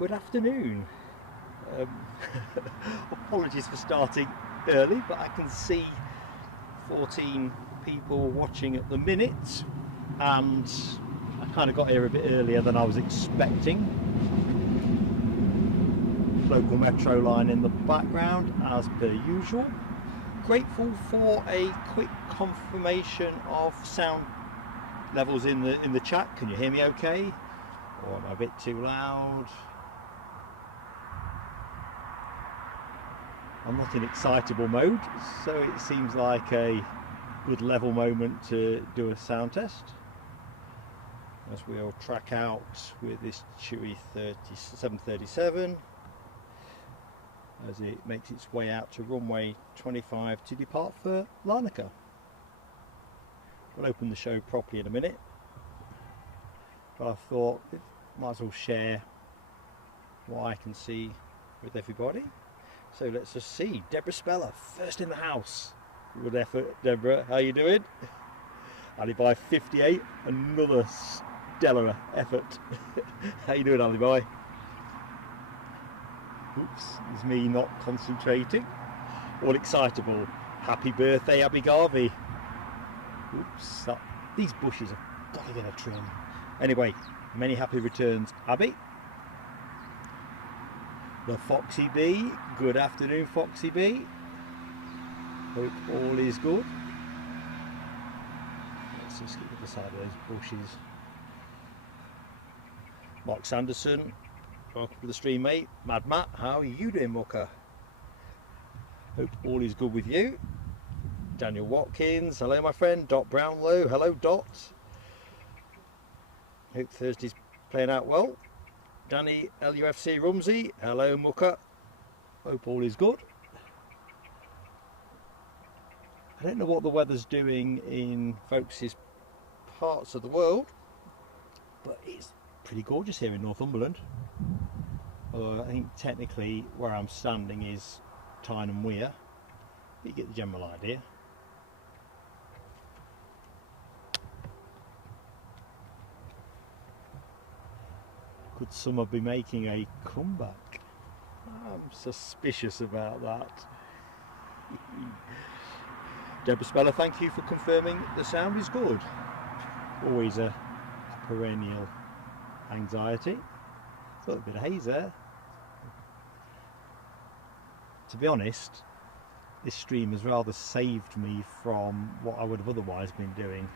Good afternoon. Apologies for starting early, but I can see 14 people watching at the minute, and I kind of got here a bit earlier than I was expecting. Local metro line in the background as per usual. Grateful for a quick confirmation of sound levels in the chat. Can you hear me okay, or am I a bit too loud? I'm not in excitable mode, so it seems like a good level moment to do a sound test, as we'll track out with this Chewy 737 as it makes its way out to runway 25 to depart for Loganair. We'll open the show properly in a minute, but I thought might as well share what I can see with everybody. So let's just see. Deborah Speller, first in the house. Good effort, Deborah. How you doing? Alibi 58, another stellar effort. How you doing, Alibi? Oops, it's me not concentrating. All excitable. Happy birthday, Abby Garvey. Oops, these bushes have got to get a trim. Anyway, many happy returns, Abby. The Foxy B, good afternoon, Foxy B. Hope all is good. Let's just get to the side of those bushes. Mark Sanderson, welcome to the stream, mate. Mad Matt, how are you doing, Mucker? Hope all is good with you. Daniel Watkins, hello, my friend. Dot Brownlow, hello, Dot. Hope Thursday's playing out well. Danny LUFC Rumsey, hello Mucker, hope all is good. I don't know what the weather's doing in folks' parts of the world, but it's pretty gorgeous here in Northumberland. I think technically where I'm standing is Tyne and Weir, but you get the general idea. Could summer be making a comeback? I'm suspicious about that. Deborah Speller, thank you for confirming the sound is good. Always a perennial anxiety. Got a bit of haze there. To be honest, this stream has rather saved me from what I would have otherwise been doing.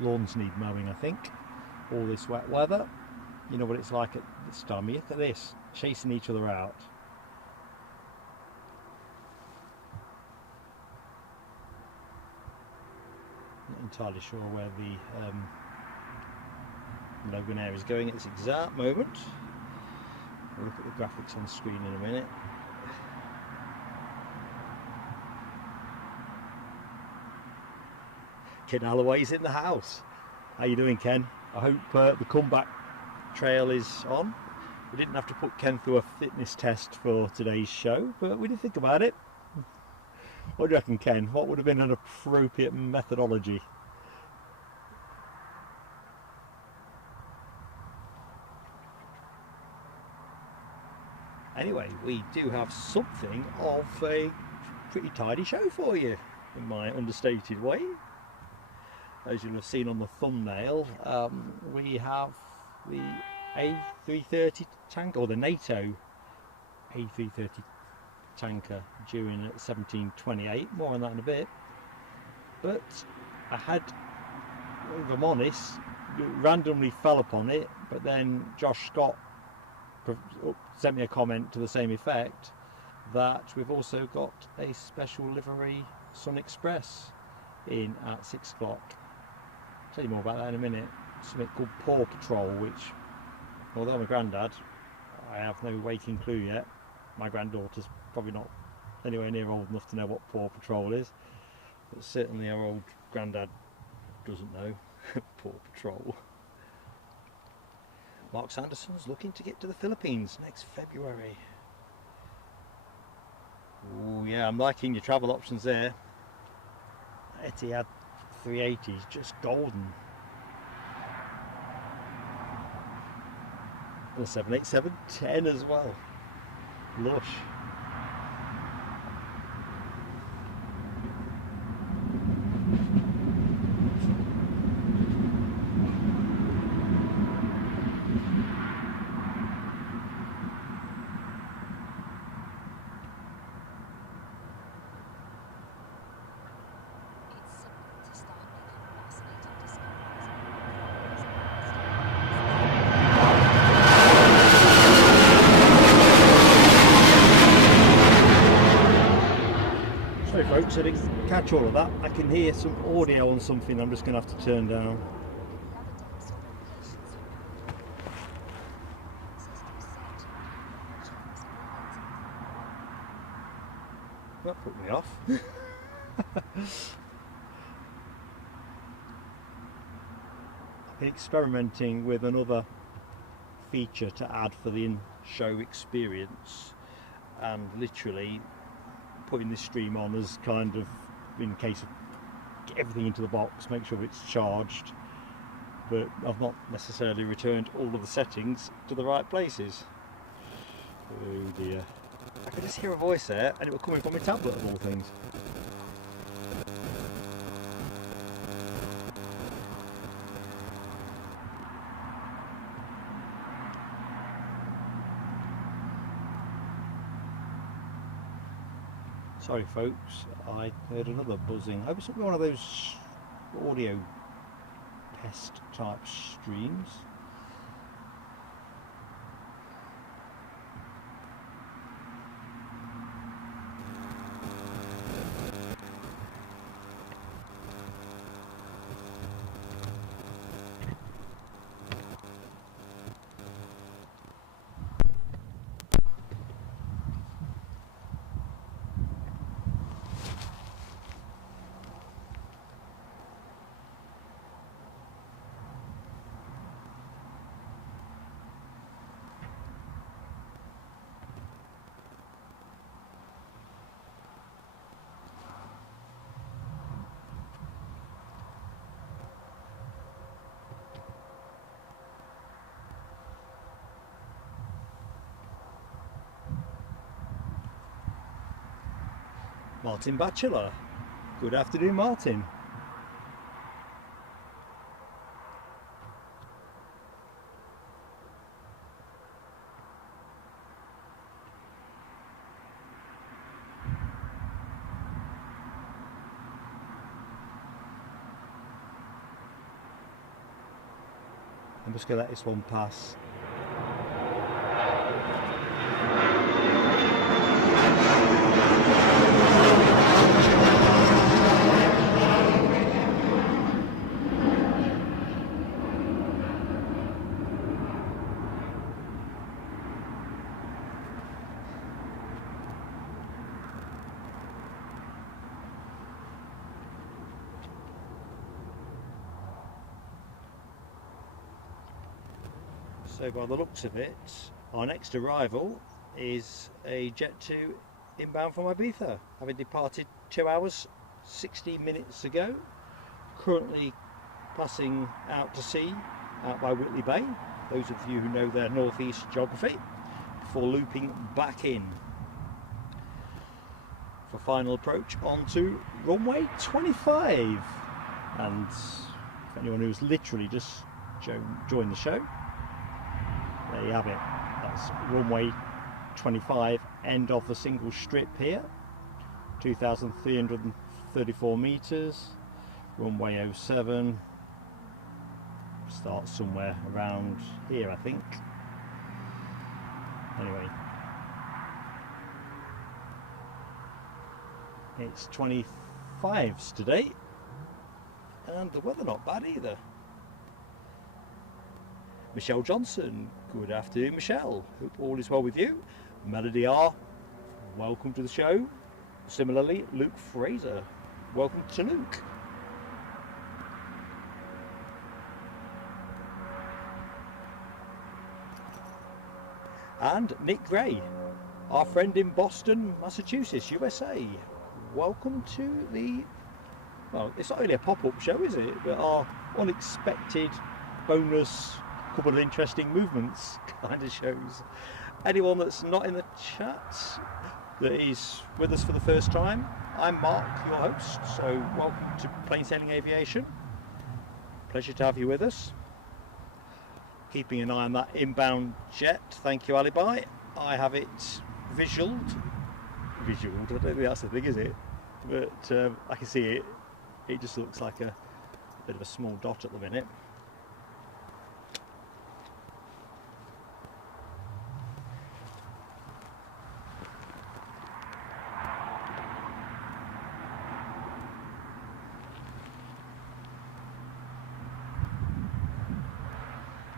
Lawns need mowing, I think. All this wet weather. You know what it's like at this time. Look at this, chasing each other out. Not entirely sure where the Loganair is going at this exact moment. We'll look at the graphics on screen in a minute. Ken Alloway's in the house. How you doing, Ken? I hope the comeback trail is on. We didn't have to put Ken through a fitness test for today's show, but we did think about it. What do you reckon, Ken? What would have been an appropriate methodology? Anyway, we do have something of a pretty tidy show for you, in my understated way. As you'll have seen on the thumbnail, we have the A330 tanker, or the NATO A330 tanker, due in at 1728. More on that in a bit. But I had, if I'm honest, randomly fell upon it, but then Josh Scott sent me a comment to the same effect that we've also got a special livery Sun Express in at 6 o'clock. I'll tell you more about that in a minute. Something called Paw Patrol, which, although I'm a granddad, I have no waking clue yet. My granddaughter's probably not anywhere near old enough to know what Paw Patrol is, but certainly our old granddad doesn't know Paw Patrol. Mark Sanderson's looking to get to the Philippines next February. Oh yeah, I'm liking your travel options there. Etihad 380 is just golden. The 787-10 as well. Lush. Sorry folks, I didn't catch all of that. I can hear some audio on something I'm just going to have to turn down. That put me off. I've been experimenting with another feature to add for the in-show experience, and literally putting this stream on as kind of in case of get everything into the box, make sure it's charged, but I've not necessarily returned all of the settings to the right places. Oh dear. I could just hear a voice there and it was coming from my tablet of all things. Sorry folks, I heard another buzzing. I hope it's not one of those audio pest type streams. Martin Batchelor. Good afternoon, Martin. I'm just going to let this one pass. So by the looks of it, our next arrival is a Jet 2 inbound from Ibiza, having departed 2 hours 16 minutes ago, currently passing out to sea out by Whitley Bay, those of you who know their northeast geography, before looping back in for final approach onto runway 25. And for anyone who's literally just joined the show, there you have it. That's runway 25, end of the single strip here, 2,334 meters. Runway 07 starts somewhere around here, I think. Anyway, it's 25s today, and the weather not bad either. Michelle Johnson, good afternoon Michelle, hope all is well with you. Melody R, welcome to the show. Similarly, Luke Fraser, welcome to Luke. And Nick Gray, our friend in Boston, Massachusetts, USA, welcome to the, well, it's not really a pop-up show, is it, but our unexpected bonus couple of interesting movements kind of shows. Anyone that's not in the chat that is with us for the first time, I'm Mark, your host, so welcome to Plain Sailing Aviation. Pleasure to have you with us. Keeping an eye on that inbound jet, thank you Alibi. I have it visualed, I don't think that's the thing, is it? But I can see it, it just looks like a bit of a small dot at the minute.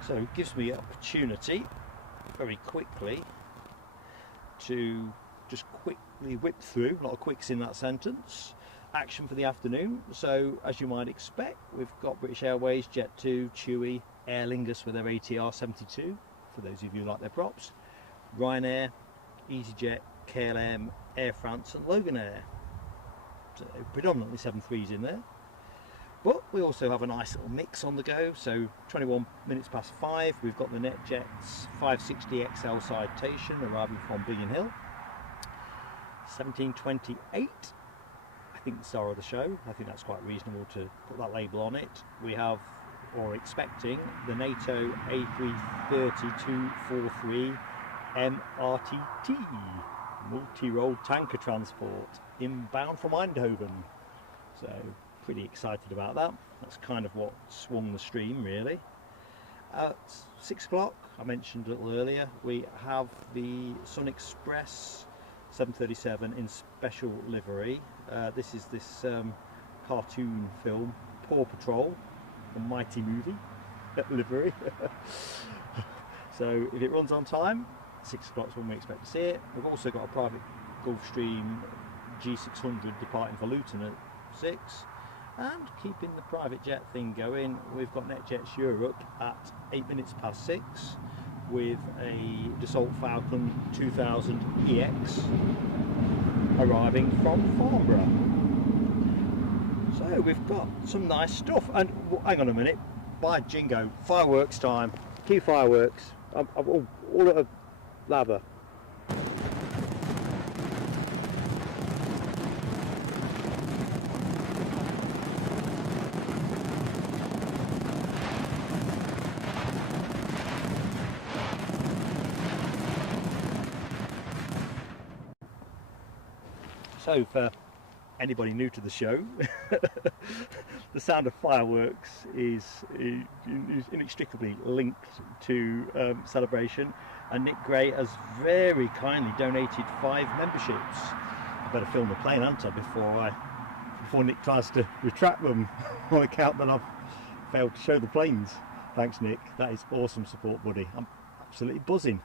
So it gives me opportunity very quickly to just quickly whip through, a lot of quicks in that sentence, action for the afternoon. So as you might expect, we've got British Airways, Jet2, TUI, Aer Lingus with their ATR 72, for those of you who like their props, Ryanair, easyJet, KLM, Air France and Loganair. So predominantly 73s in there. But we also have a nice little mix on the go. So 21 minutes past 5, we've got the NetJets 560 XL Citation arriving from Biggin Hill. 17:28, I think the star of the show. I think that's quite reasonable to put that label on it. We have, or expecting, the NATO A330 243 MRTT, multi-role tanker transport, inbound from Eindhoven. So pretty excited about that. That's kind of what swung the stream really. At 6 o'clock, I mentioned a little earlier, we have the Sun Express 737 in special livery. This is this cartoon film, Paw Patrol, a mighty movie livery. So if it runs on time, 6 o'clock is when we expect to see it. We've also got a private Gulfstream G600 departing for Luton at 6. And keeping the private jet thing going, we've got NetJets Europe at 8 minutes past 6 with a Dassault Falcon 2000 EX arriving from Farnborough. So we've got some nice stuff. And hang on a minute, by jingo, fireworks time. Cue fireworks. I'm all at a lather. So for anybody new to the show, the sound of fireworks is inextricably linked to Celebration, and Nick Gray has very kindly donated 5 memberships. I better film the plane, haven't I, before Nick tries to retract them on account that I've failed to show the planes. Thanks Nick, that is awesome support, buddy. I'm absolutely buzzing.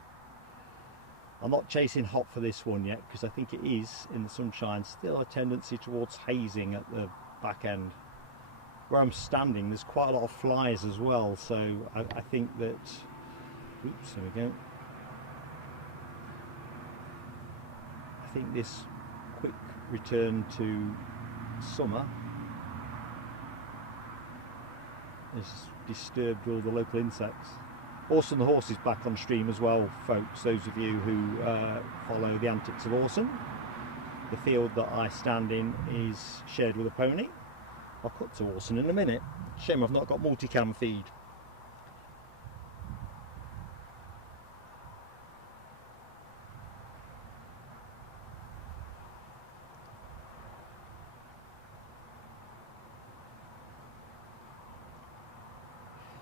I'm not chasing hot for this one yet because I think it is, in the sunshine, still a tendency towards hazing at the back end. Where I'm standing, there's quite a lot of flies as well, so I think that, oops, there we go. I think this quick return to summer has disturbed all the local insects. Orson the horse is back on stream as well, folks, those of you who follow the antics of Orson. The field that I stand in is shared with a pony. I'll cut to Orson in a minute. Shame I've not got multicam feed.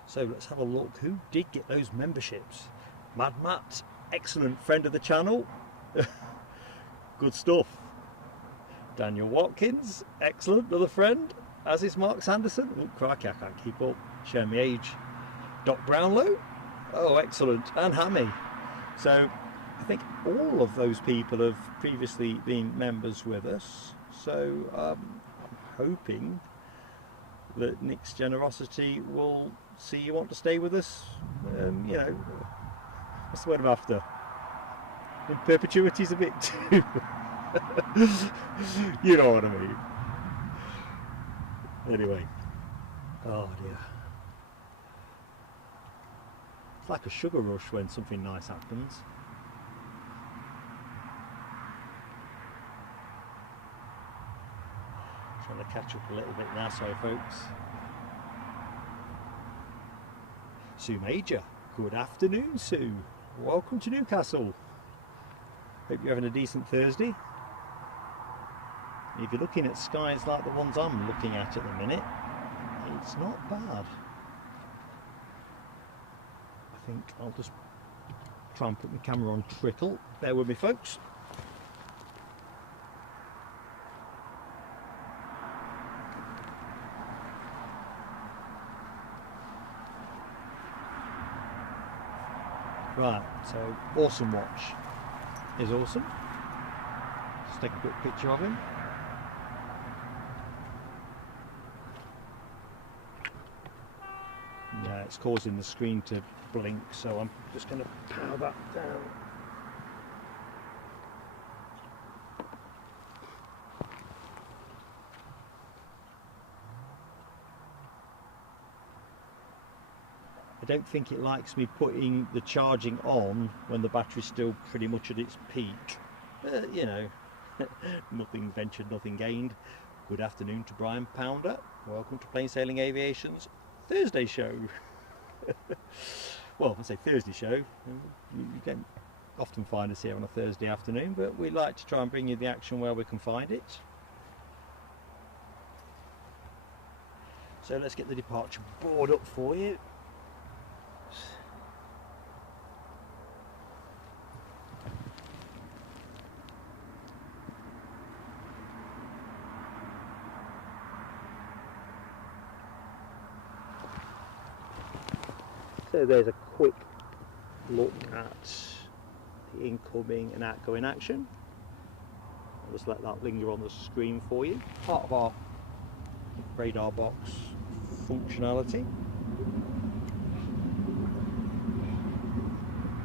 So let's have a look who did get those memberships. Mad Matt, excellent friend of the channel. Good stuff. Daniel Watkins, excellent, another friend, as is Mark Sanderson. Oh crikey, I can't keep up, showing my age. Doc Brownlow, oh excellent, and Hammy. So I think all of those people have previously been members with us, so I'm hoping that Nick's generosity will see you want to stay with us. You know, what's the word I'm after? In perpetuity's a bit too you know what I mean. Anyway, oh dear. It's like a sugar rush when something nice happens. Trying to catch up a little bit now, sorry folks. Sue Major, good afternoon Sue. Welcome to Newcastle. Hope you're having a decent Thursday. If you're looking at skies like the ones I'm looking at the minute, it's not bad. I think I'll just try and put my camera on trickle. Bear with me folks. Right, so Awesome Watch is awesome. Just take a quick picture of him. Yeah, it's causing the screen to blink, so I'm just going to power that down. I don't think it likes me putting the charging on when the battery's still pretty much at its peak. You know, nothing ventured, nothing gained. Good afternoon to Brian Pounder. Welcome to Plain Sailing Aviation's Thursday show. Well, I say Thursday show. You don't often find us here on a Thursday afternoon, but we like to try and bring you the action where we can find it. So let's get the departure board up for you. So there's a quick look at the incoming and outgoing action. I'll just let that linger on the screen for you. Part of our radar box functionality.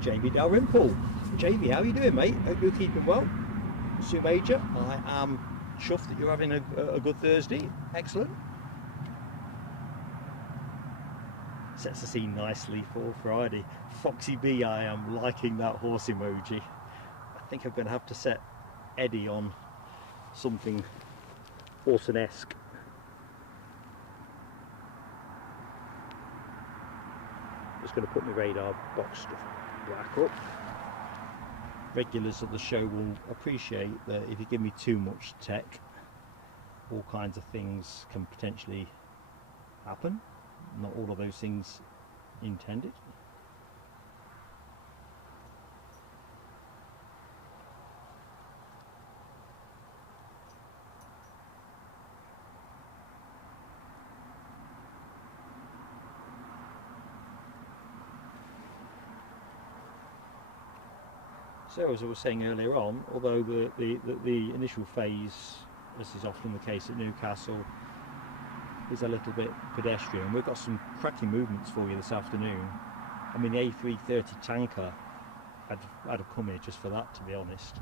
Jamie Dalrymple. Jamie, how are you doing, mate? Hope you're keeping well. Sue Major, I am chuffed that you're having a good Thursday. Excellent. Sets the scene nicely for Friday. Foxy B, I am liking that horse emoji. I think I'm going to have to set Eddie on something Orson-esque. Just going to put my radar box stuff back up. Regulars of the show will appreciate that if you give me too much tech, all kinds of things can potentially happen. Not all of those things intended. So as I was saying earlier on, although the initial phase, as is often the case at Newcastle, is a little bit pedestrian, we've got some cracking movements for you this afternoon. I mean, the A330 tanker, I'd have come here just for that, to be honest.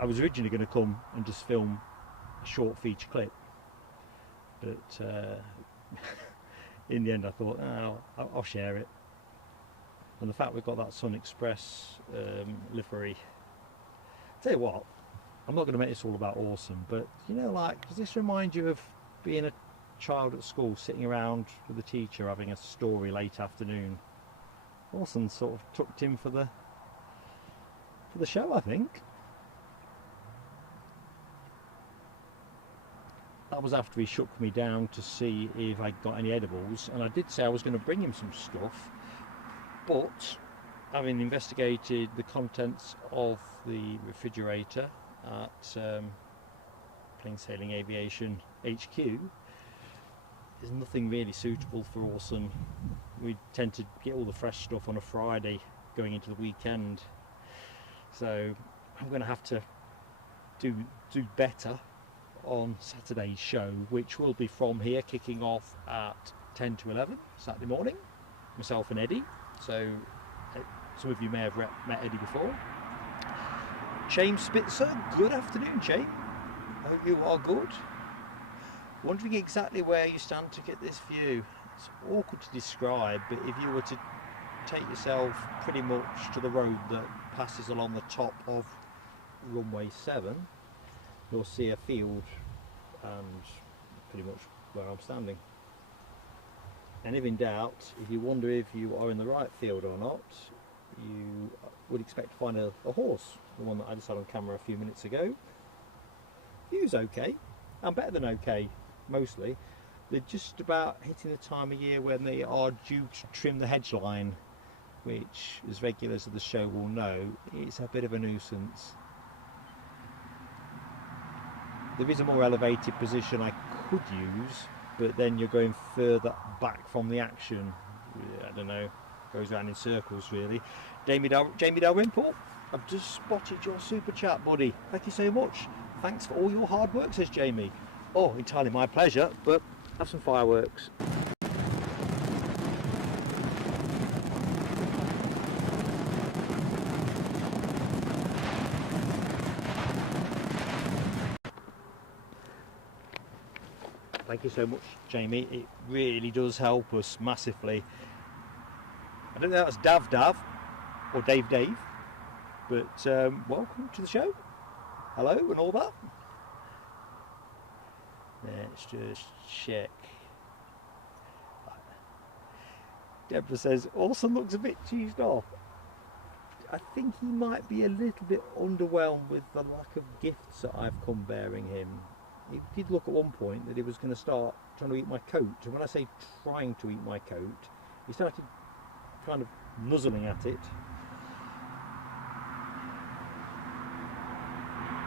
I was originally going to come and just film a short feature clip, but in the end I thought, oh, I'll share it. And the fact we've got that Sun Express livery, tell you what, I'm not going to make this all about Awesome, but you know, like, does this remind you of being a child at school sitting around with the teacher having a story late afternoon? Awesome sort of tucked in for the show, I think. That was after he shook me down to see if I got any edibles, and I did say I was going to bring him some stuff, but having investigated the contents of the refrigerator at Plain Sailing Aviation HQ, there's nothing really suitable for Awesome. We tend to get all the fresh stuff on a Friday going into the weekend, so I'm going to have to do better on Saturday's show, which will be from here, kicking off at 10 to 11 Saturday morning, myself and Eddie. So some of you may have met Eddie before. James Spitzer, good afternoon, James. I hope you are good. Wondering exactly where you stand to get this view. It's awkward to describe, but if you were to take yourself pretty much to the road that passes along the top of runway 7, you'll see a field and pretty much where I'm standing. And if in doubt, if you wonder if you are in the right field or not, you would expect to find a horse, the one that I just had on camera a few minutes ago. View's okay, and better than okay, mostly. They're just about hitting the time of year when they are due to trim the hedge line, which, as regulars of the show will know, is a bit of a nuisance. There is a more elevated position I could use, but then you're going further back from the action. I don't know, goes around in circles really. Jamie Dalrymple, I've just spotted your super chat, buddy. Thank you so much. Thanks for all your hard work, says Jamie. Oh, entirely my pleasure, but have some fireworks. Thank you so much, Jamie. It really does help us massively. I don't know if that's Dav or Dave, but welcome to the show. Hello and all that. Let's just check. Deborah says, Orson looks a bit cheesed off. I think he might be a little bit underwhelmed with the lack of gifts that I've come bearing him. He did look at one point that he was going to start trying to eat my coat. And when I say trying to eat my coat, he started kind of nuzzling at it.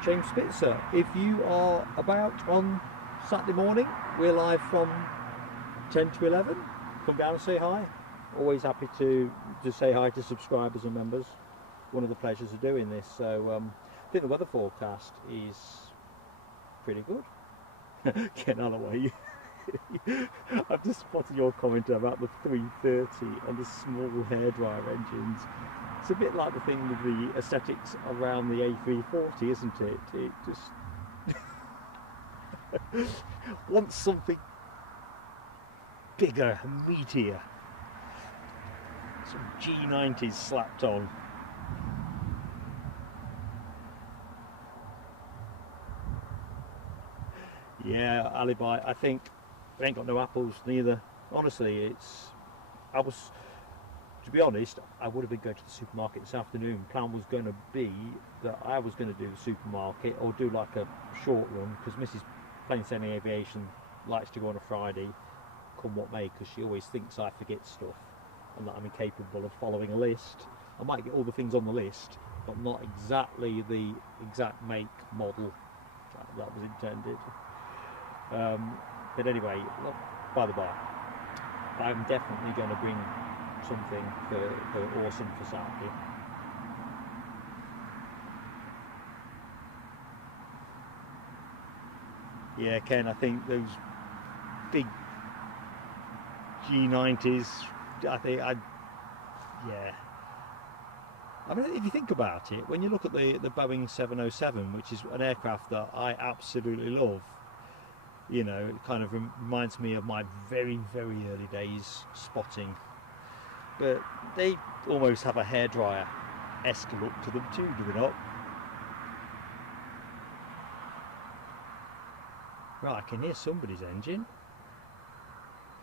James Spitzer, if you are about on Saturday morning, we're live from 10 to 11. Come down and say hi. Always happy to say hi to subscribers and members. One of the pleasures of doing this. So I think the weather forecast is pretty good. Get out of the way. I've just spotted your comment about the 330 and the small hairdryer engines. It's a bit like the thing with the aesthetics around the A330, isn't it? It just wants something bigger and meatier. Some G90s slapped on. Yeah, alibi. I think I ain't got no apples neither. Honestly, to be honest, I would have been going to the supermarket this afternoon. Plan was going to be that I was going to do the supermarket or do like a short run, because Mrs. Plain Sailing Aviation likes to go on a Friday, come what may, because she always thinks I forget stuff and that I'm incapable of following a list. I might get all the things on the list, but not exactly the exact make, model that was intended. But anyway, look, by the by, I'm definitely going to bring something for Awesome for Saturday. Yeah, Ken, I think those big G90s, yeah. I mean, if you think about it, when you look at the Boeing 707, which is an aircraft that I absolutely love, you know, it kind of reminds me of my very, very early days spotting. But they almost have a hairdryer-esque look to them too, do they not? Right, I can hear somebody's engine.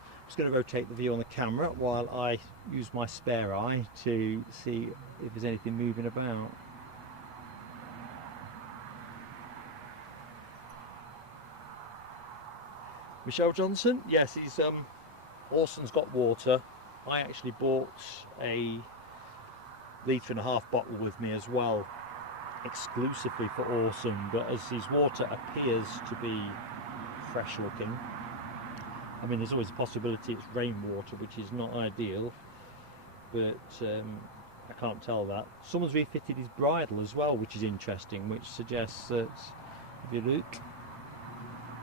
I'm just going to rotate the view on the camera while I use my spare eye to see if there's anything moving about. Michelle Johnson, yes, he's Orson's got water. I actually bought a 1.5 litre bottle with me as well, exclusively for Orson, but as his water appears to be fresh looking, I mean, there's always a possibility it's rainwater, which is not ideal, but I can't tell that. Someone's refitted his bridle as well, which is interesting, which suggests that, if you look,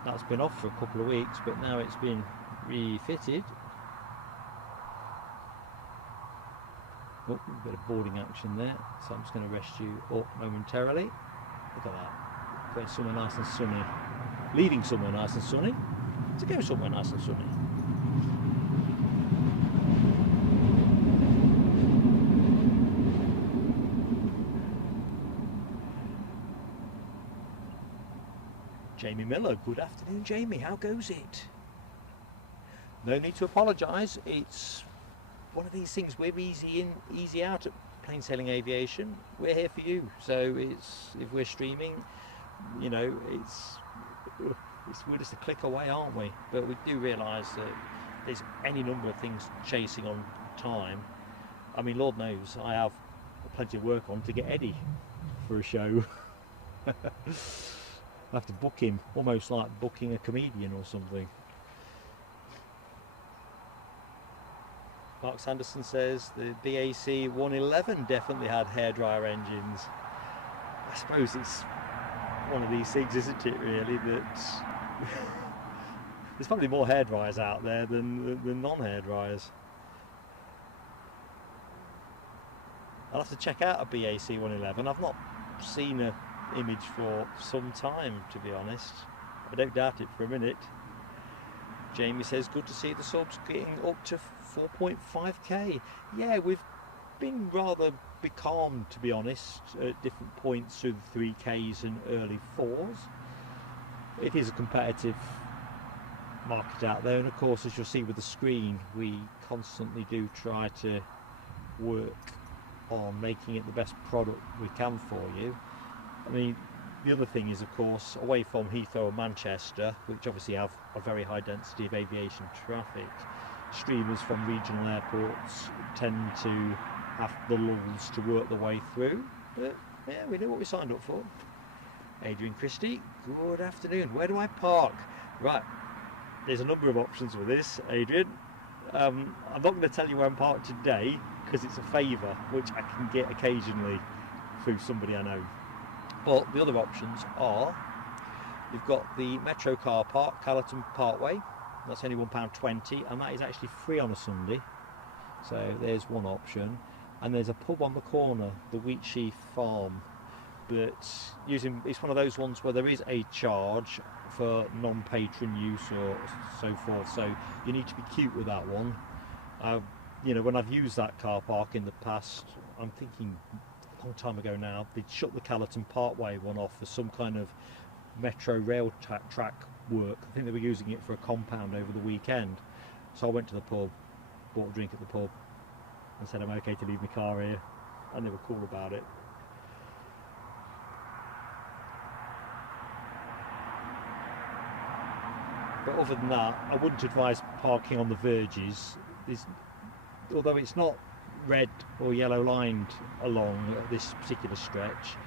that's been off for a couple of weeks, but now it's been refitted. Oh, a bit of boarding action there, so I'm just going to rest you up momentarily. Look at that, going somewhere nice and sunny, leaving somewhere nice and sunny to go somewhere nice and sunny. Jamie Miller. Good afternoon, Jamie. How goes it? No need to apologise. It's one of these things. We're easy in, easy out at Plain Sailing Aviation. We're here for you. So it's, if we're streaming, you know, we're just a click away, aren't we? But we do realise that there's any number of things chasing on time. I mean, Lord knows I have plenty of work on to get Eddie for a show. I have to book him, almost like booking a comedian or something. Mark Sanderson says the BAC 111 definitely had hairdryer engines. I suppose it's one of these things, isn't it, really, that there's probably more hairdryers out there than non-hairdryers. I'll have to check out a BAC 111. I've not seen an image for some time, to be honest. I don't doubt it for a minute. Jamie says, good to see the subs getting up to 4.5k. Yeah, we've been rather becalmed, to be honest, at different points through the 3Ks and early 4s. It is a competitive market out there, and of course, as you'll see with the screen, we constantly do try to work on making it the best product we can for you. I mean, the other thing is, of course, away from Heathrow and Manchester, which obviously have a very high density of aviation traffic, streamers from regional airports tend to have the lulls to work their way through. But yeah, we know what we signed up for. Adrian Christie, good afternoon. Where do I park? Right, there's a number of options with this, Adrian. I'm not going to tell you where I'm parked today because it's a favour which I can get occasionally through somebody I know. But the other options are, you've got the Metro car park, Callerton Parkway. That's only £1.20, and that is actually free on a Sunday. So there's one option. And there's a pub on the corner, the Wheatsheaf Farm. But it's one of those ones where there is a charge for non-patron use or so forth. So you need to be cute with that one. You know, when I've used that car park in the past, I'm thinking a long time ago now, they'd shut the Callerton Parkway one off for some kind of metro rail track work. I think they were using it for a compound over the weekend. So I went to the pub, bought a drink at the pub, and said I'm okay to leave my car here, and they were cool about it. But other than that, I wouldn't advise parking on the verges. Although it's not red or yellow lined along this particular stretch,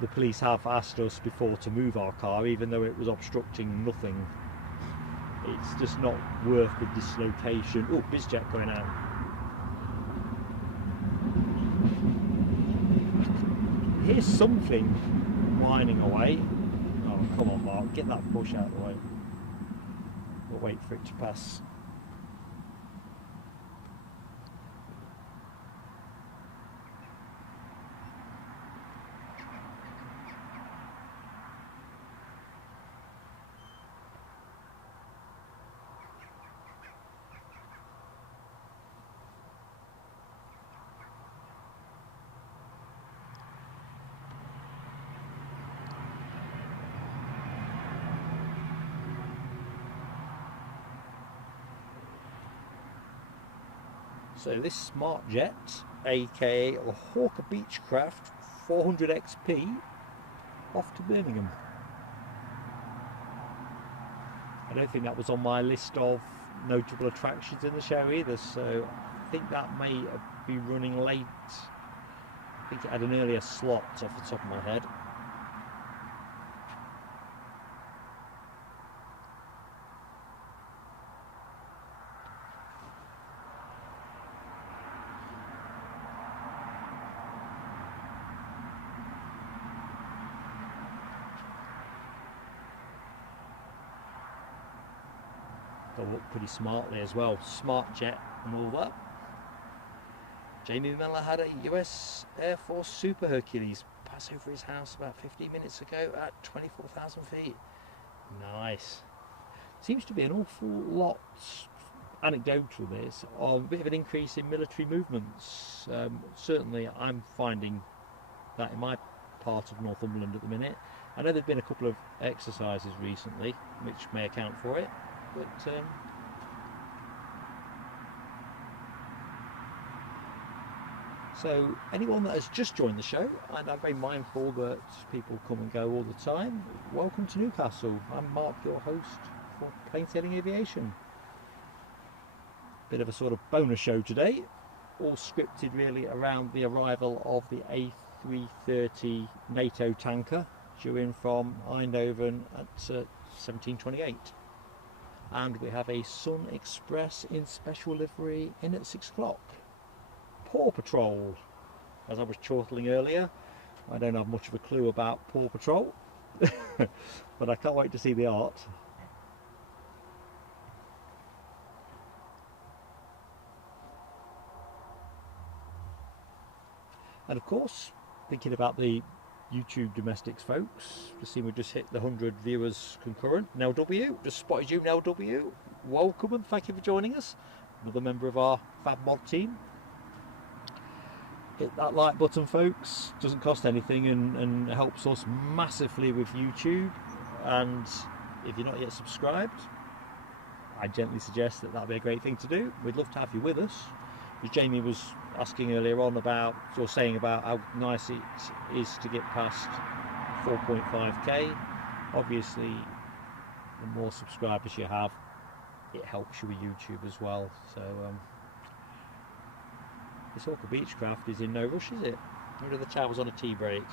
the police have asked us before to move our car, even though it was obstructing nothing. It's just not worth the dislocation. Oh, BizJet going out. Here's something whining away. Oh, come on, Mark, get that bush out of the way. We'll wait for it to pass. So this SmartJet, aka a Hawker Beechcraft 400 XP, off to Birmingham. I don't think that was on my list of notable attractions in the show either, so I think that may be running late. I think it had an earlier slot off the top of my head. They'll look pretty smartly as well, SmartJet and all that. Jamie Miller had a US Air Force Super Hercules pass over his house about 15 minutes ago at 24,000 feet. Nice. Seems to be an awful lot, anecdotal this, of a bit of an increase in military movements. Certainly I'm finding that in my part of Northumberland at the minute. I know there have been a couple of exercises recently, which may account for it, but so anyone that has just joined the show, and I'm very mindful that people come and go all the time, welcome to Newcastle. I'm Mark, your host for Plain Sailing Aviation. Bit of a sort of bonus show today, all scripted really around the arrival of the A330 NATO tanker due in from Eindhoven at 17:28. And we have a Sun Express in special livery in at 6 o'clock. Paw Patrol, as I was chortling earlier. I don't have much of a clue about Paw Patrol, but I can't wait to see the art. And of course, thinking about the YouTube domestics folks, just seeing we just hit the 100 viewers concurrent. Nell W, just spotted you, Nell W. Welcome and thank you for joining us. Another member of our Fab Mod team. Hit that like button, folks. Doesn't cost anything and helps us massively with YouTube. And if you're not yet subscribed, I gently suggest that that'd be a great thing to do. We'd love to have you with us. As Jamie was asking earlier on about, or saying about how nice it is to get past 4.5k. Obviously, the more subscribers you have, it helps you with YouTube as well. So this Orca Beechcraft is in no rush, is it? Under the towers on a tea break.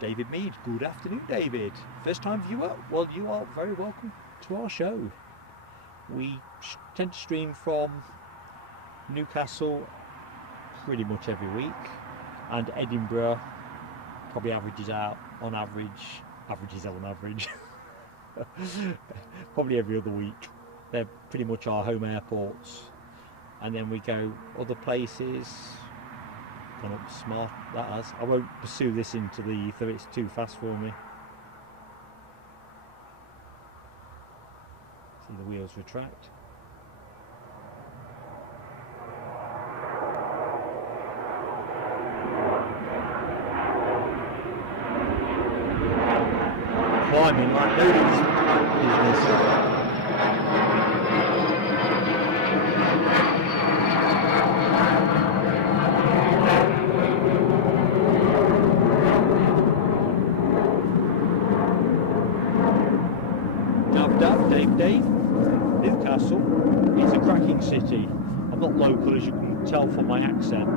David Mead, good afternoon, David. First time viewer? Well, you are very welcome to our show. We tend to stream from Newcastle pretty much every week, and Edinburgh probably averages out on average, probably every other week. They're pretty much our home airports. And then we go other places. Gone up smart, that has. I won't pursue this into the ether, it's too fast for me. See the wheels retract. Climbing like nobody's business. Dave, Newcastle is a cracking city. I'm not local, as you can tell from my accent,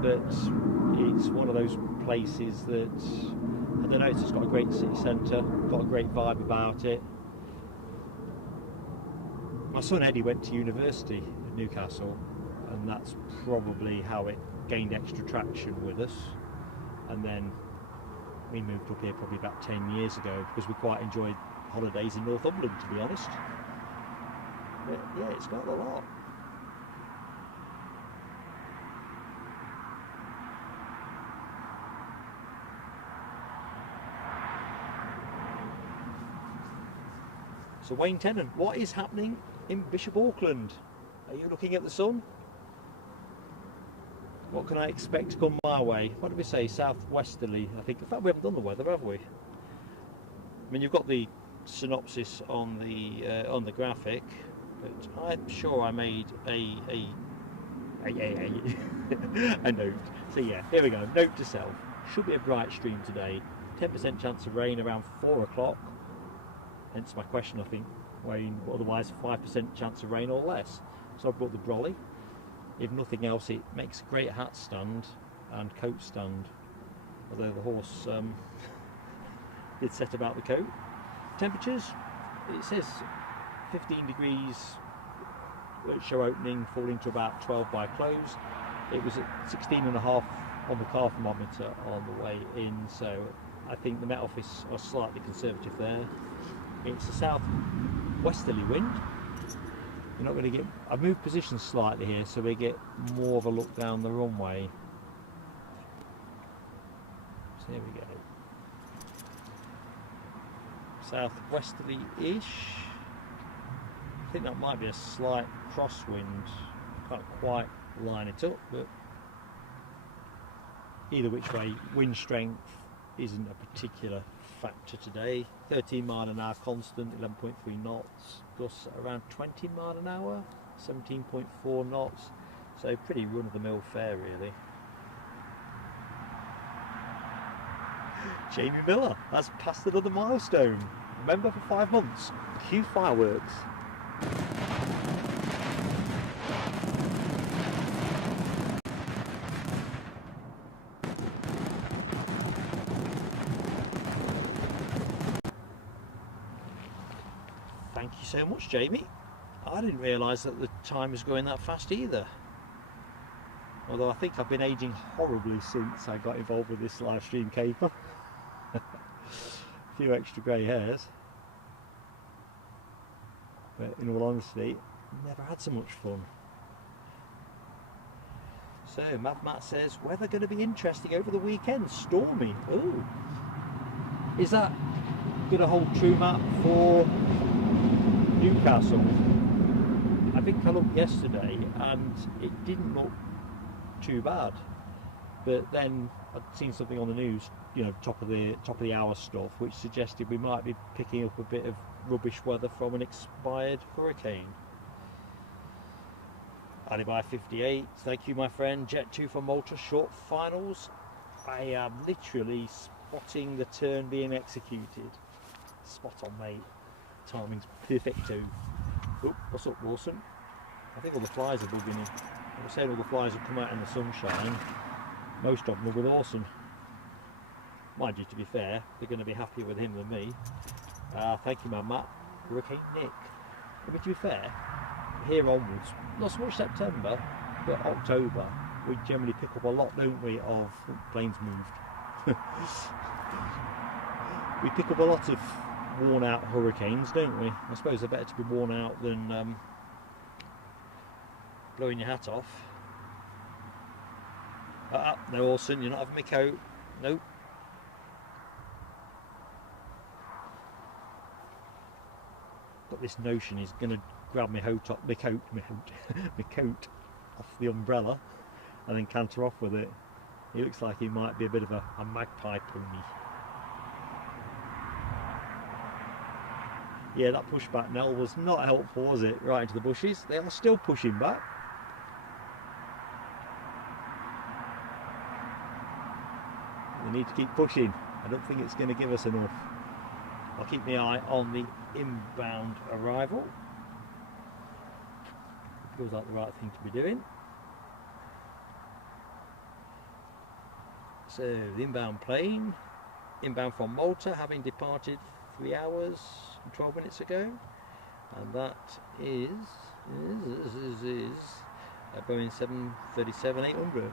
but it's one of those places that, I don't know, it's just got a great city centre, got a great vibe about it. My son Eddie went to university at Newcastle, and that's probably how it gained extra traction with us. And then we moved up here probably about 10 years ago because we quite enjoyed holidays in Northumberland, to be honest. But yeah, it's got a lot. So Wayne Tennant, what is happening in Bishop Auckland? Are you looking at the sun? What can I expect to come my way? What did we say? Southwesterly, I think. In fact, we haven't done the weather, have we? I mean, you've got the synopsis on the graphic, but I'm sure I made a note. So yeah, here we go. Note to self: should be a bright stream today. 10% chance of rain around 4 o'clock. Hence my question, I think, Wayne. Otherwise, 5% chance of rain or less. So I brought the brolly. If nothing else, it makes a great hat stand and coat stand. Although the horse did set about the coat. Temperatures, it says 15 degrees at show opening, falling to about 12 by close. It was at 16.5 on the car thermometer on the way in, so I think the Met Office are slightly conservative there. It's a south-westerly wind. You're not going to get, I've moved positions slightly here so we get more of a look down the runway. So here we go. Southwesterly-ish. I think that might be a slight crosswind. Can't quite line it up, but either which way, wind strength isn't a particular factor today. 13 mile an hour constant, 11.3 knots. Gusts around 20 mile an hour, 17.4 knots. So pretty run-of-the-mill fare really. Jamie Miller has passed another milestone. Remember, for 5 months. Cue fireworks. Thank you so much, Jamie. I didn't realise that the time was going that fast either. Although I think I've been aging horribly since I got involved with this live stream caper. A few extra grey hairs. But in all honesty, never had so much fun. So, Matt says, weather going to be interesting over the weekend, stormy. Ooh. Is that going to hold true, Matt, for Newcastle? I think I looked yesterday and it didn't look too bad. But then I'd seen something on the news, you know, top of the hour stuff, which suggested we might be picking up a bit of rubbish weather from an expired hurricane. Alibi 58, thank you my friend. Jet 2 from Malta, short finals. I am literally spotting the turn being executed. Spot on, mate. Timing's perfect too. Oh, what's up, Wilson? I think all the flies are bugging in. I was saying all the flies have come out in the sunshine. Most of them are with Orson. Mind you, to be fair, they're going to be happier with him than me. Thank you, man, Matt. Hurricane Nick. But to be fair, here onwards, not so much September, but October, we generally pick up a lot, don't we, of planes moved. We pick up a lot of worn out hurricanes, don't we? I suppose they're better to be worn out than blowing your hat off. No, Orson, you're not having my coat. Nope. Got this notion he's going to grab my coat off the umbrella and then canter off with it. He looks like he might be a bit of a magpie pony. Yeah, that pushback, Nell, was not helpful, was it? Right into the bushes. They are still pushing back. They need to keep pushing. I don't think it's going to give us enough. I'll keep my eye on the inbound arrival. Feels like the right thing to be doing. So the inbound plane, inbound from Malta, having departed 3 hours and 12 minutes ago, and that is a Boeing 737-800.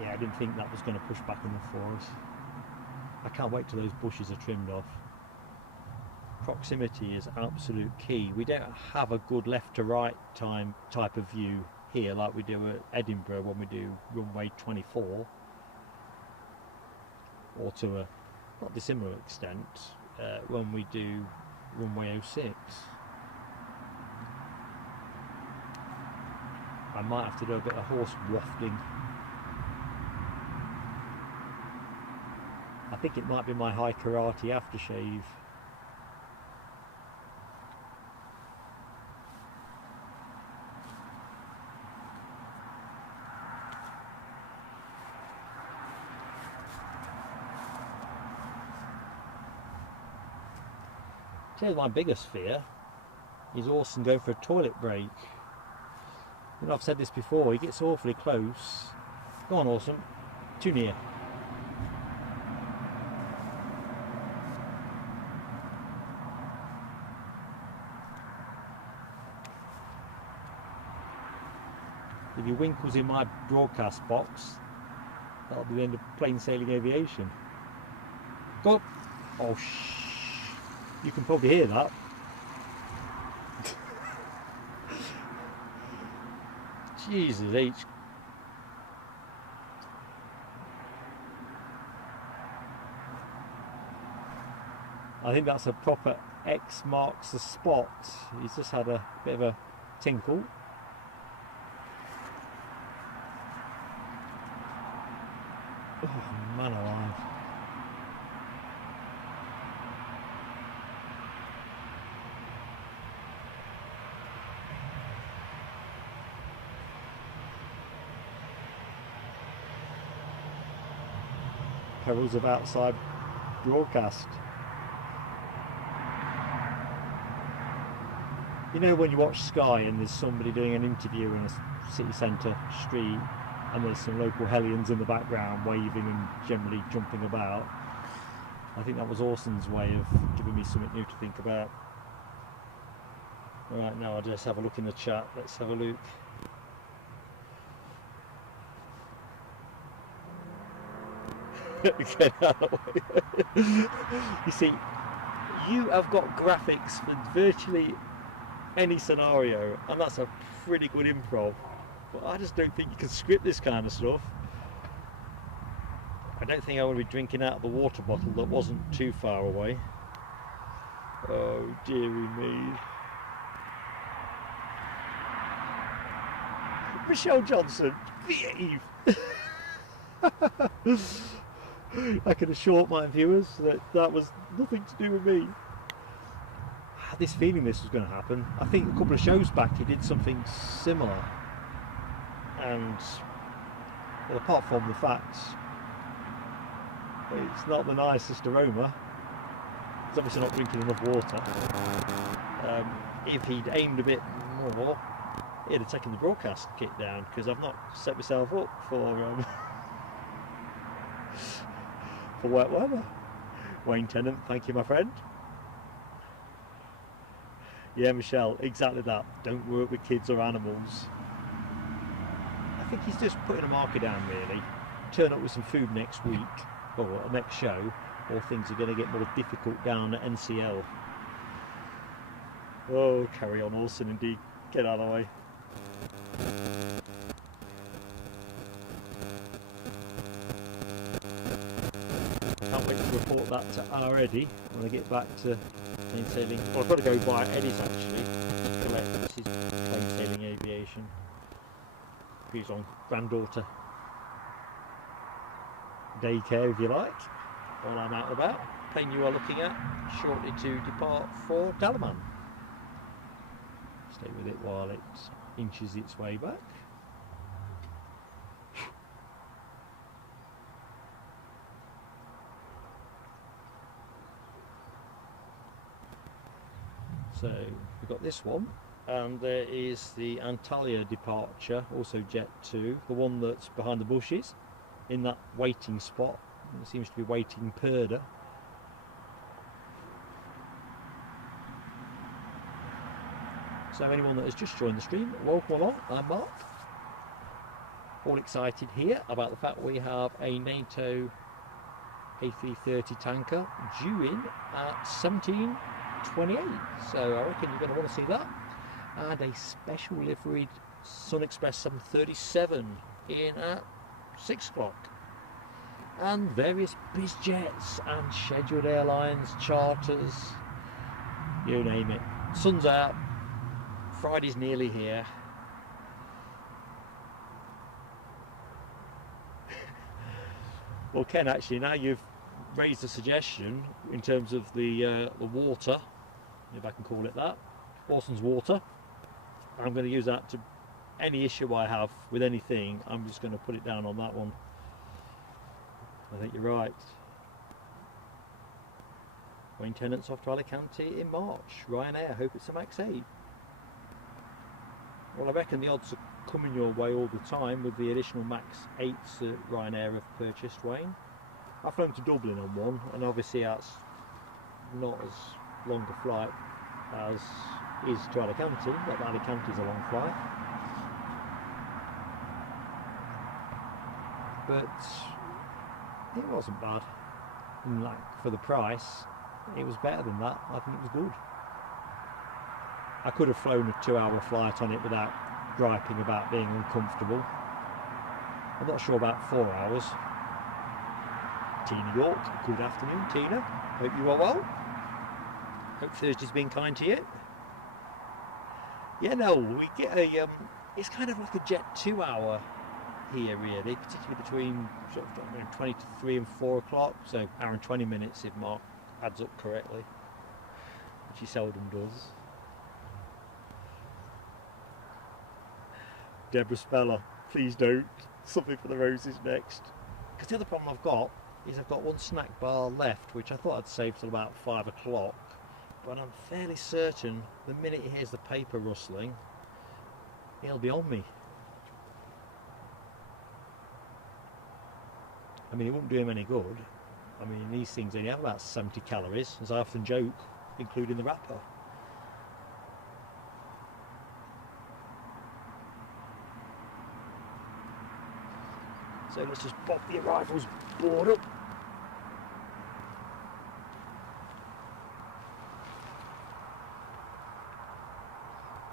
Yeah, I didn't think that was going to push back enough for us. I can't wait till those bushes are trimmed off. Proximity is absolute key. We don't have a good left to right type of view here like we do at Edinburgh when we do runway 24, or to a not dissimilar extent when we do runway 06. I might have to do a bit of horse wafting. I think it might be my high karate aftershave. Here's my biggest fear is Orson going for a toilet break. You know, I've said this before, he gets awfully close. Go on, Orson, too near. If he winkles in my broadcast box, that'll be the end of plain sailing aviation. Go up. Oh, you can probably hear that. Jesus H. I think that's a proper X marks the spot. He's just had a bit of a tinkle. Oh, man alive. perils of outside broadcast. You know when you watch Sky and there's somebody doing an interview in a city centre street and there's some local hellions in the background waving and generally jumping about? I think that was Orson's way of giving me something new to think about. Right, now I'll just have a look in the chat. Let's have a look. Get out of the way. You see, you have got graphics for virtually any scenario, and that's a pretty good improv. But I just don't think you can script this kind of stuff. I don't think I would be drinking out of the water bottle that wasn't too far away. Oh dearie me. Michelle Johnson, behave! I can assure my viewers that that was nothing to do with me. I had this feeling this was going to happen. I think a couple of shows back he did something similar. And, well, apart from the fact it's not the nicest aroma, he's obviously not drinking enough water. If he'd aimed a bit more, he'd have taken the broadcast kit down, because I've not set myself up for for wet weather. Wayne Tennant, thank you my friend. Yeah, Michelle, exactly that. Don't work with kids or animals. I think he's just putting a marker down really. Turn up with some food next week, or next show, or things are going to get more difficult down at NCL. Oh, carry on Orson indeed. Get out of the way. Can't wait to report that to our Eddie when I get back to plain sailing. Well, I've got to go by Eddie's actually to collect his plain sailing aviation. He's on granddaughter daycare, if you like, while I'm out and about. Plane you are looking at shortly to depart for Dalaman. Stay with it while it inches its way back. So we've got this one, and there is the Antalya departure, also Jet 2, the one that's behind the bushes in that waiting spot. It seems to be waiting Perda. So anyone that has just joined the stream, welcome along. I'm Mark. All excited here about the fact we have a NATO A330 tanker due in at 17:28. So I reckon you're going to want to see that. And a special liveried Sun Express 737 in at 6 o'clock. And various biz jets and scheduled airlines, charters, you name it. Sun's out. Friday's nearly here. Well, Ken, actually, now you've raised a suggestion in terms of the water, if I can call it that, Orson's water. I'm going to use that to any issue I have with anything. I'm just going to put it down on that one. I think you're right. Wayne Tennant's off to Alicante in March. Ryanair, I hope it's a Max 8. Well, I reckon the odds are coming your way all the time with the additional Max 8s that Ryanair have purchased, Wayne. I've flown to Dublin on one, and obviously that's not as long a flight as is to Alicante, but Alicante's a long flight. But it wasn't bad. And like, for the price, it was better than that. I think it was good. I could have flown a 2-hour flight on it without griping about being uncomfortable. I'm not sure about 4 hours. Tina York, good afternoon, Tina. Hope you are well. Hope Thursday's been kind to you. Yeah, no, we get a, it's kind of like a Jet 2-hour here really, particularly between sort of 20 to 3 and 4 o'clock, so hour and 20 minutes if Mark adds up correctly, which he seldom does. Deborah Speller, please don't. Something for the roses next. Because the other problem I've got is I've got one snack bar left, which I thought I'd save till about 5 o'clock, but I'm fairly certain the minute he hears the paper rustling, he'll be on me. I mean, it wouldn't do him any good. I mean, these things only have about 70 calories, as I often joke, including the wrapper. So let's just pop the arrivals board up.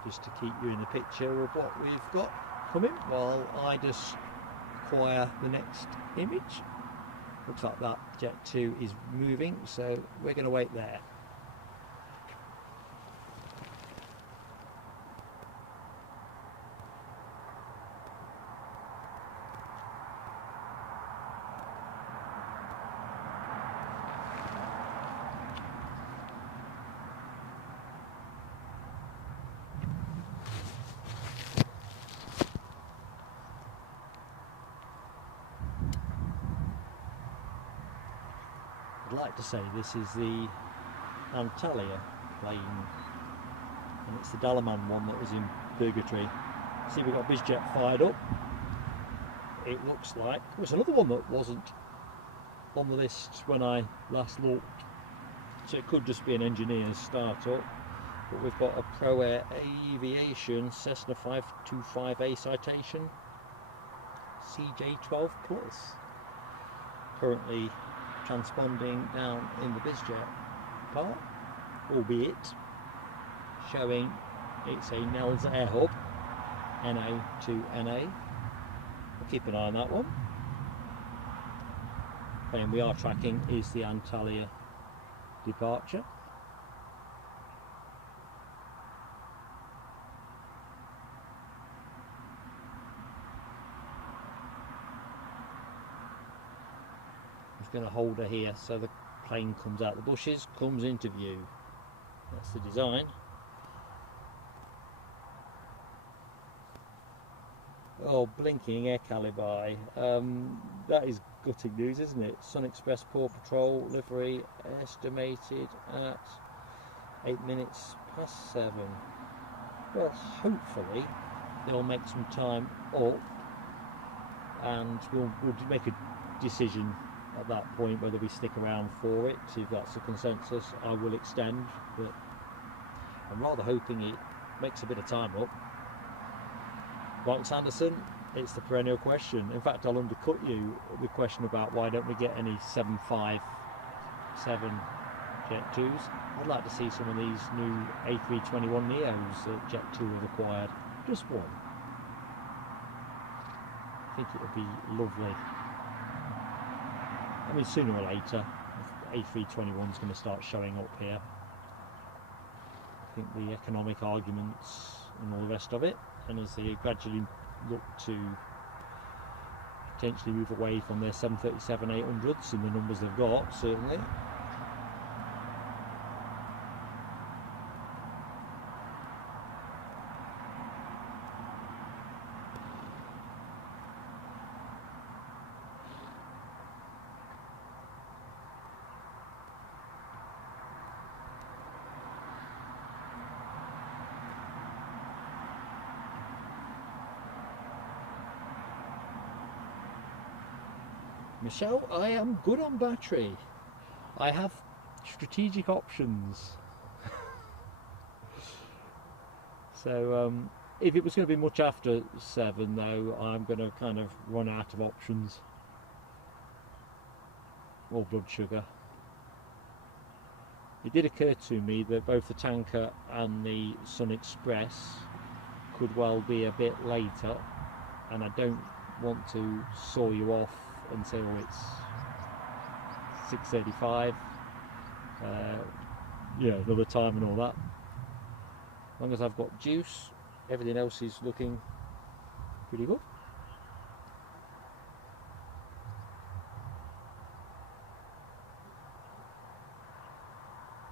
Just to keep you in the picture of what we've got coming while I just acquire the next image. Looks like that Jet 2 is moving, so we're going to wait there. I'd like to say this is the Antalya plane, and it's the Dalaman one that was in purgatory. See, we've got BizJet fired up. It looks like there's another one that wasn't on the list when I last looked, so it could just be an engineer's startup. But we've got a Pro Air Aviation Cessna 525A citation CJ12 Plus, currently transponding down in the BizJet part, albeit showing it's a Nels Air Hub NA to NA. We'll keep an eye on that one. And we are tracking is the Antalya departure. Going to hold her here so the plane comes out the bushes, comes into view. That's the design. Oh, blinking air calibi. That is gutting news, isn't it? Sun Express Paw Patrol livery estimated at 8 minutes past 7. Well, hopefully they'll make some time up and we'll make a decision at that point whether we stick around for it. If that's the consensus, I will extend, but I'm rather hoping it makes a bit of time up. Mark Sanderson, it's the perennial question. In fact, I'll undercut you the question about why don't we get any 757 Jet 2s. I'd like to see some of these new A321 Neos that Jet 2 have acquired. Just one. I think it would be lovely. I mean, sooner or later, A321 is going to start showing up here. I think the economic arguments and all the rest of it, and as they gradually look to potentially move away from their 737-800s and the numbers they've got, certainly. Michelle, I am good on battery. I have strategic options. So if it was going to be much after 7 though, I'm going to kind of run out of options. Or blood sugar. It did occur to me that both the tanker and the Sun Express could well be a bit later, and I don't want to saw you off until it's 6:35, yeah, another time and all that. As long as I've got juice, everything else is looking pretty good.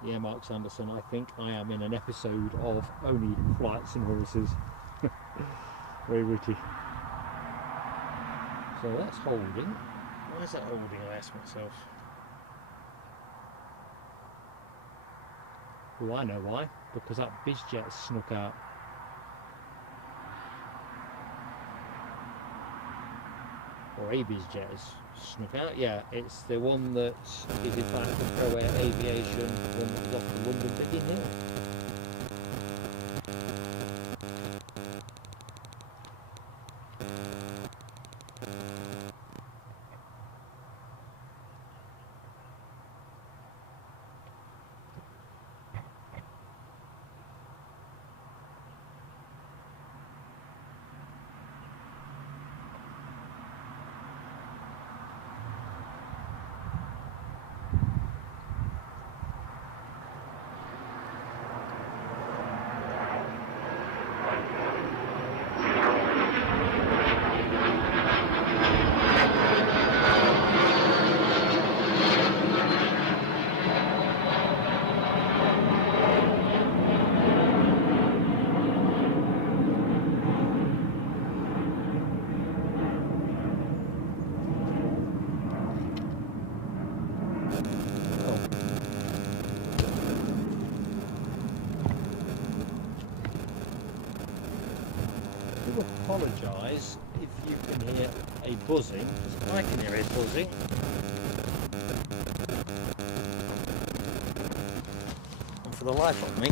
Yeah, Mark Sanderson, I think I am in an episode of Only Flights and Horses. Very witty. So that's holding. Where's that holding? I ask myself. Well, I know why. Because that easyJet snuck out. Or easyJet has snuck out. Yeah, it's the one that is in fact the Aviation, one that was off the London Biggin Hill. Apologise if you can hear a buzzing, because I can hear a buzzing. And for the life of me,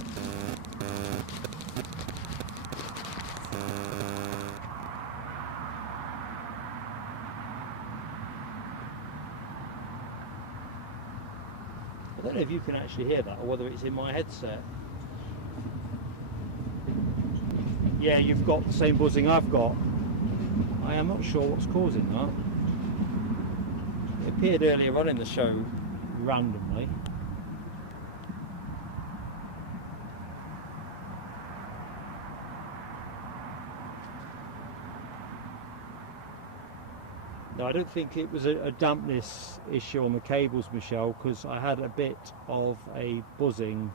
I don't know if you can actually hear that or whether it's in my headset. Yeah, you've got the same buzzing I've got. I am not sure what's causing that. It appeared earlier on in the show randomly. No, I don't think it was a dampness issue on the cables, Michelle, because I had a bit of a buzzing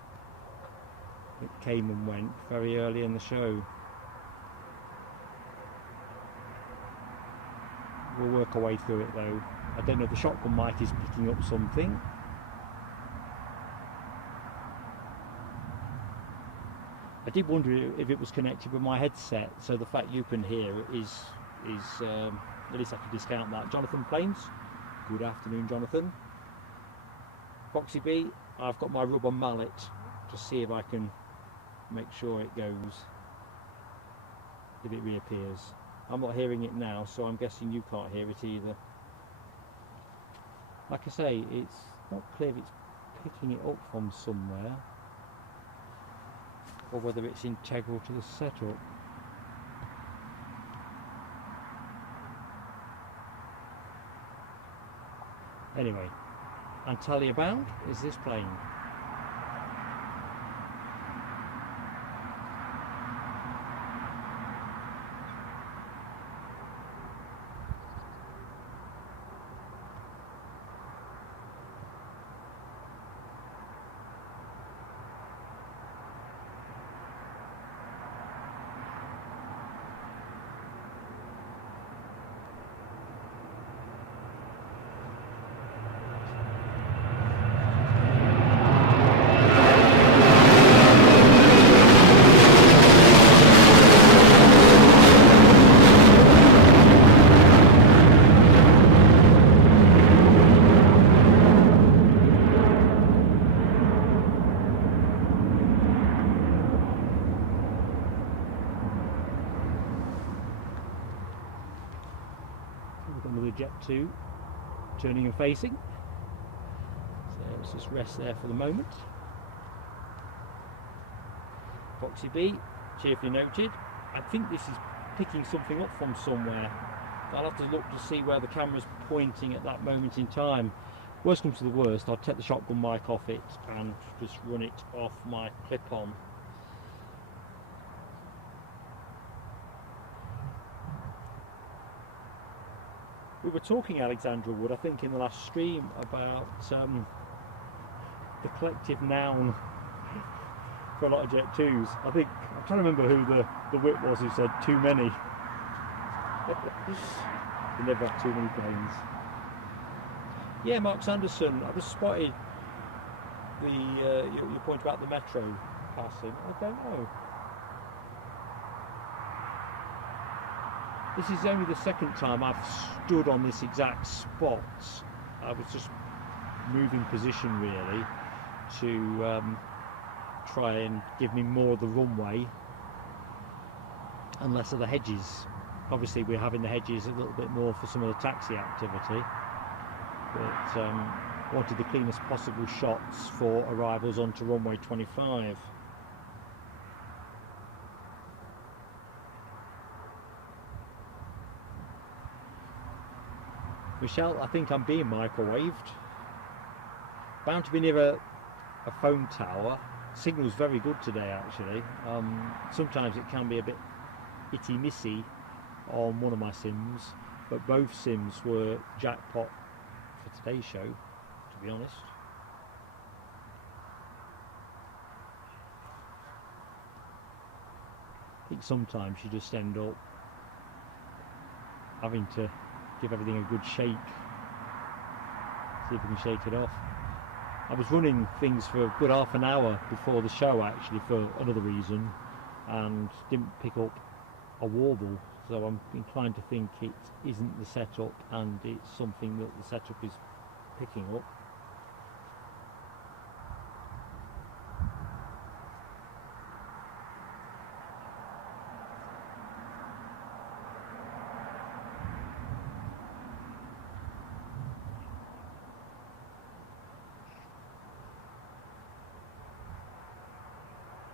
that came and went very early in the show. We'll work our way through it though. I don't know if the shotgun mic is picking up something. I did wonder if it was connected with my headset, so the fact you can hear is at least I can discount that. Jonathan Plains, good afternoon, Jonathan. Foxy B, I've got my rubber mallet to see if I can make sure it goes, if it reappears. I'm not hearing it now, so I'm guessing you can't hear it either. Like I say, it's not clear if it's picking it up from somewhere or whether it's integral to the setup. Anyway, Antalya bound is this plane. Jet 2 turning and facing, so let's just rest there for the moment. Foxy B, cheerfully noted. I think this is picking something up from somewhere. I'll have to look to see where the camera's pointing at that moment in time. Worst comes to the worst, I'll take the shotgun mic off it and just run it off my clip-on. We were talking, Alexandra Wood, I think in the last stream, about the collective noun for a lot of Jet 2s. I think, I'm trying to remember who the wit was who said too many. You never have too many planes. Yeah, Mark Sanderson. I was spotted the your point about the metro passing. I don't know. This is only the second time I've stood on this exact spot. I was just moving position really to try and give me more of the runway and less of the hedges. Obviously we're having the hedges a little bit more for some of the taxi activity, but wanted the cleanest possible shots for arrivals onto runway 25. Michelle, I think I'm being microwaved. Bound to be near a phone tower. Signal's very good today actually. Sometimes it can be a bit itty missy on one of my sims, but both sims were jackpot for today's show, to be honest. I think sometimes you just end up having to give everything a good shake, see if we can shake it off. I was running things for a good half an hour before the show actually for another reason and didn't pick up a warble, so I'm inclined to think it isn't the setup and it's something that the setup is picking up.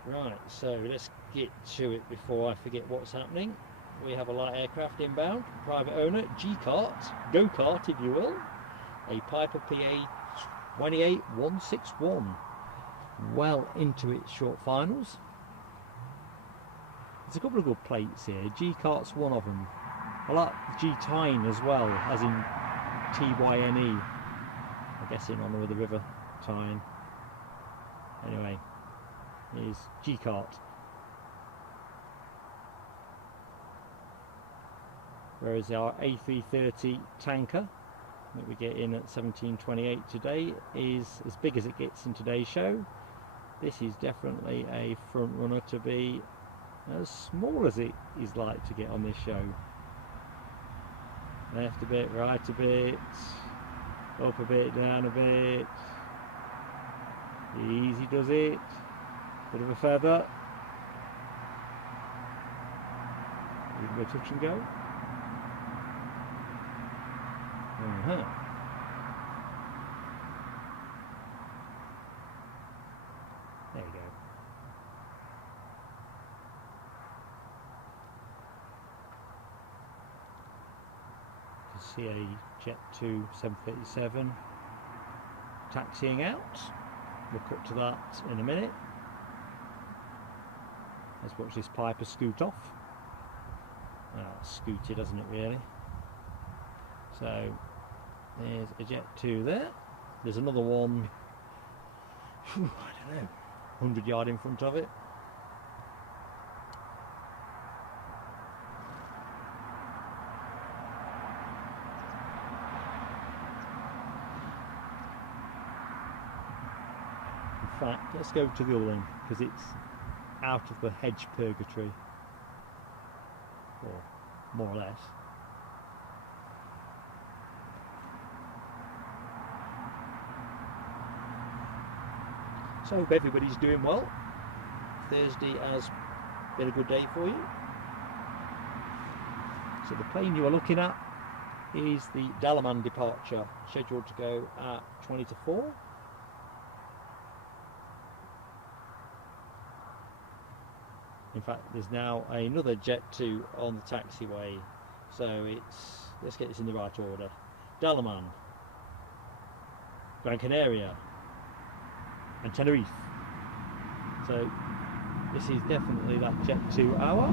Right, so let's get to it before I forget what's happening. We have a light aircraft inbound, private owner, G-Kart, go-kart if you will, a Piper PA 28161, well into its short finals. There's a couple of good plates here, G-Kart's one of them. I like G-Tyne as well, as in T-Y-N-E, I guess in honour of the River Tyne. Anyway, here's G-Kart. Whereas our A330 tanker that we get in at 1728 today is as big as it gets in today's show. This is definitely a front runner to be as small as it is like to get on this show. Left a bit, right a bit, up a bit, down a bit. Easy does it. Bit of a feather. A little bit of touch and go. There you go. You can see a Jet 2 737 taxiing out. We'll cut to that in a minute. Let's watch this Piper scoot off. Scooted, hasn't it really? So there's a Jet 2 there. There's another one, I don't know, 100 yard in front of it. In fact, let's go to the other one because it's out of the hedge purgatory, or more or less. So I hope everybody's doing well. Thursday has been a good day for you. So the plane you are looking at is the Dalaman departure, scheduled to go at 20 to 4. In fact, there's now another Jet 2 on the taxiway, so let's get this in the right order. Dalaman, Gran Canaria and Tenerife. So this is definitely that Jet 2 hour.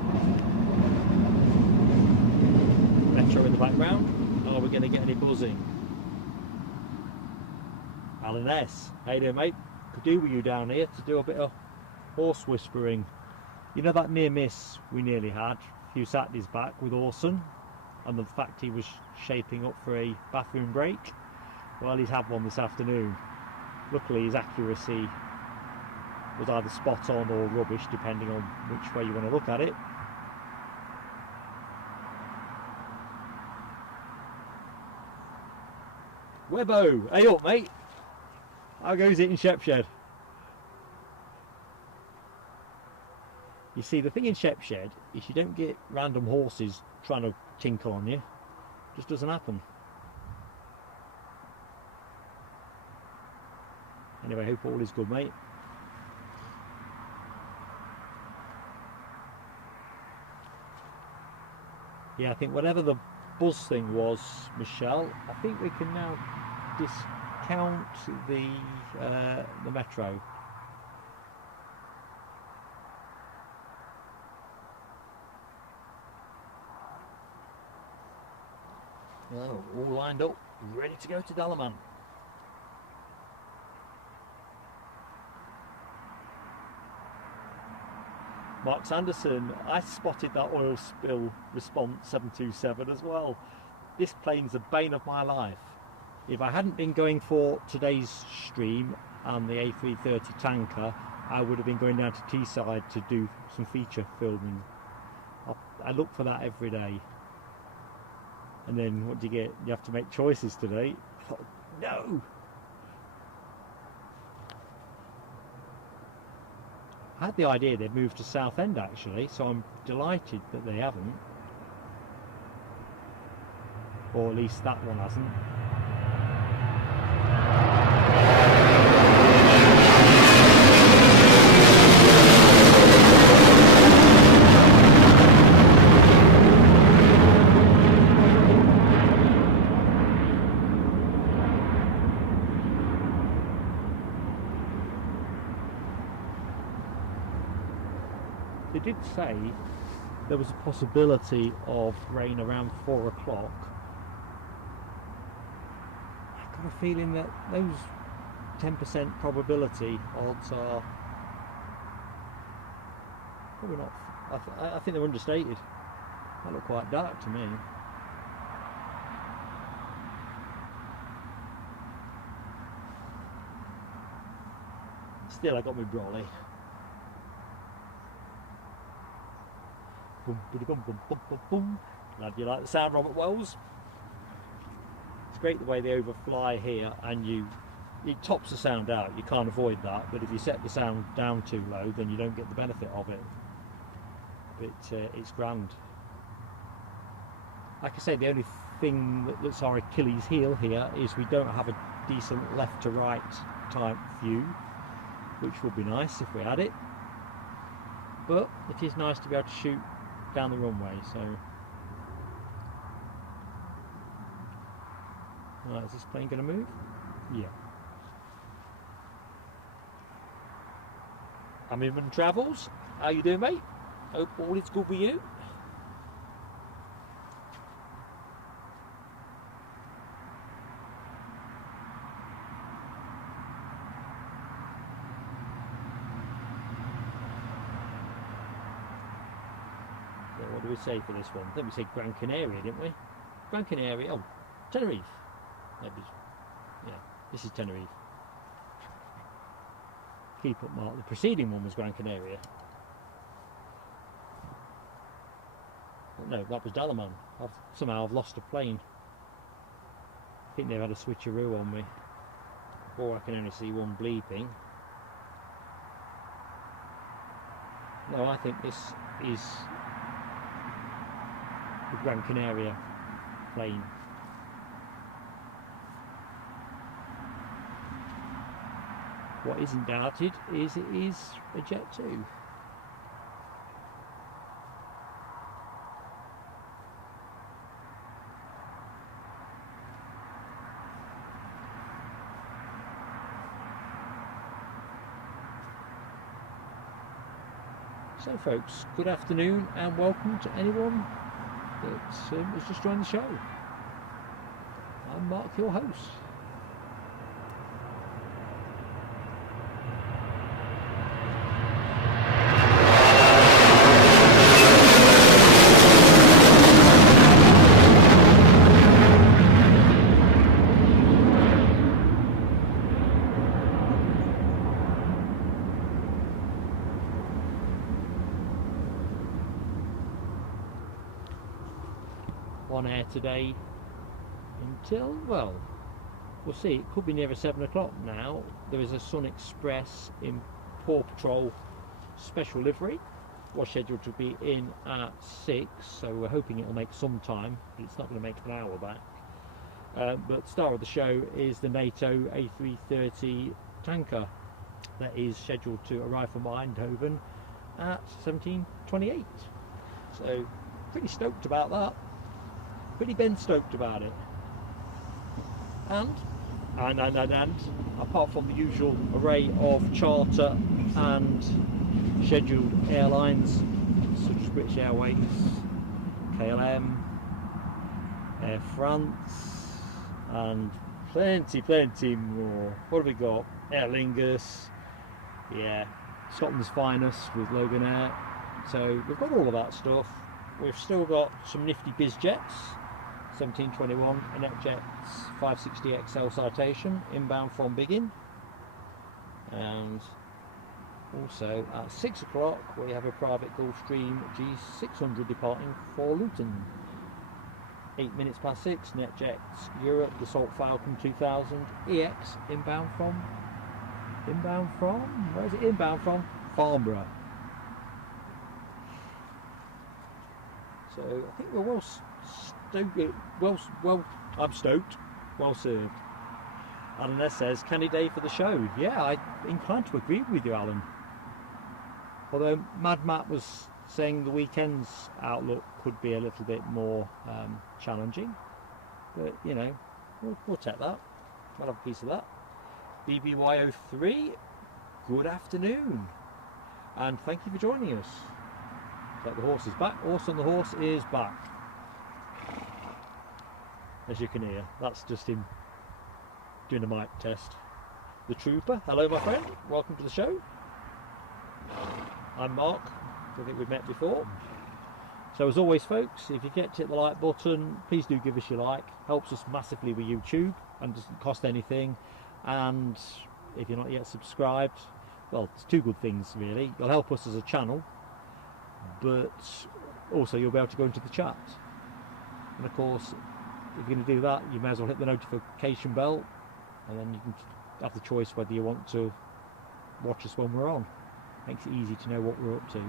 Metro in the background. Are we going to get any buzzing? Alan S. How you doing, mate? Could do with you down here to do a bit of horse whispering. You know that near miss we nearly had a few Saturdays back with Orson and the fact he was shaping up for a bathroom break? Well, he's had one this afternoon. Luckily his accuracy was either spot on or rubbish, depending on which way you want to look at it. Webbo, hey up mate, how goes it in Shepshed? You see, the thing in Shepshed is you don't get random horses trying to tinkle on you. It just doesn't happen. Anyway, hope all is good, mate. Yeah, I think whatever the buzz thing was, Michelle, I think we can now discount the metro. Oh, all lined up, ready to go to Dalaman. Mark Sanderson, I spotted that oil spill response 727 as well. This plane's the bane of my life. If I hadn't been going for today's stream and the A330 tanker, I would have been going down to Teesside to do some feature filming. I look for that every day. And then what do you get? You have to make choices today. Oh, no! I had the idea they'd moved to Southend actually, so I'm delighted that they haven't. Or at least that one hasn't. They did say there was a possibility of rain around 4 o'clock. I've got a feeling that those 10% probability odds are probably not. I think they're understated. That look quite dark to me. Still, I got my brolly. Boom, boom, boom, boom, boom, boom. Glad you like the sound, Robert Wells. It's great the way they overfly here, and it tops the sound out. You can't avoid that, but if you set the sound down too low, then you don't get the benefit of it. But it's grand. Like I say, the only thing that's our Achilles heel here is we don't have a decent left to right type view, which would be nice if we had it. But it is nice to be able to shoot down the runway. So, right, is this plane going to move? Yeah. I'm Inman Travels. How you doing, mate? Hope all is good with you. What do we say for this one? I think we said Gran Canaria, didn't we? Gran Canaria, oh, Tenerife. Maybe, yeah, this is Tenerife. Keep up mark. The preceding one was Gran Canaria. No, that was Dalaman. Somehow I've lost a plane. I think they've had a switcheroo on me. Or I can only see one bleeping. No, I think this is the Gran Canaria plane. What isn't doubted is it is a Jet 2. So folks, good afternoon and welcome to anyone that has just joined the show. I'm Mark, your host. on air today until, well, we'll see, it could be nearer 7 o'clock now. There is a Sun Express in Paw Patrol special livery, was scheduled to be in at 6, so we're hoping it'll make some time, but it's not going to make an hour back. But star of the show is the NATO A330 tanker that is scheduled to arrive from Eindhoven at 17:28. So pretty stoked about that. Pretty stoked about it. And apart from the usual array of charter and scheduled airlines such as British Airways, KLM, Air France, and plenty more. What have we got? Aer Lingus, yeah, Scotland's finest with Loganair. So we've got all of that stuff. We've still got some nifty biz jets, 1721 NetJets 560XL Citation inbound from Biggin, and also at 6 o'clock we have a private Gulfstream G600 departing for Luton. 8 minutes past 6, NetJets Europe, the Salt Falcon 2000 EX inbound from, where is it inbound from? Farnborough. So I think we're well stoked, I'm stoked, well served. Alan S says, canny day for the show. Yeah, I'm inclined to agree with you, Alan. Although Mad Matt was saying the weekend's outlook could be a little bit more challenging, but you know, we'll take that. I'll have a piece of that. BBY03, good afternoon, and thank you for joining us. Like the horse is back. Horse on the horse is back, as you can hear. That's just him doing a mic test. The Trooper, hello my friend, welcome to the show. I'm Mark, I think we've met before. So as always folks, if you get to hit the like button, please do give us your like. Helps us massively with YouTube and doesn't cost anything. And if you're not yet subscribed, well, it's two good things really. You'll help us as a channel, but also you'll be able to go into the chat. And of course, if you're going to do that, you may as well hit the notification bell, and then you can have the choice whether you want to watch us when we're on. Makes it easy to know what we're up to.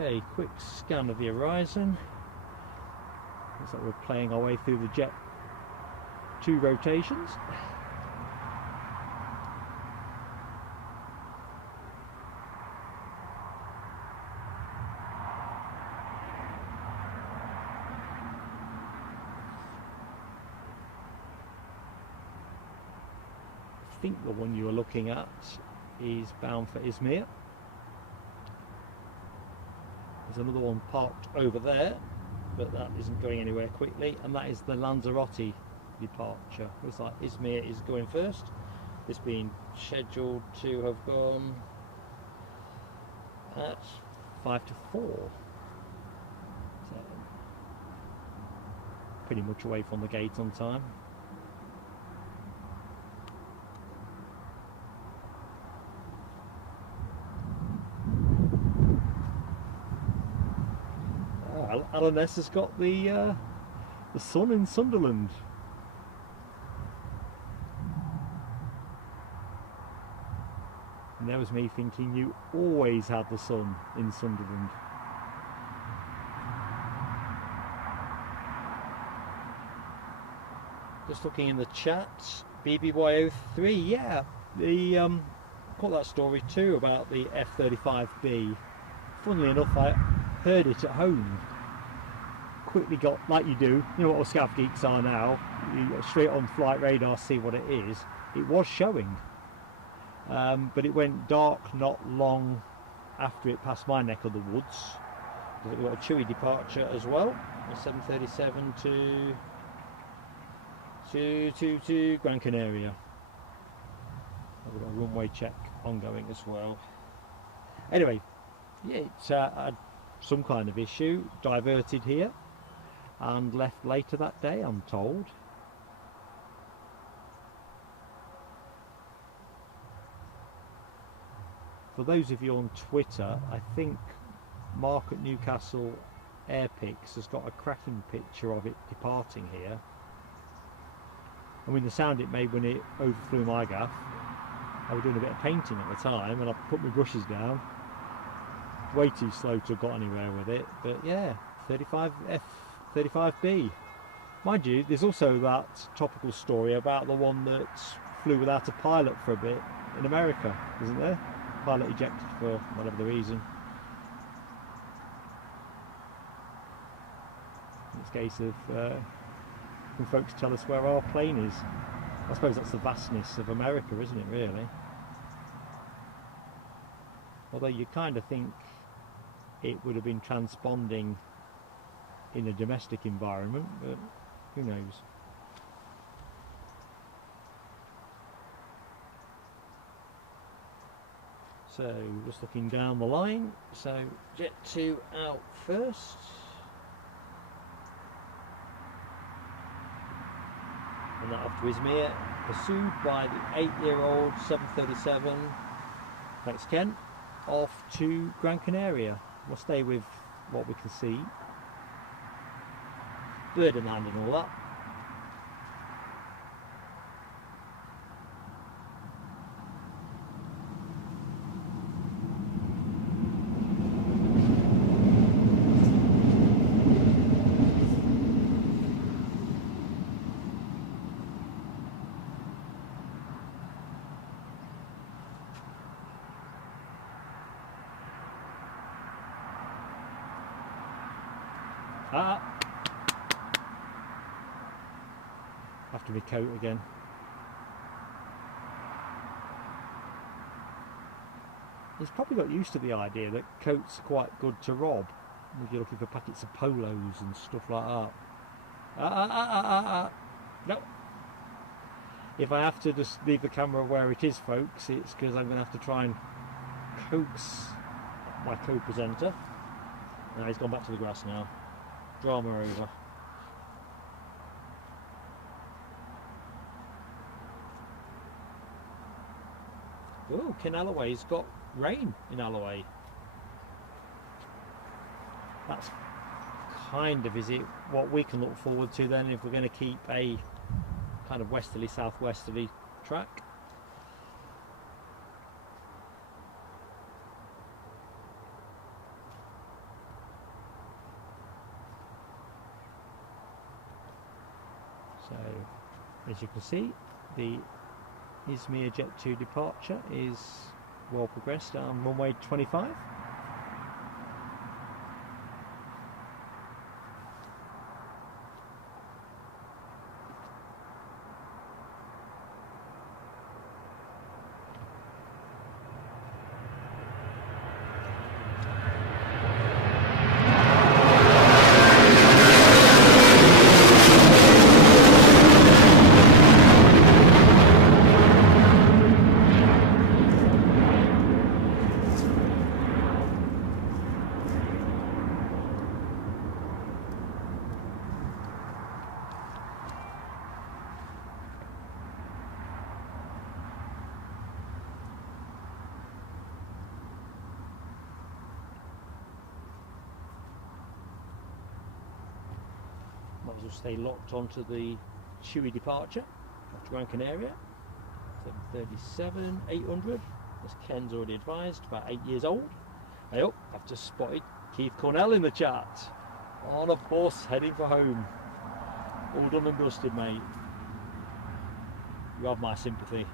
Okay, quick scan of the horizon. Looks like we're playing our way through the jet 2 rotations. I think the one you were looking at is bound for Izmir. There's another one parked over there, but that isn't going anywhere quickly, and that is the Lanzarote departure. Looks like Izmir is going first. This being scheduled to have gone at 5 to 4. So pretty much away from the gate on time. Alan S has got the sun in Sunderland. And there was me thinking you always had the sun in Sunderland. Just looking in the chat, BBY03, yeah, the caught that story too about the F-35B. Funnily enough, I heard it at home. Quickly got, like you do, you know what us scav geeks are now, you go straight on flight radar, see what it is. It was showing, but it went dark not long after it passed my neck of the woods, We've got a Chewy departure as well, a 737 to Gran Canaria. We've got a runway check ongoing as well. Anyway, yeah, it's had some kind of issue, diverted here and left later that day, I'm told. For those of you on Twitter, I think Mark at Newcastle Airpics has got a cracking picture of it departing here. I mean, the sound it made when it overflew my gaff, I was doing a bit of painting at the time and I put my brushes down. Way too slow to have got anywhere with it, but yeah, 35B. Mind you, there's also that topical story about the one that flew without a pilot for a bit in America, isn't there? Pilot ejected for whatever the reason. It's a case of can folks tell us where our plane is? I suppose that's the vastness of America, isn't it, really? Although you kind of think it would have been transponding in a domestic environment, but who knows? So just looking down the line, so Jet 2 out first. And that off to Izmir, pursued by the 8-year-old 737, thanks Ken, off to Gran Canaria. We'll stay with what we can see. Bird in hand and all that. After my coat again. He's probably got used to the idea that coats are quite good to rob if you're looking for packets of polos and stuff like that. No. If I have to just leave the camera where it is, folks, it's because I'm going to have to try and coax my co-presenter. Now he's gone back to the grass now. Drama over. Oh, Ken Alloway's got rain in Alloway. That's kind of, is it what we can look forward to then if we're going to keep a kind of westerly, southwesterly track? So, as you can see, the Izmir Jet 2 departure is well progressed on runway 25. Might as well stay locked onto the Chewy departure after Gran Canaria. 737 800, as Ken's already advised, about 8 years old. Hey up, I've just spotted Keith Cornell in the chat on a bus heading for home. All done and dusted, mate. You have my sympathy.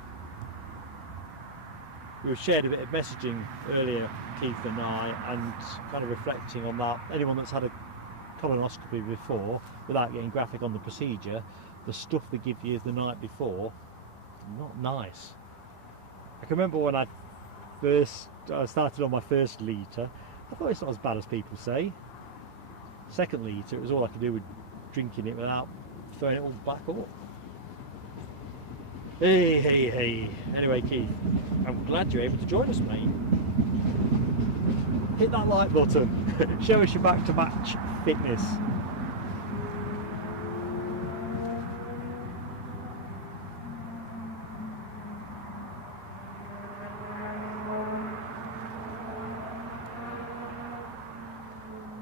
We've shared a bit of messaging earlier, Keith and I, and kind of reflecting on that. Anyone that's had a colonoscopy before, without getting graphic on the procedure, the stuff they give you the night before, not nice. I can remember when I started on my first litre, I thought it's not as bad as people say. second litre, it was all I could do with drinking it without throwing it all back up. Hey. Anyway, Keith, I'm glad you're able to join us, mate. Hit that like button. Show us your back to match fitness.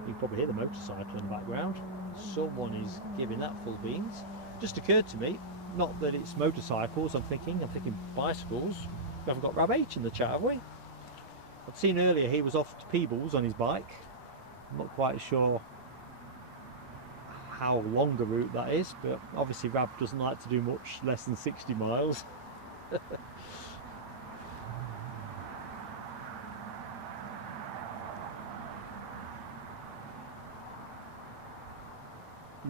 You can probably hear the motorcycle in the background. Someone is giving that full beans. Just occurred to me, not that it's motorcycles I'm thinking bicycles. We haven't got Rab H in the chat, have we? I'd seen earlier he was off to Peebles on his bike. I'm not quite sure how long a route that is, but obviously Rab doesn't like to do much less than 60 miles.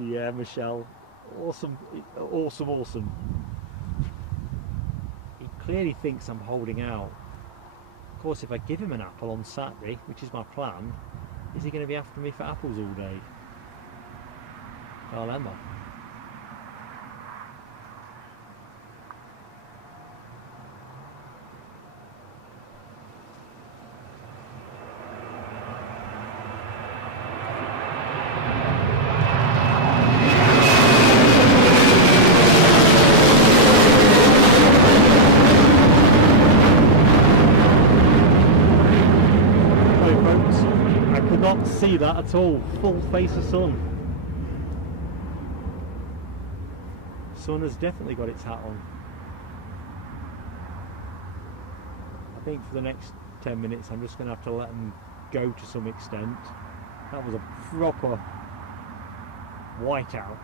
Yeah, Michelle, awesome. He clearly thinks I'm holding out. Of course, if I give him an apple on Saturday, which is my plan, is he going to be after me for apples all day? I'll remember. See that at all, full face of sun. Sun has definitely got its hat on. I think for the next 10 minutes I'm just going to have to let them go to some extent. That was a proper whiteout.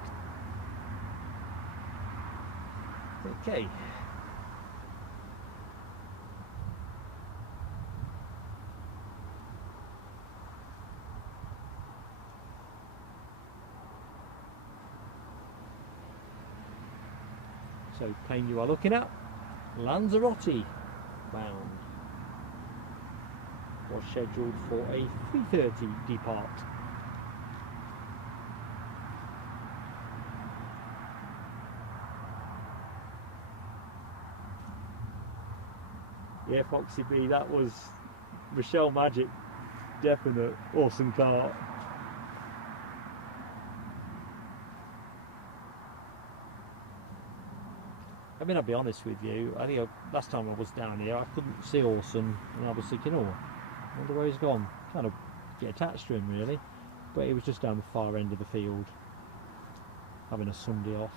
Okay. So plane you are looking at, Lanzarote bound, was scheduled for a 3:30 depart. Yeah, Foxy B, that was Michelle Magic, definite awesome car. I mean, I'll be honest with you, I think last time I was down here I couldn't see Orson and I was thinking, oh, I wonder where he's gone. Kind of get attached to him really, but he was just down the far end of the field having a Sunday off.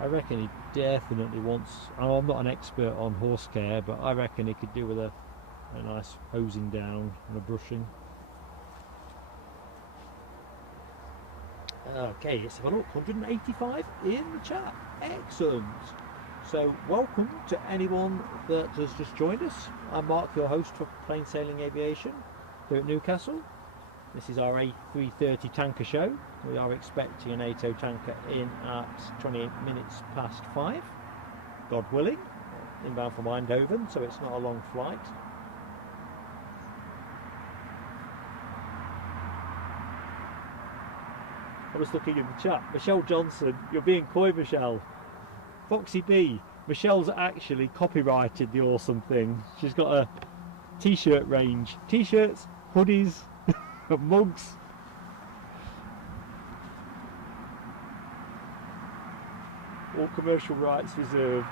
I reckon he definitely wants, I'm not an expert on horse care, but I reckon he could do with a nice hosing down and a brushing. Okay, let's have a look. 185 in the chat. Excellent. So, welcome to anyone that has just joined us. I'm Mark, your host for Plain Sailing Aviation here at Newcastle. This is our A330 tanker show. We are expecting a NATO tanker in at 28 minutes past 5, God willing, inbound from Eindhoven, so it's not a long flight. I was looking in the chat. Michelle Johnson, you're being coy, Michelle. Foxy B, Michelle's actually copyrighted the awesome thing. She's got a t-shirt range. T-shirts, hoodies, mugs. All commercial rights reserved.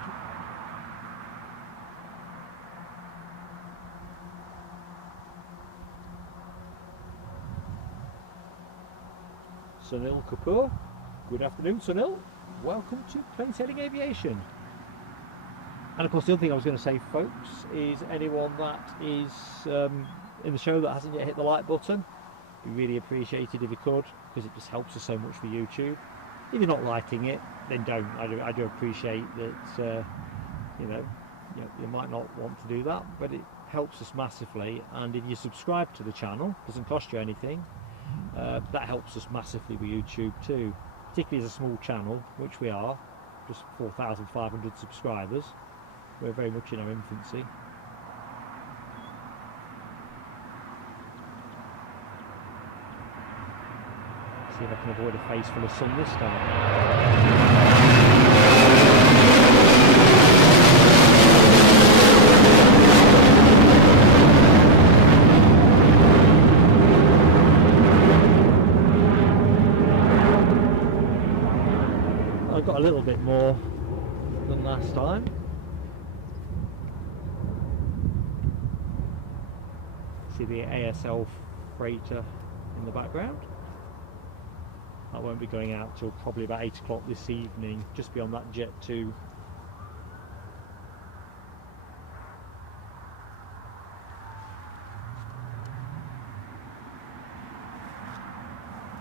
Sunil Kapoor, good afternoon Sunil, welcome to Plain Sailing Aviation. And of course the other thing I was going to say, folks, is anyone that is in the show that hasn't yet hit the like button, be really appreciated if you could, because it just helps us so much for YouTube. If you're not liking it, then don't. I do appreciate that you might not want to do that, but it helps us massively. And if you subscribe to the channel, it doesn't cost you anything. That helps us massively with YouTube too, particularly as a small channel, which we are, just 4,500 subscribers. We're very much in our infancy. See if I can avoid a face full of sun this time. I've got a little bit more than last time. See the ASL freighter in the background. That won't be going out till probably about 8 o'clock this evening, just beyond that Jet 2.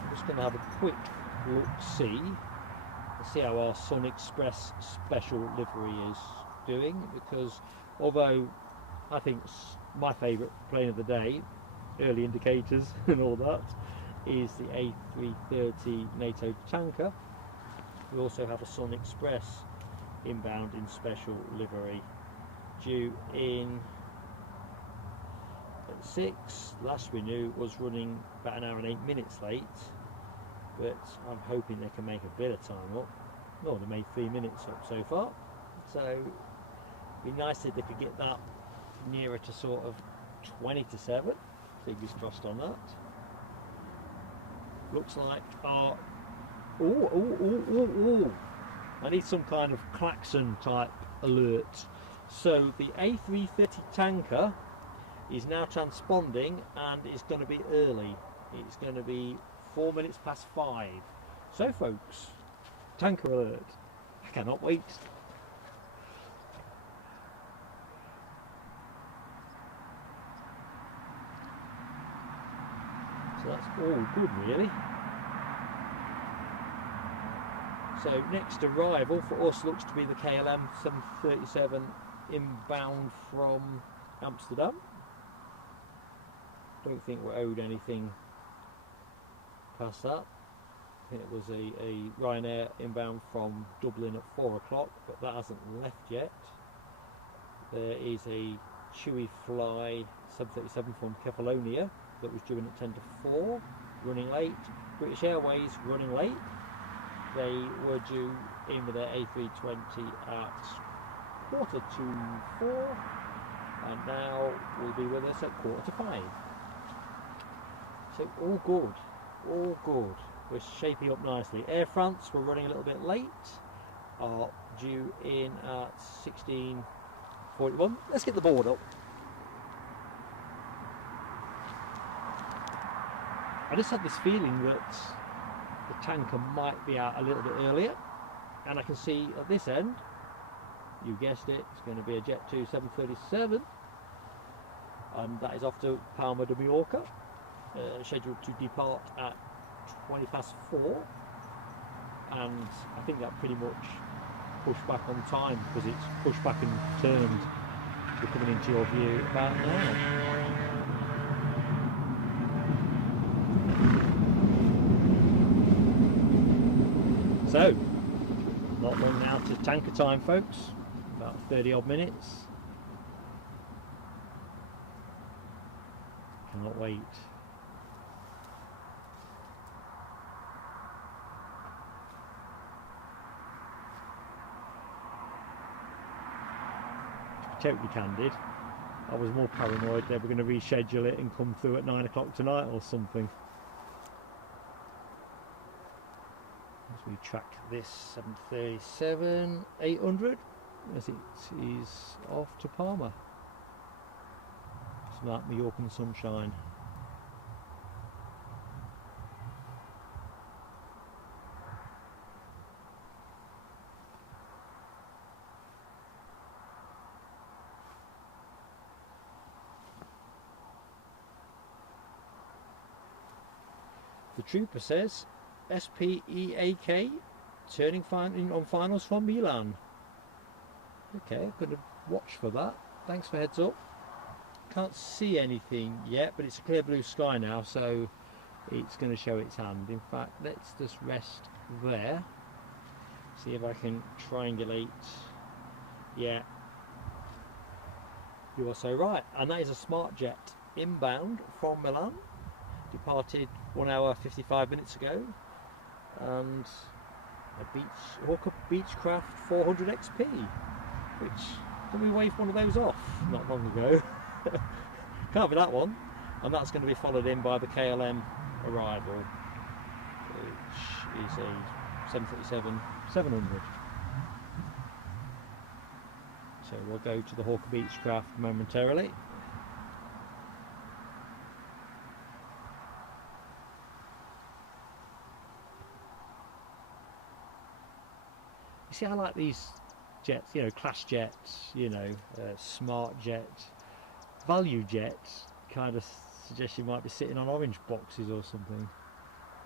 I'm just going to have a quick look-see. See how our Sun Express special livery is doing, because although I think my favourite plane of the day, early indicators and all that, is the A330 NATO tanker, we also have a Sun Express inbound in special livery, due in at 6. Last we knew was running about an hour and 8 minutes late, but I'm hoping they can make a bit of time up. Well, they made 3 minutes up so far, so it'd be nice if they could get that nearer to sort of 20 to 7. Fingers crossed on that. Looks like our I need some kind of klaxon type alert. So the A330 tanker is now transponding and is going to be early. It's going to be 4 minutes past 5. So folks, tanker alert. I cannot wait. So that's all good really. So next arrival for us looks to be the KLM 737 inbound from Amsterdam. Don't think we're owed anything past that. I think it was a Ryanair inbound from Dublin at 4 o'clock, but that hasn't left yet. There is a Chewy Fly 737 from Kefalonia that was due in at 10 to 4, running late. British Airways running late. They were due in with their A320 at 4:45, and now will be with us at 4:45. So all good, all good. We're shaping up nicely. Air France were running a little bit late, are due in at 16:41. Let's get the board up. I just had this feeling that the tanker might be out a little bit earlier, and I can see at this end, you guessed it, it's going to be a Jet 2 737, and that is off to Palma de Mallorca, scheduled to depart at 20 past 4, and I think that pretty much pushed back on time because it's pushed back and turned. We're coming into your view about now. So, not long now to tanker time, folks. About 30 odd minutes. Cannot wait. To be totally candid, I was more paranoid they were going to reschedule it and come through at 9 o'clock tonight or something. As we track this 737-800 as it is off to Palma. Smart Mallorcan sunshine. The trooper says SPEAK turning on finals from Milan. Okay, I'm going to watch for that. Thanks for heads up. Can't see anything yet, but it's a clear blue sky now, so it's going to show its hand. In fact, let's just rest there. See if I can triangulate. Yeah, You are so right. And that is a smart jet inbound from Milan. Departed 1 hour 55 minutes ago. And a Hawker Beechcraft 400 XP, which we waved one of those off not long ago. Can't be that one. And that's going to be followed in by the KLM arrival, which is a 737-700. So we'll go to the Hawker Beechcraft momentarily. You see, I like these jets, you know, class jets, you know, smart jets, value jets, kind of suggest you might be sitting on orange boxes or something,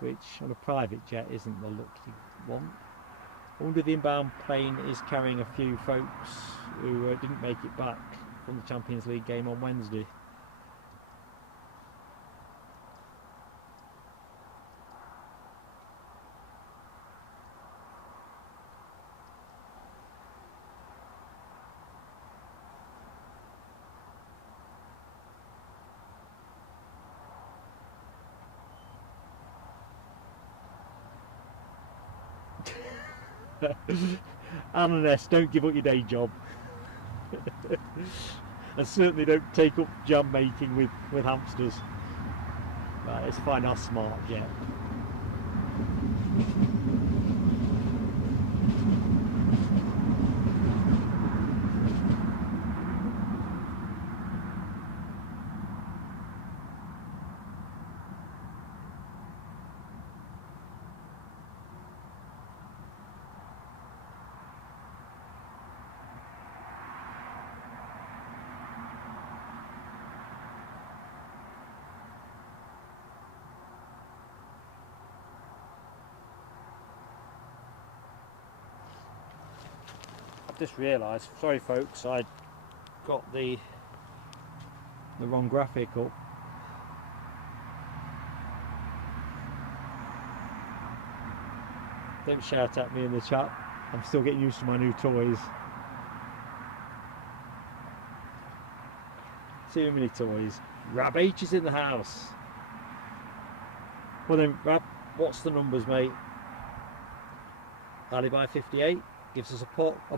which on a private jet isn't the look you want. I wonder if the inbound plane is carrying a few folks who didn't make it back from the Champions League game on Wednesday. Alan S, don't give up your day job. And certainly don't take up jam making with hamsters. Right, let's find our smart jet. Just realised, sorry folks, I got the wrong graphic up. Don't shout at me in the chat, I'm still getting used to my new toys. Too many toys. Rab H is in the house. Well then, Rab, what's the numbers, mate? Alibi 58 gives us a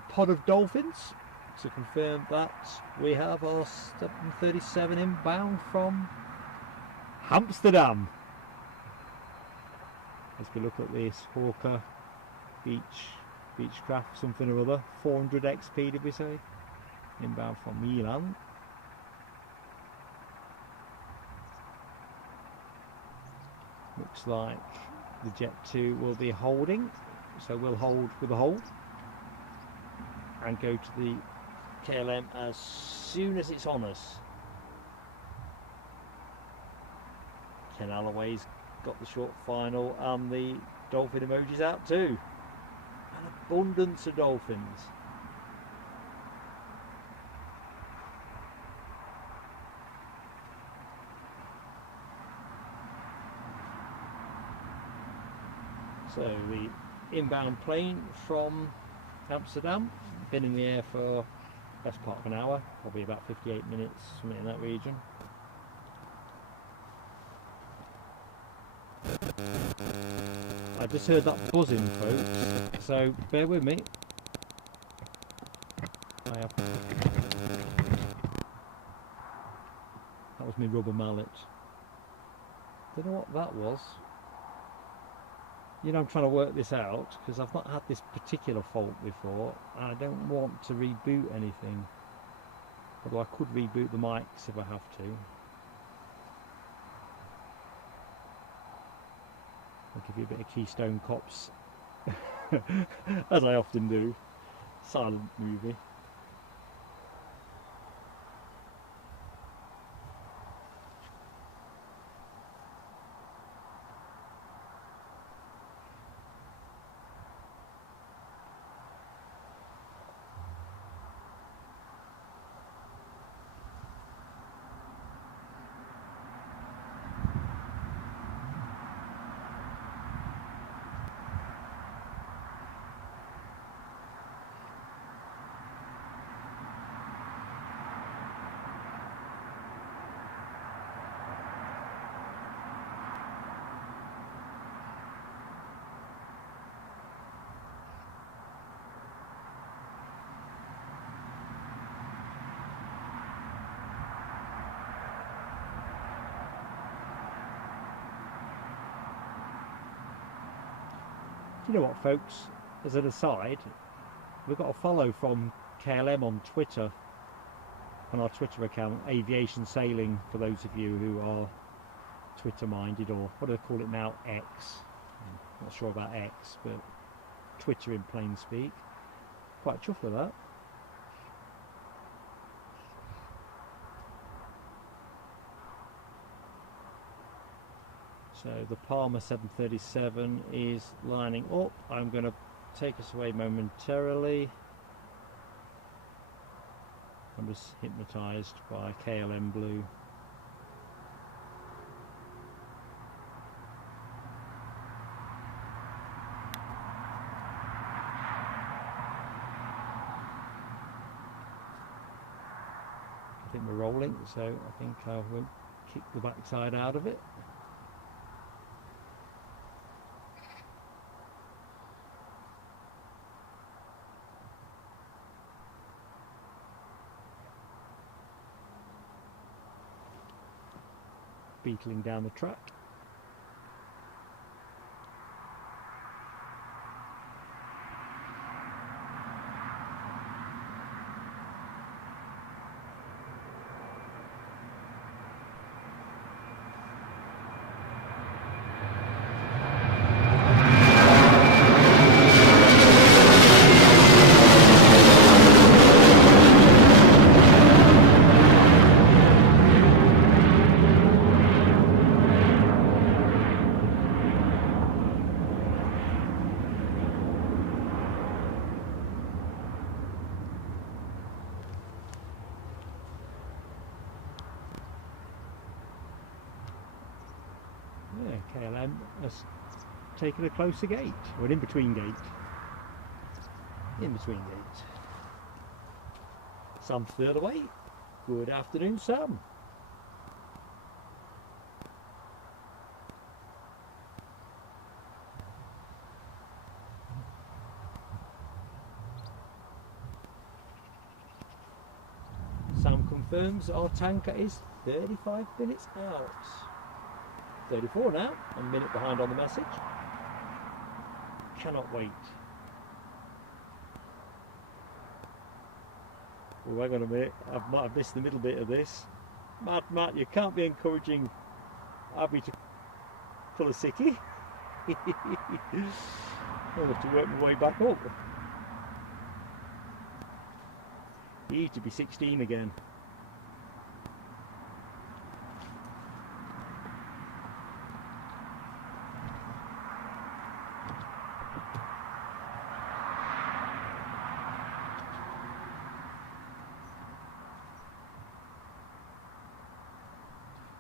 pod of dolphins to confirm that we have our 737 inbound from Amsterdam. As we look at this Hawker Beechcraft something or other, 400 XP did we say? Inbound from Milan. Looks like the Jet 2 will be holding, so we'll hold with a hold and go to the KLM as soon as it's on us. Ken Alloway's got the short final and the dolphin emojis out too. An abundance of dolphins. So the inbound plane from Amsterdam, been in the air for best part of an hour, probably about 58 minutes, something in that region. I just heard that buzzing, folks, so bear with me. That was my rubber mallet. Don't know what that was. You know, I'm trying to work this out because I've not had this particular fault before and I don't want to reboot anything, although I could reboot the mics if I have to. I'll give you a bit of Keystone Cops as I often do. Silent movie. You know what, folks, as an aside, we've got a follow from KLM on Twitter, on our Twitter account, Aviation Sailing, for those of you who are Twitter minded, or what do they call it now, X. I'm not sure about X, but Twitter in plain speak. Quite chuffed with that. So the Palmer 737 is lining up. I'm going to take us away momentarily. I'm just hypnotised by KLM Blue. I think we're rolling, so I think I won't kick the backside out of it. Beetling down the track. KLM has taken a closer gate, or an in-between gate. In-between gate. Sam third away. Good afternoon, Sam. Sam confirms our tanker is 35 minutes out. 34 now, a minute behind on the message. Cannot wait. Oh, hang on a minute, I've missed the middle bit of this. Matt, you can't be encouraging Abby to pull a sickie. I'll have to work my way back up. You need to be 16 again.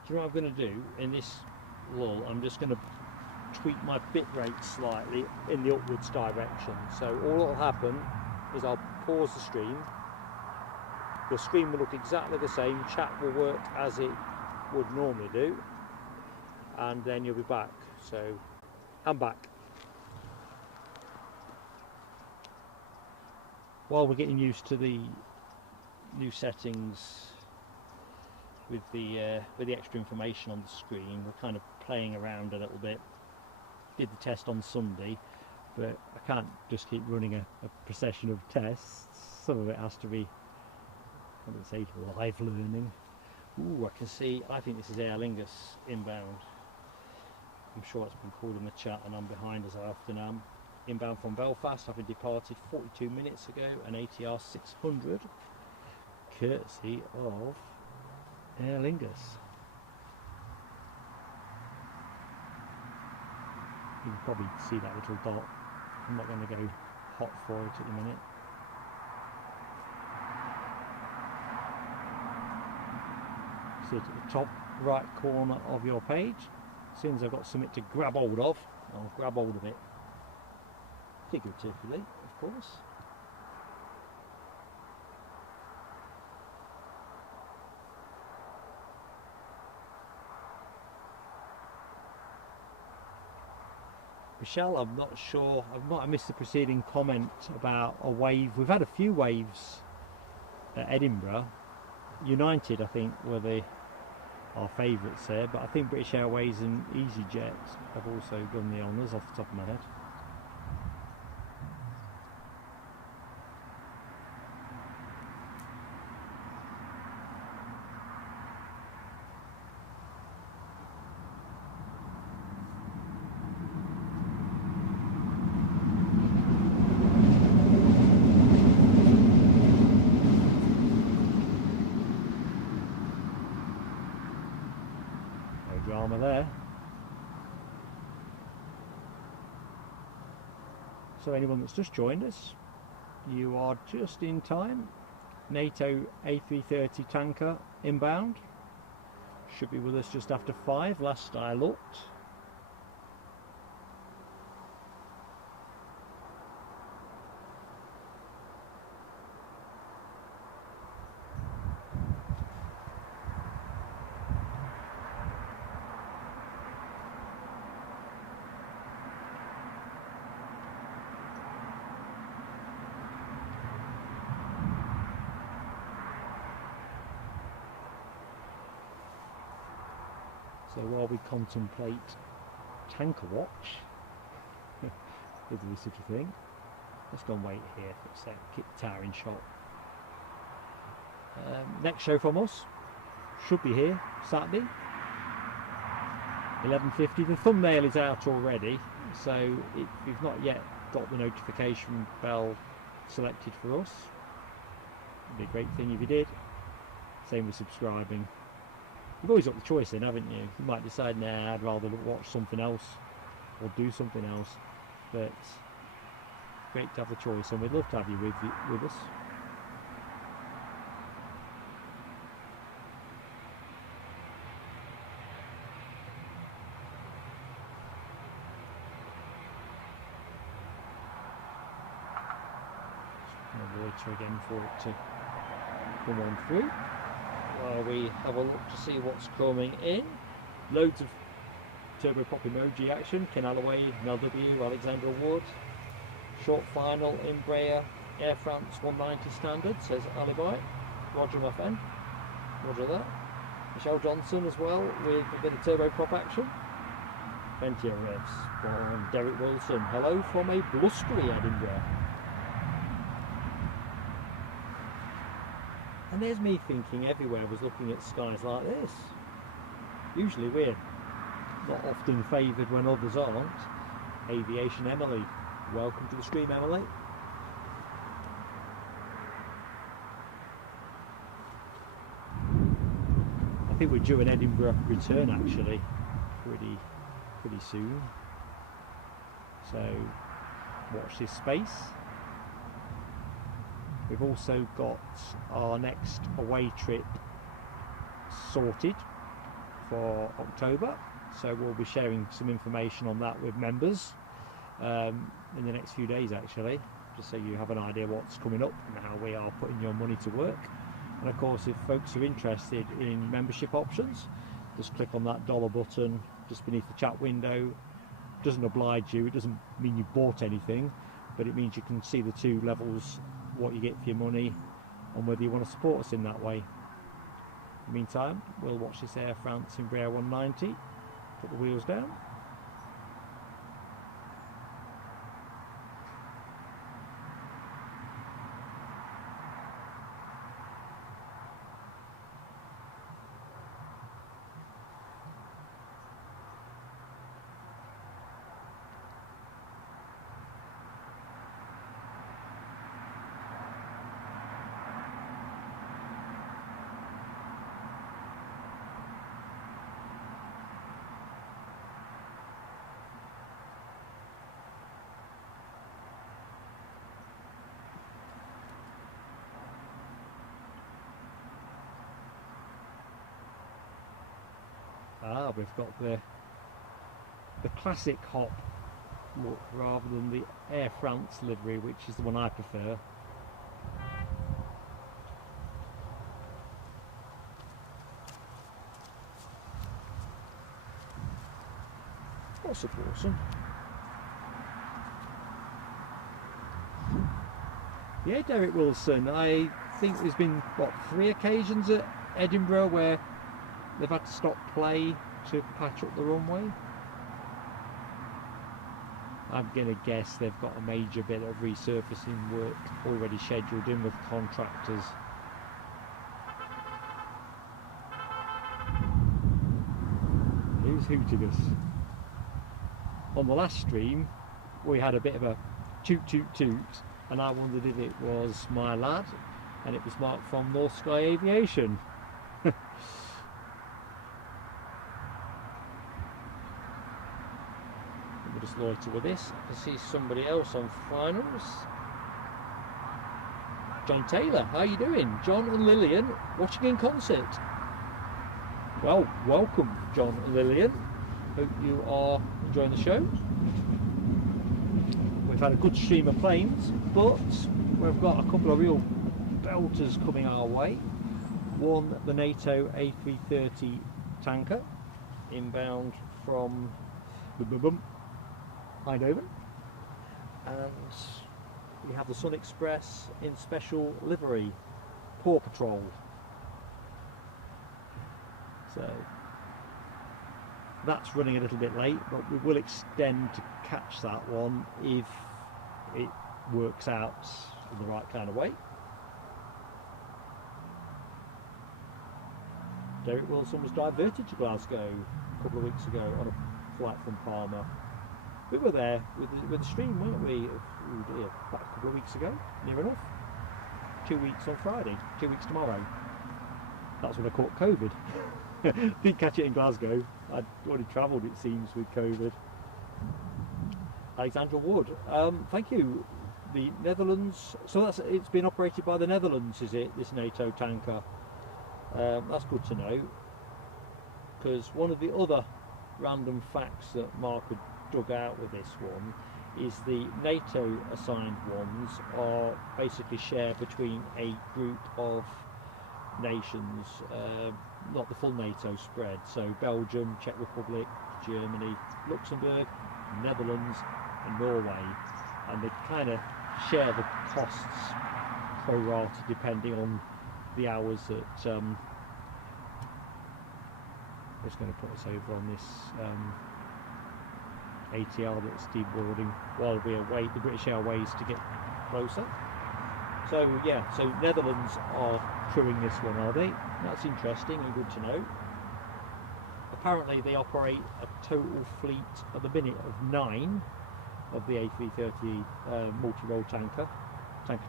Do you know what I'm going to do in this lull? I'm just going to tweak my bit rate slightly in the upwards direction. So all that will happen is I'll pause the stream. Your screen will look exactly the same. Chat will work as it would normally do, and then you'll be back. So I'm back. While we're getting used to the new settings with the extra information on the screen, we're kind of playing around a little bit. Did the test on Sunday, but I can't just keep running a procession of tests. Some of it has to be, I would say, live learning. Ooh, I can see, I think this is Aer Lingus inbound. I'm sure it's been called in the chat and I'm behind as I often am. Inbound from Belfast, having departed 42 minutes ago, an ATR 600, courtesy of Aer Lingus. You can probably see that little dot. I'm not going to go hot for it at the minute. See it at the top right corner of your page. As soon as I've got something to grab hold of, I'll grab hold of it. Figuratively, of course. Michelle, I'm not sure, I might have missed the preceding comment about a wave. We've had a few waves at Edinburgh. United, I think, were our favourites there, but I think British Airways and easyJet have also done the honours off the top of my head. So anyone that's just joined us, you are just in time. NATO A330 tanker inbound. Should be with us just after 5, last I looked. So while we contemplate tanker watch, if there is such a thing, let's go and wait here for a sec, keep the tower in shot. Next show from us should be here Saturday, 11:50. The thumbnail is out already, so if you've not yet got the notification bell selected for us, it'd be a great thing if you did. Same with subscribing. You've always got the choice in, haven't you? You might decide, nah, I'd rather watch something else or do something else, but great to have the choice, and we'd love to have you with us. I'll wait again for it to come on through. While we have a look to see what's coming in. Loads of turboprop emoji action. Ken Alloway, Mel W, Alexandra Wood. Short final Embraer Air France 190 standard, says Alibi. Roger my friend. Roger that. Michelle Johnson as well with a bit of turboprop action. Plenty of revs from Derek Wilson. Hello from a blustery Edinburgh. And there's me thinking everywhere was looking at skies like this. Usually we're not often favoured when others aren't. Aviation Emily, welcome to the stream, Emily. I think we're due an Edinburgh return actually, pretty soon. So watch this space. We've also got our next away trip sorted for October, so we'll be sharing some information on that with members in the next few days actually, just so you have an idea what's coming up and how we are putting your money to work. And of course, if folks are interested in membership options, just click on that dollar button just beneath the chat window. It doesn't oblige you, it doesn't mean you bought anything, but it means you can see the two levels, what you get for your money and whether you want to support us in that way. In the meantime, we'll watch this Air France Embraer 190, put the wheels down. We've got the classic hop look rather than the Air France livery, which is the one I prefer. That's awesome. Yeah, Derek Wilson, I think there's been, what, 3 occasions at Edinburgh where they've had to stop play to patch up the runway. I'm going to guess they've got a major bit of resurfacing work already scheduled in with contractors. Who's hooting us? On the last stream we had a bit of a toot toot toot, and I wondered if it was my lad, and it was Mark from North Sky Aviation. We'll just loiter with this. I see somebody else on finals. John Taylor, how are you doing? John and Lillian watching in concert. Well, welcome John and Lillian. Hope you are enjoying the show. We've had a good stream of planes, but we've got a couple of real belters coming our way. One, the NATO A330 tanker, inbound from Eindhoven, and we have the Sun Express in special livery, Paw Patrol. So that's running a little bit late, but we will extend to catch that one if it works out in the right kind of way. Derek Wilson was diverted to Glasgow a couple of weeks ago on a flight from Palma. We were there with the stream, weren't we? Oh dear, about a couple of weeks ago, near enough. 2 weeks on Friday, 2 weeks tomorrow. That's when I caught COVID. Didn't catch it in Glasgow. I'd already travelled, it seems, with COVID. Alexandra Wood, thank you. The Netherlands, so it's been operated by the Netherlands, is it, this NATO tanker? That's good to know, because one of the other random facts that Mark had dug out with this one is the NATO assigned ones are basically shared between a group of nations, not the full NATO spread, so Belgium, Czech Republic, Germany, Luxembourg, Netherlands and Norway, and they kind of share the costs pro rata depending on the hours that I'm just going to put us over on this ATR that's deboarding while we await the British Airways to get closer. So yeah, so Netherlands are crewing this one, are they? That's interesting and good to know. Apparently they operate a total fleet at the minute of 9 of the A330 multi-role tanker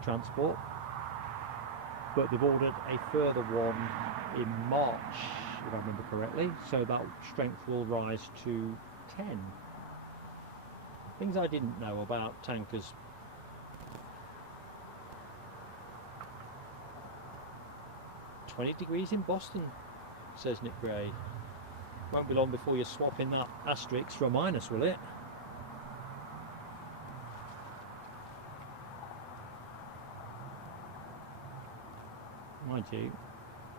transport, but they've ordered a further one in March, if I remember correctly, so that strength will rise to 10. Things I didn't know about tankers. "20 degrees in Boston," says Nick Gray. Won't be long before you're swapping that asterisk for a minus, will it? Mind you,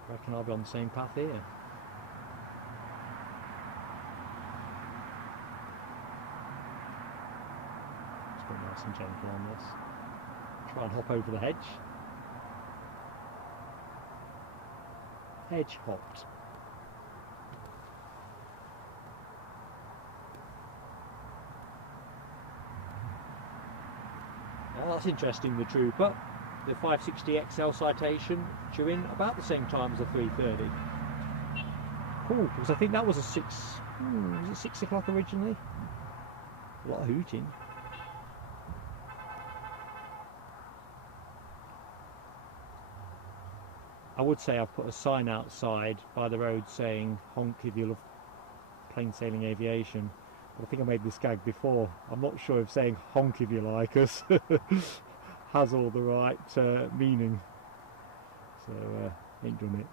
I reckon I'll be on the same path here. Let's go nice and gentle on this. Try and hop over the hedge. Hedge hopped. Well, that's interesting, the Trooper. The 560XL citation due in about the same time as the 330. Cool, because I think that was a 6 o'clock originally? A lot of hooting. I would say I've put a sign outside by the road saying honk if you love plain sailing aviation. But I think I made this gag before. I'm not sure if saying honk if you like us has all the right meaning. So ain't done it.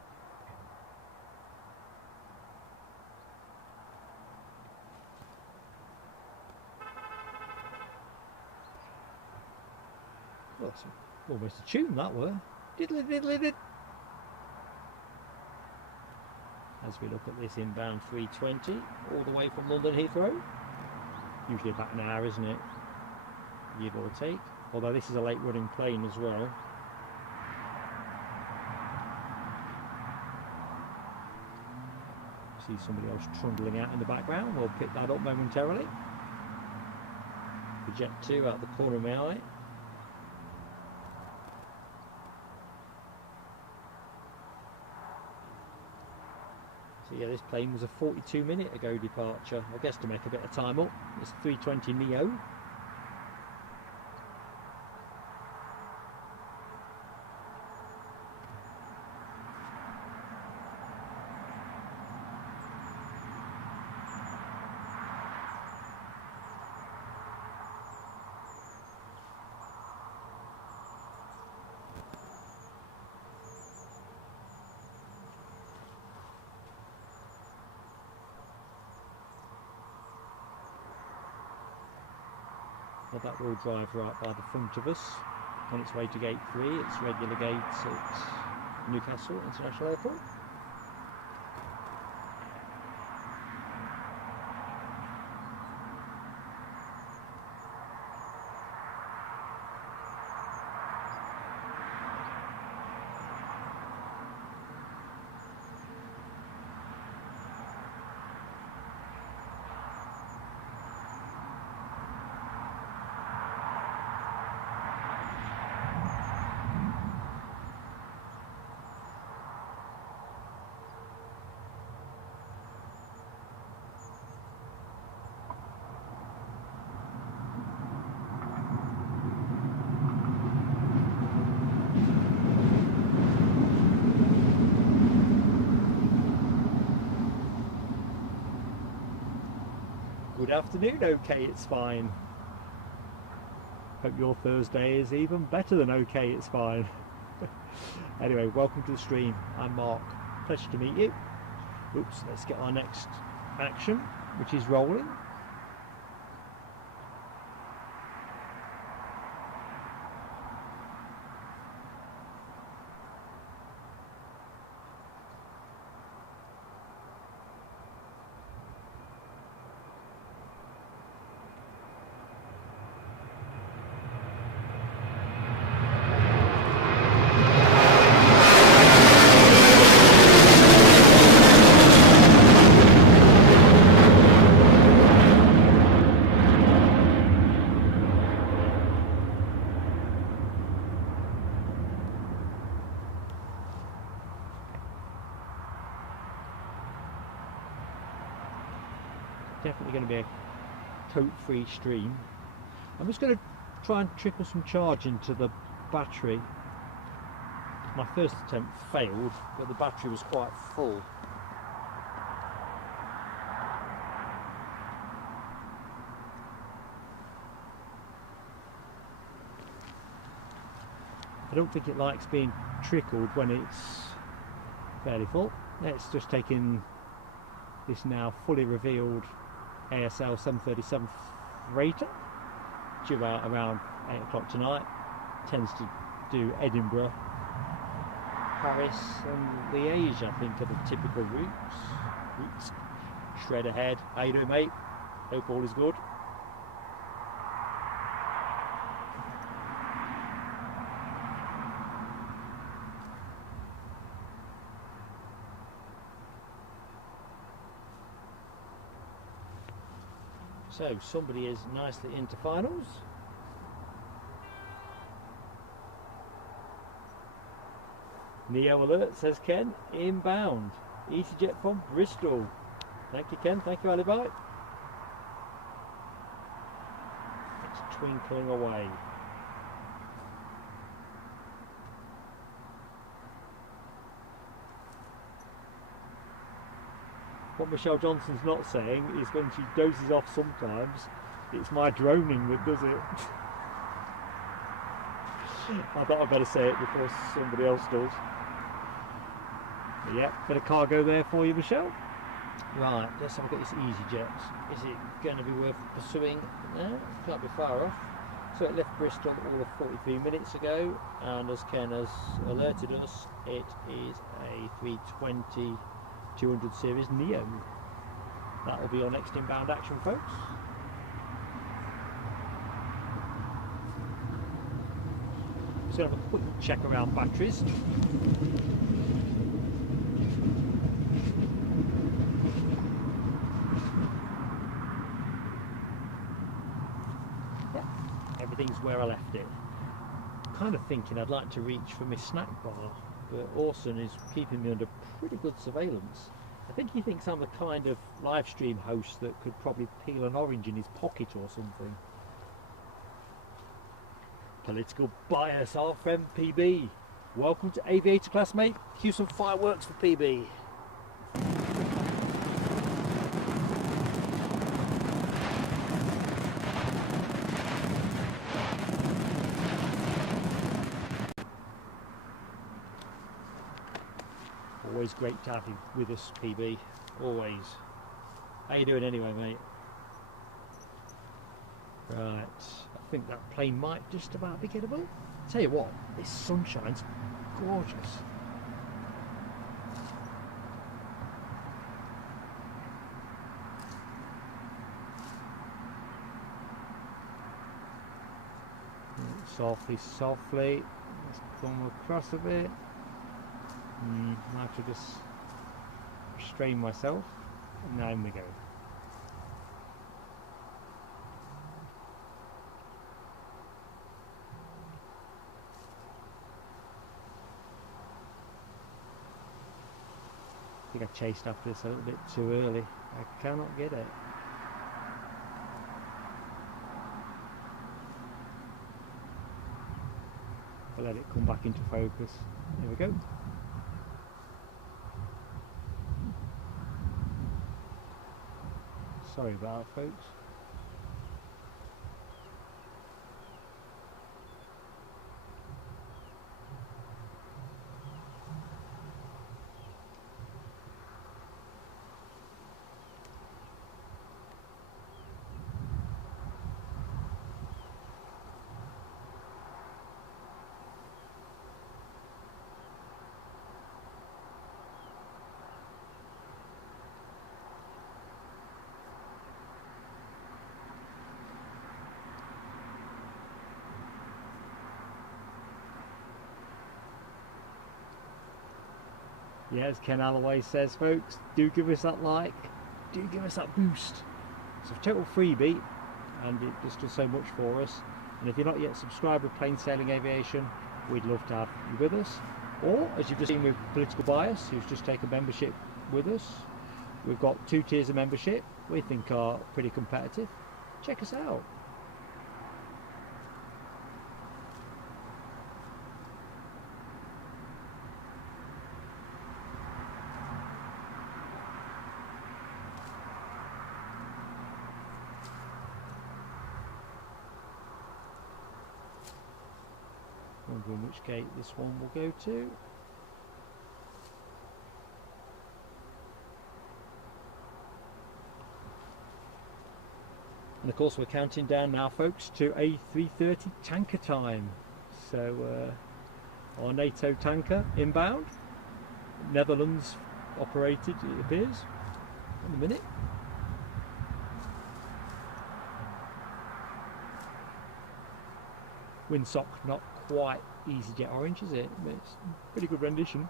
Well, that's almost a tune that were. Diddly diddly did. As we look at this inbound 320 all the way from London Heathrow. Usually about an hour, isn't it? Give or take. Although this is a late running plane as well. See somebody else trundling out in the background. We'll pick that up momentarily. The Jet 2 out the corner of my eye. So yeah, this plane was a 42-minute ago departure. I guess to make a bit of time up. It's 320 Neo. Well, that will drive right by the front of us on its way to gate 3. It's regular gates at Newcastle International Airport. Good afternoon, okay, it's fine. Hope your Thursday is even better than okay, it's fine. Anyway, welcome to the stream. I'm Mark. Pleasure to meet you. Oops, let's get our next action, which is rolling. Definitely going to be a coat-free stream. I'm just going to try and trickle some charge into the battery. My first attempt failed, but the battery was quite full. I don't think it likes being trickled when it's fairly full. Let's just take in this now fully revealed ASL 737 freighter, due out around 8 o'clock tonight. Tends to do Edinburgh, Paris and Liège, I think, are the typical routes. Shred ahead. How you doing, mate? Hope all is good. So somebody is nicely into finals. Neo alert, says Ken. Inbound. easyJet from Bristol. Thank you, Ken. Thank you, Alibi. It's twinkling away. What Michelle Johnson's not saying is when she dozes off sometimes, it's my droning that does it. I thought I'd better say it before somebody else does. But yeah, bit of cargo there for you, Michelle. Right, let's have a look at this easyJet. Is it going to be worth pursuing? No, can't be far off. So it left Bristol all of 43 minutes ago, and as Ken has alerted us, it is a 320 200 series Neo. That will be our next inbound action, folks. Just going to have a quick check around batteries. Yeah, everything's where I left it. I'm kind of thinking I'd like to reach for my snack bar, but Orson is keeping me under pretty good surveillance. I think he thinks I'm the kind of live stream host that could probably peel an orange in his pocket or something. Political bias, our friend PB. Welcome to Aviator class, mate. Cue some fireworks for PB. Always great to have you with us, PB. Always. How you doing anyway, mate? Right. I think that plane might just about be gettable. Tell you what, this sunshine's gorgeous. Softly, softly, let's come across a bit. I have to just restrain myself, and now we go. I think I chased after this a little bit too early. I cannot get it. I'll let it come back into focus. Here we go. Sorry about that, folks. Yeah, as Ken Alloway says, folks, do give us that like, do give us that boost. It's a total freebie, and it just does so much for us. And if you're not yet subscribed with Plain Sailing Aviation, we'd love to have you with us. Or, as you've just seen with Political Bias, who's just taken membership with us, we've got 2 tiers of membership we think are pretty competitive. Check us out. Wondering which gate this one will go to. And of course we're counting down now, folks, to A330 tanker time. So our NATO tanker inbound, Netherlands operated it appears, in a minute. Windsock not quite easyJet orange, is it? But it's a pretty good rendition.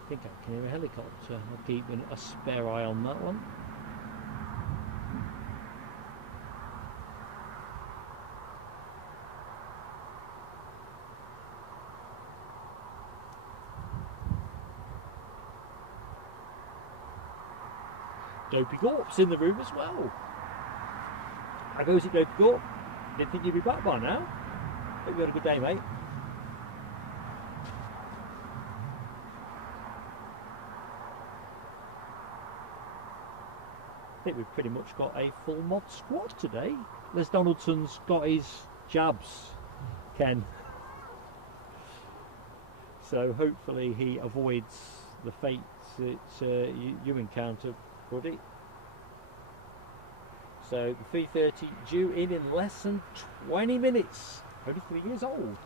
I think I can hear a helicopter. I'll keep a spare eye on that one. Dopey Gorp's in the room as well. How goes it, Dopey Gorp? Didn't think you'd be back by now. Hope you had a good day, mate. I think we've pretty much got a full mod squad today. Les Donaldson's got his jabs, Ken. So hopefully he avoids the fates that you encounter, buddy. So the 330 due in less than 20 minutes. Only 3 years old.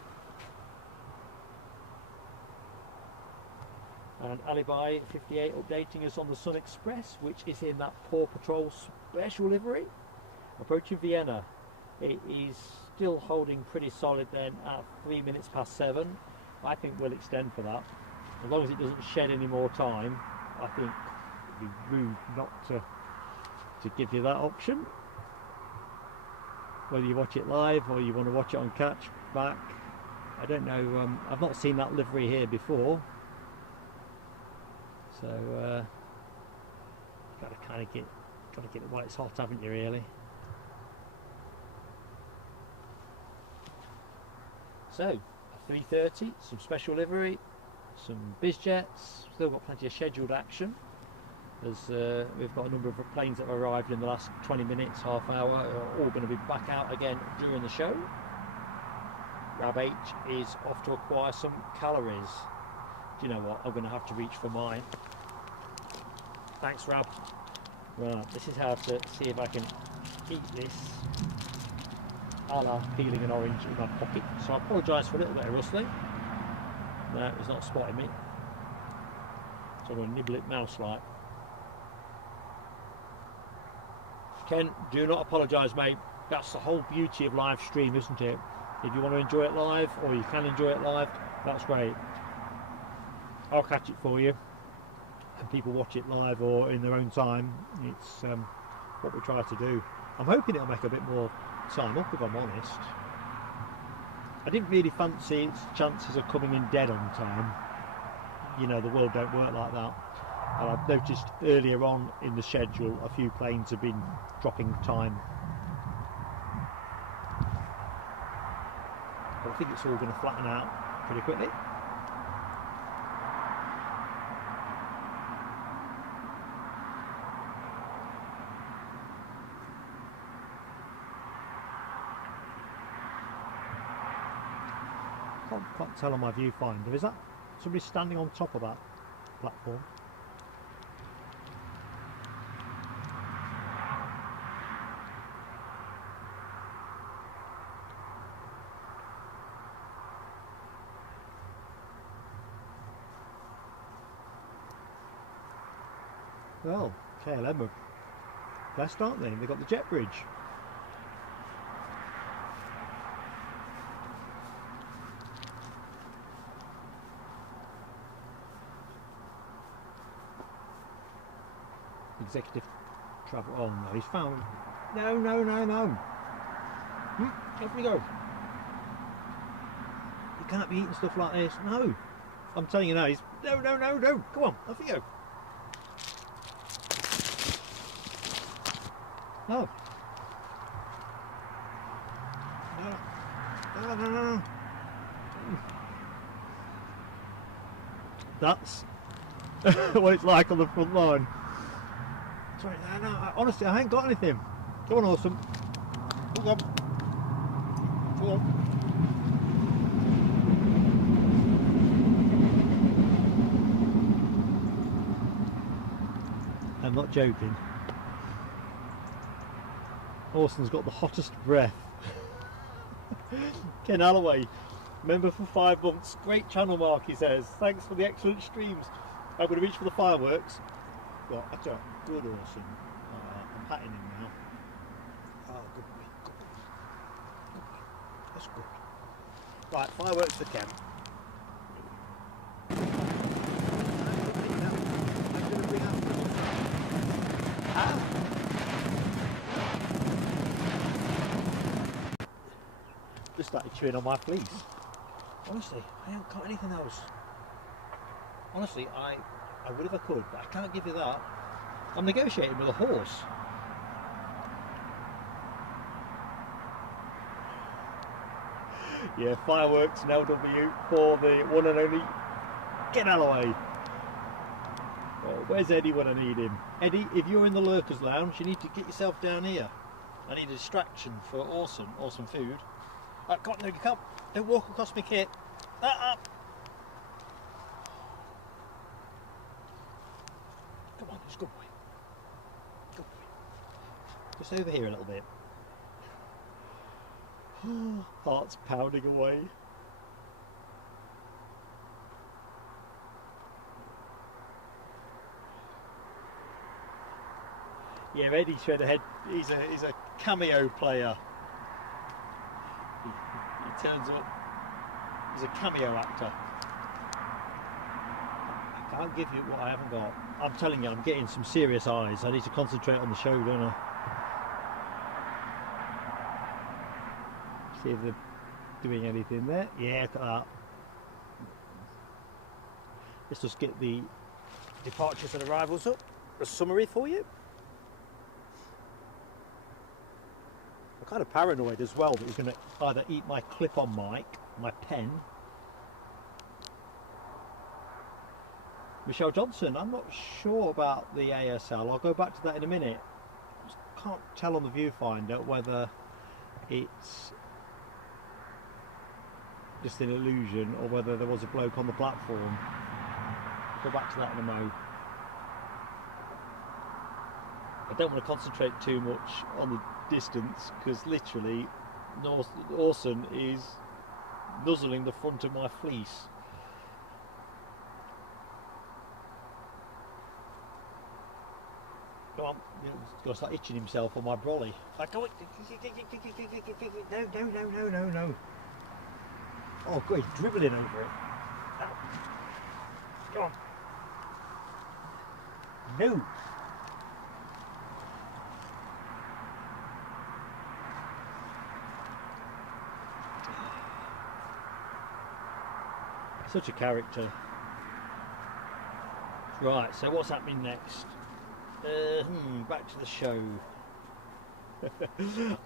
And Alibi 58 updating us on the Sun Express, which is in that Paw Patrol special livery. Approaching Vienna. It is still holding pretty solid then at 3 minutes past 7. I think we'll extend for that. As long as it doesn't shed any more time, I think it'd be rude not to to give you that option, whether you watch it live or you want to watch it on catch back. I don't know, I've not seen that livery here before, so got to kind of get it while it's hot, haven't you, really? So a 330, some special livery, some BizJets, still got plenty of scheduled action, as we've got a number of planes that have arrived in the last 20 minutes, half hour, are all going to be back out again during the show. Rab H is off to acquire some calories. Do you know what? I'm going to have to reach for mine. Thanks, Rab. Right, this is how to see if I can eat this a la peeling an orange in my pocket. So I apologise for a little bit of rustling. No, it's not spotting me. So I'm going to nibble it mouse-like. Ken, do not apologise, mate. That's the whole beauty of live stream, isn't it? If you want to enjoy it live, or you can enjoy it live, that's great. I'll catch it for you, and people watch it live or in their own time. It's what we try to do. I'm hoping it'll make a bit more time up, if I'm honest. I didn't really fancy its chances of coming in dead on time. You know, the world don't work like that. And I've noticed earlier on in the schedule a few planes have been dropping time. But I think it's all going to flatten out pretty quickly. Can't tell on my viewfinder. Is that somebody standing on top of that platform? Well, KLM are blessed, aren't they? They've got the jet bridge. Executive travel. Oh no, he's found. No. Off we go. You can't be eating stuff like this. No. I'm telling you now, he's. No. Come on, off you go. No. No. That's what it's like on the front line. Sorry, no, honestly, I ain't got anything. Come on, Awesome. Come on. I'm not joking. Awesome's got the hottest breath. Ken Alloway, member for 5 months. Great channel, Mark, he says. Thanks for the excellent streams. I'm going to reach for the fireworks. Well, that's a good Awesome. I'm patting him now. Oh, good boy. That's good. Right, fireworks for Ken. Just started chewing on my fleece. Honestly, I haven't got anything else. Honestly, I would if I could, but I can't give you that. I'm negotiating with a horse. Yeah, fireworks and LW for the one and only Ken Alloway. Oh, where's Eddie when I need him? Eddie, if you're in the Lurkers Lounge, you need to get yourself down here. I need a distraction for awesome food. Come on, no, you can't. Don't walk across my kit. Come on, it's a good boy. Good boy. Just over here a little bit. Heart's pounding away. Yeah, Eddie Shredderhead, he's a cameo player. He turns up, he's a cameo actor. Can't give you what I haven't got. I'm telling you, I'm getting some serious eyes. I need to concentrate on the show, don't I? See if they're doing anything there. Yeah, look at that. Let's just get the departures and arrivals up. A summary for you. I'm kind of paranoid as well that he's going to either eat my clip-on mic, my pen. Michelle Johnson, I'm not sure about the ASL. I'll go back to that in a minute. Just can't tell on the viewfinder whether it's just an illusion or whether there was a bloke on the platform. Go back to that in a mo. I don't want to concentrate too much on the distance because literally Orson is nuzzling the front of my fleece. Come on, he's got to start itching himself on my brolly. No. Oh God, he's dribbling over it. Come on. No. Such a character. Right, so what's happening next? Back to the show.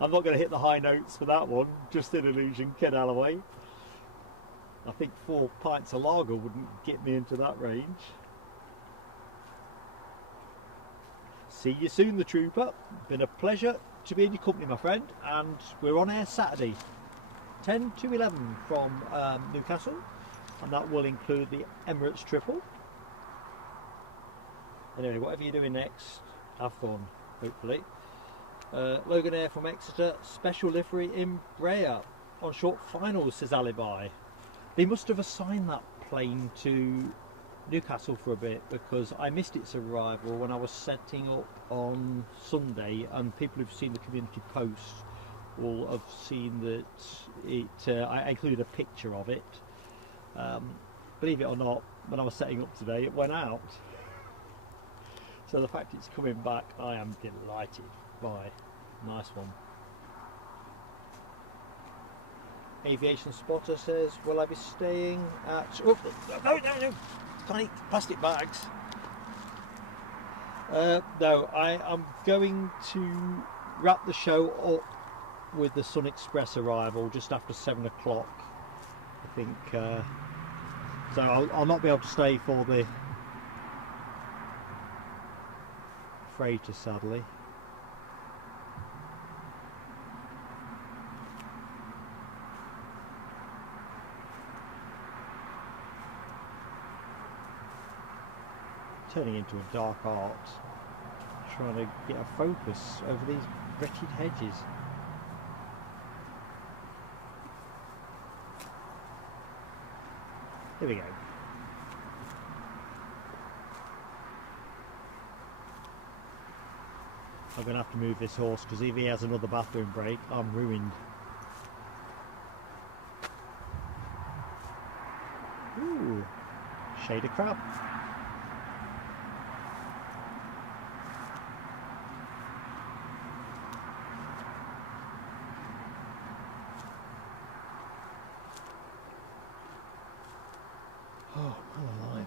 I'm not going to hit the high notes for that one. Just an illusion, Ken Alloway. I think 4 pints of lager wouldn't get me into that range. See you soon, the trooper. Been a pleasure to be in your company, my friend. And we're on air Saturday, 10 to 11 from Newcastle. And that will include the Emirates triple. Anyway, whatever you're doing next, have fun, hopefully. Loganair from Exeter, special livery in Brea on short finals, says Alibi. They must have assigned that plane to Newcastle for a bit because I missed its arrival when I was setting up on Sunday, and people who've seen the community post will have seen that I included a picture of it. Believe it or not, when I was setting up today, it went out. So the fact it's coming back, I am delighted by. Nice one. Aviation Spotter says, will I be staying at... Oh, no, can't eat plastic bags. No, I am going to wrap the show up with the Sun Express arrival just after 7 o'clock. I think... so I'll not be able to stay for the freighter, sadly. Turning into a dark art, trying to get a focus over these wretched hedges. Here we go. I'm going to have to move this horse because if he has another bathroom break, I'm ruined. Ooh, shade of crab. Oh, I'm alive.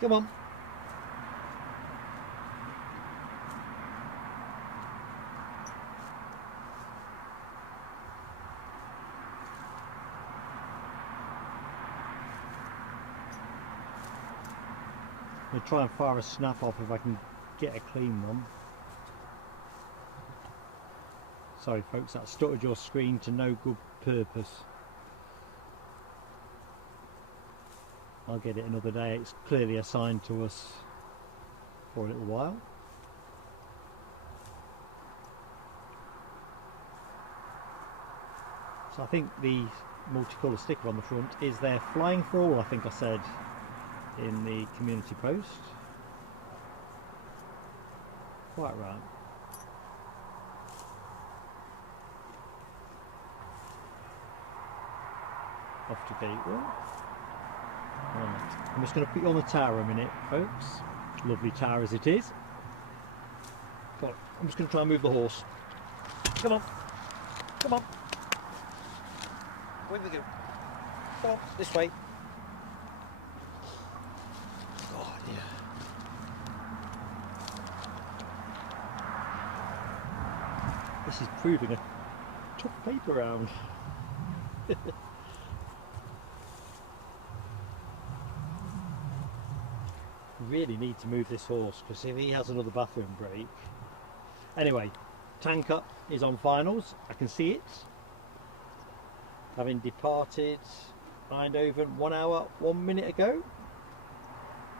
Come on. I'll try and fire a snap off if I can get a clean one. Sorry folks, that stuttered your screen to no good purpose. I'll get it another day. It's clearly assigned to us for a little while. So I think the multicolour sticker on the front is their flying fall, I think I said in the community post. Quite right. Off to gate 1. Right. I'm just going to put you on the tower a minute, folks. Lovely tower as it is. Come on, I'm just going to try and move the horse. Come on, come on. Where we go? Come on, this way. Oh dear. This is proving a tough paper round. Really need to move this horse because if he has another bathroom break. Anyway, tanker is on finals. I can see it. Having departed Eindhoven 1 hour 1 minute ago.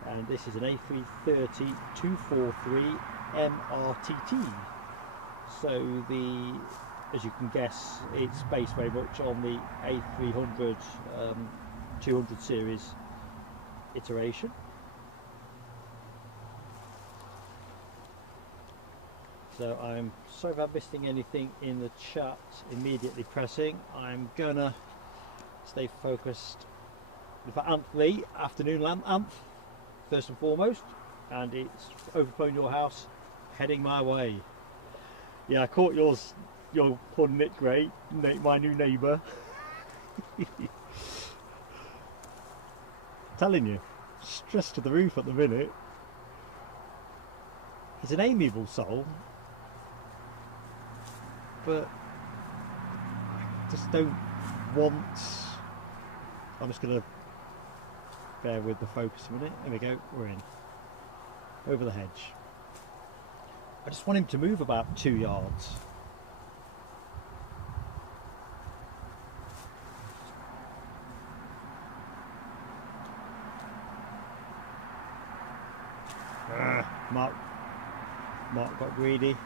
And this is an A330 243 MRTT. So as you can guess, it's based very much on the A300 200 series iteration. So I'm sorry if I'm missing anything in the chat immediately pressing. I'm gonna stay focused for Anth Lee, afternoon lamp Anth, first and foremost, and it's overflown your house, heading my way. Yeah, I caught your pun, Nick Gray, my new neighbour. Telling you, stressed to the roof at the minute. He's an amiable soul, but I just don't want. I'm just going to bear with the focus a minute. There we go, we're in. Over the hedge. I just want him to move about 2 yards. Mark got greedy.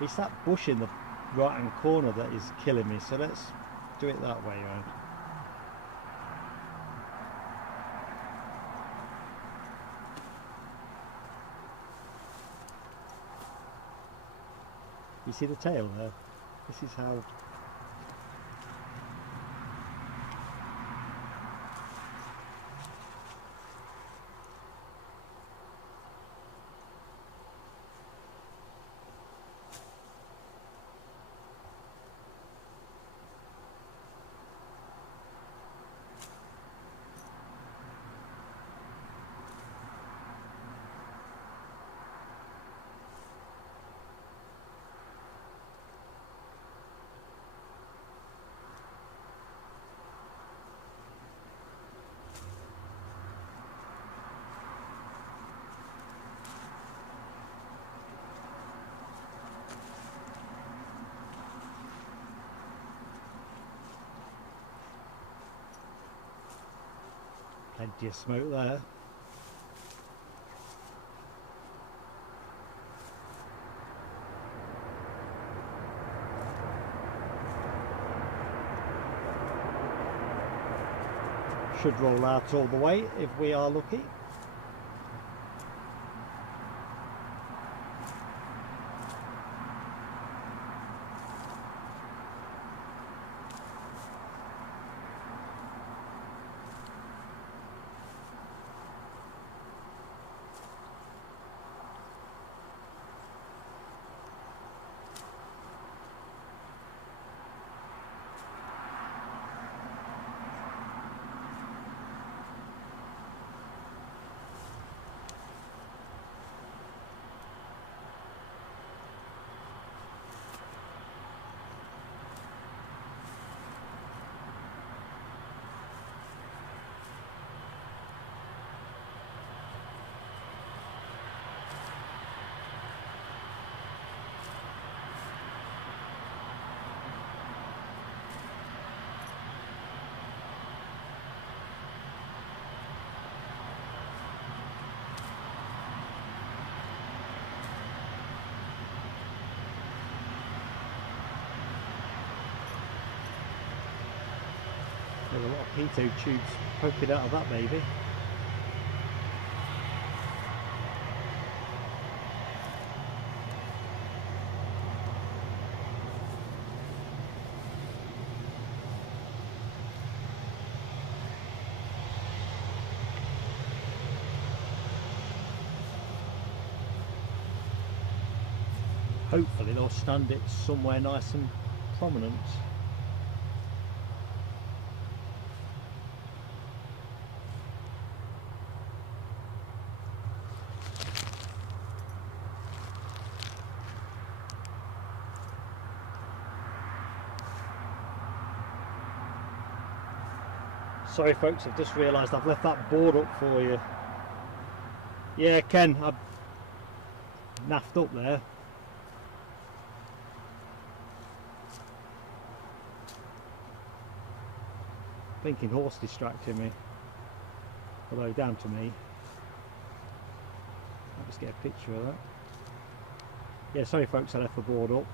It's that bush in the right hand corner that is killing me, so let's do it that way around. You see the tail there? This is how. Plenty of smoke there. Should roll out all the way if we are lucky. There's a lot of pitot tubes poking out of that baby. Hopefully they'll stand it somewhere nice and prominent. Sorry folks, I've just realised I've left that board up for you. Yeah, Ken, I've naffed up there. Blinking horse distracting me, although down to me. I'll just get a picture of that. Yeah, sorry folks, I left the board up.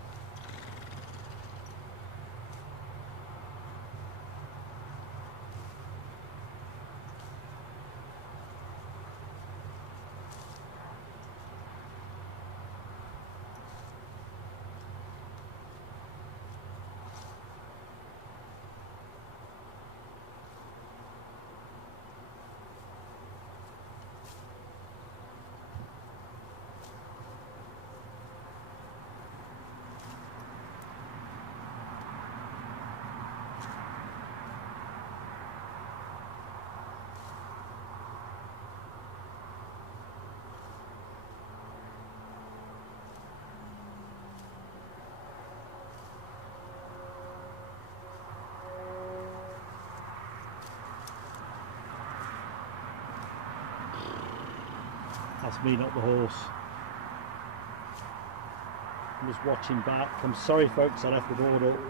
That's me, not the horse. I'm just watching back. I'm sorry folks, I left the board up.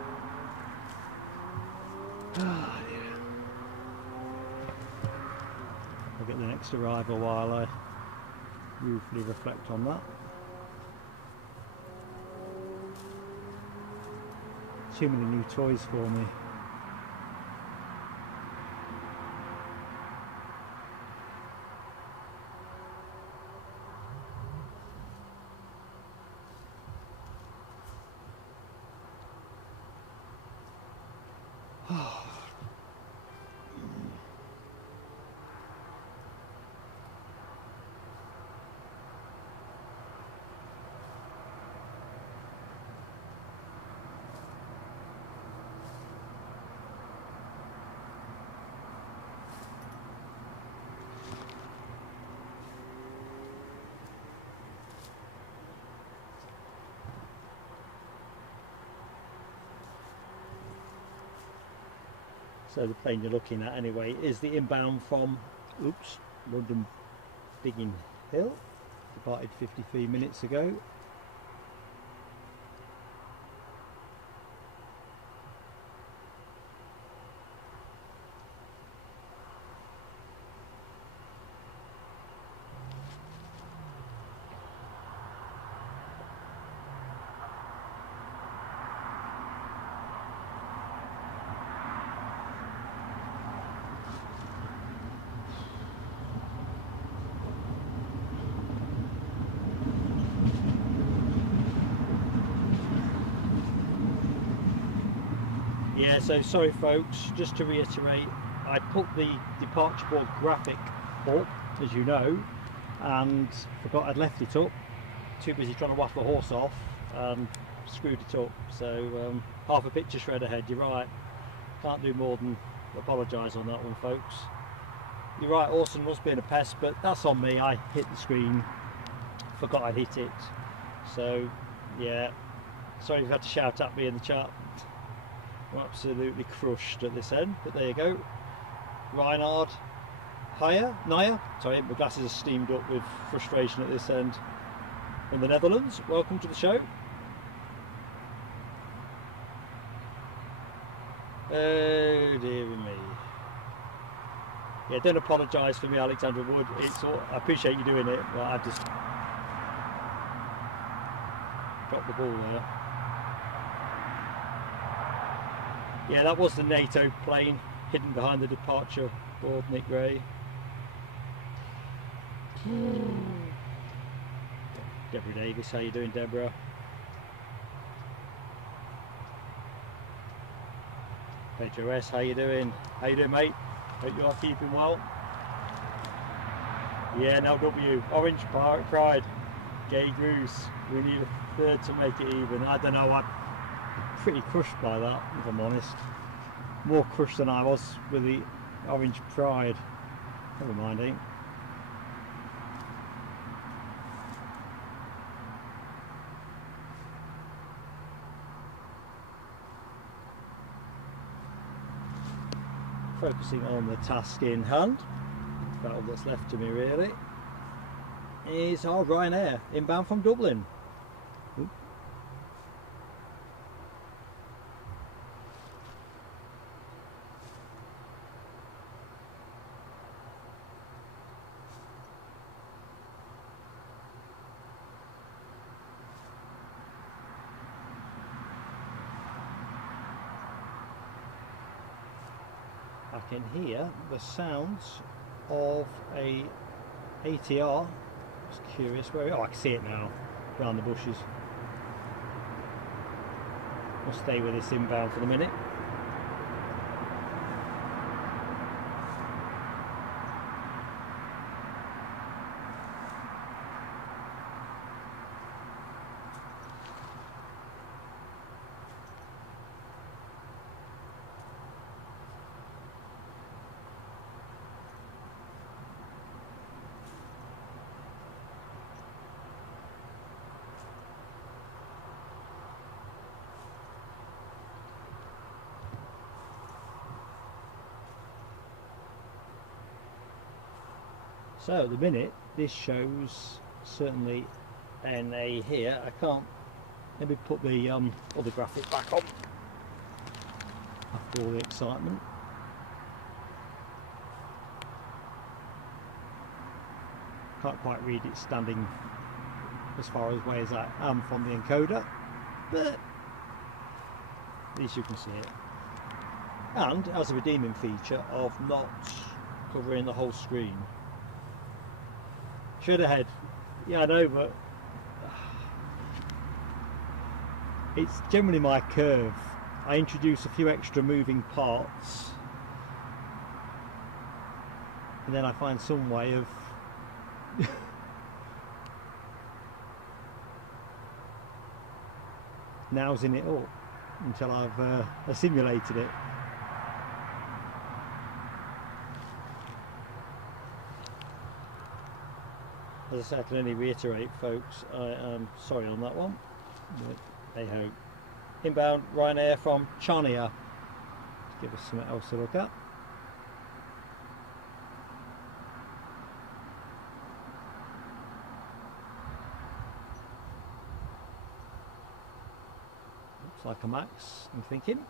I'll get the next arrival while I ruefully reflect on that. Too many new toys for me. So the plane you're looking at anyway is the inbound from, London Biggin Hill, departed 53 minutes ago. Yeah, so sorry folks, just to reiterate, I put the departure board graphic up, as you know, and forgot I'd left it up. Too busy trying to waft the horse off and screwed it up. So half a picture shred ahead, you're right. Can't do more than apologise on that one folks. You're right, Orson was being a pest, but that's on me. I hit the screen, forgot I'd hit it. So yeah, sorry if you had to shout at me in the chat. I'm absolutely crushed at this end, but there you go. Ryanair, Naya, sorry, my glasses are steamed up with frustration at this end. In the Netherlands, welcome to the show. Oh dear me. Yeah, don't apologise for me, Alexandra Wood. It's all, I appreciate you doing it, but I've just dropped the ball there. Yeah, that was the NATO plane. hidden behind the departure board, Nick Ray. Deborah Davis, how you doing, Deborah? Pedro S, how you doing? How you doing, mate? Hope you are keeping well. Yeah, NLW, Orange Pride, Gay Goose. We need a third to make it even. I don't know, I'm pretty crushed by that, if I'm honest. More crushed than I was with the Orange Pride. Never mind, eh? Focusing on the task in hand, about all that's left to me really, is our Ryanair inbound from Dublin. I can hear the sounds of a ATR. Just curious where. Oh, I can see it now, around the bushes. We'll stay with this inbound for the minute. So at the minute this shows certainly NA here. I can't, let me put the other graphic back on after all the excitement. Can't quite read it standing as far away as I am from the encoder, but at least you can see it. And it has a redeeming feature of not covering the whole screen. Should ahead, yeah I know, but it's generally my curve. I introduce a few extra moving parts and then I find some way of nowsing it up until I've assimilated it. As I say, I can only reiterate, folks, I am sorry on that one, but hey ho. Inbound Ryanair from Chania. Let's give us something else to look at. Looks like a Max, I'm thinking.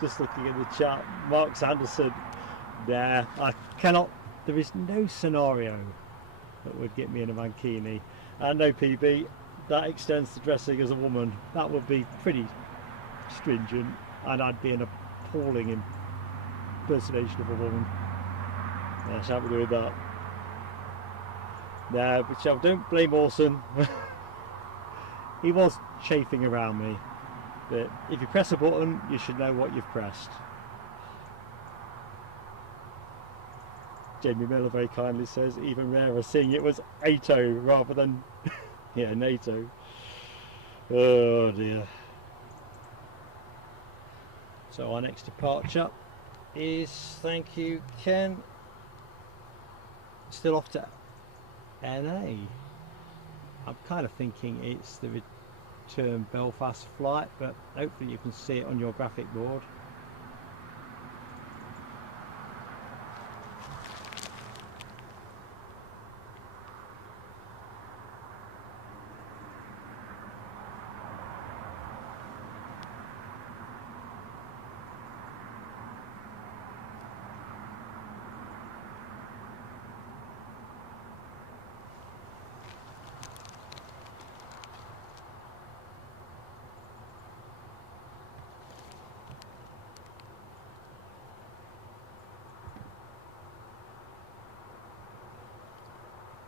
Just looking at the chat, Mark Sanderson. Nah, I cannot. There is no scenario that would get me in a mankini. And no, PB, that extends to dressing as a woman. That would be pretty stringent, and I'd be an appalling impersonation of a woman. I shan't be doing that. No, but don't blame Orson. He was chafing around me. But if you press a button, you should know what you've pressed. Jamie Miller very kindly says, even rarer seeing it was ATO rather than yeah, NATO. Oh dear. So our next departure is, thank you Ken, still off to NA. I'm kind of thinking it's the return Belfast flight, but hopefully you can see it on your graphic board.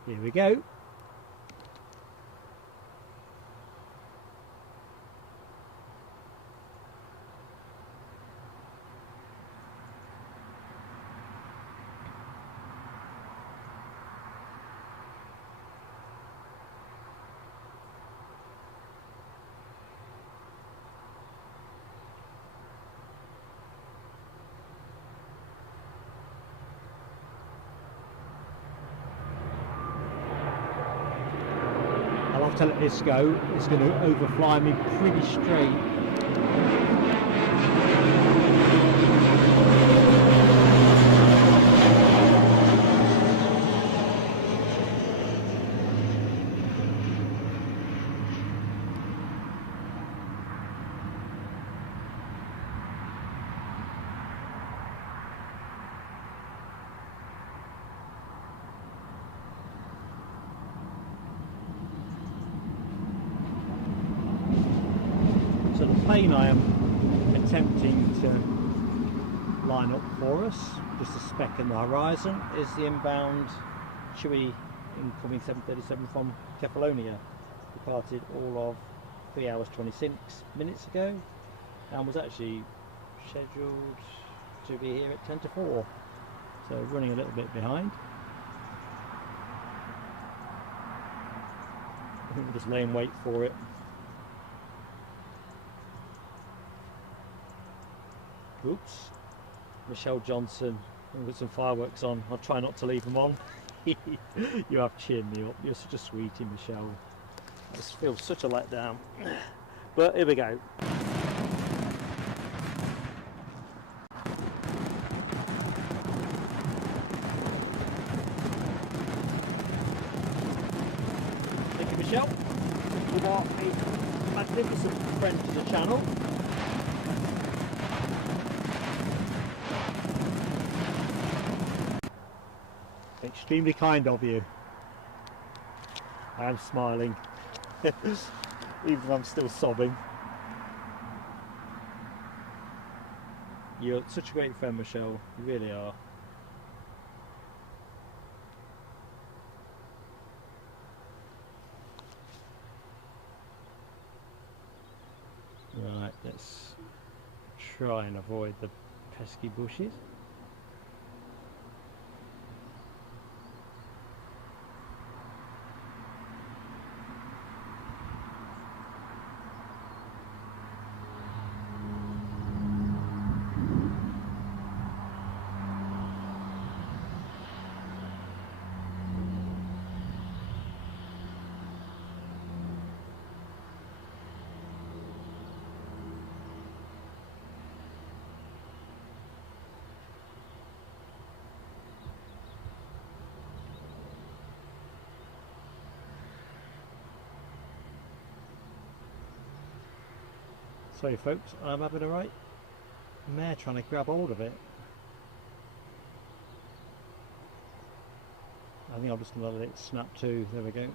Here we go. I'll have to let this go. It's going to overfly me pretty straight. So the plane I am attempting to line up for us, just a speck in the horizon, is the inbound Chewy incoming 737 from Kefalonia. Departed all of 3 hours 26 minutes ago and was actually scheduled to be here at 10 to 4. So running a little bit behind. I think we'll just lay in wait for it. Oops, Michelle Johnson, we've got some fireworks on. I'll try not to leave them on. You have cheered me up. You're such a sweetie, Michelle. This feels such a letdown. But here we go. Thank you, Michelle. You are a magnificent friend to the channel. Extremely kind of you. I am smiling, even though I'm still sobbing. You're such a great friend, Michelle. You really are. Right, let's try and avoid the pesky bushes. Sorry folks, I'm having a right mare trying to grab hold of it. I think I'm just going to let it snap to. There we go.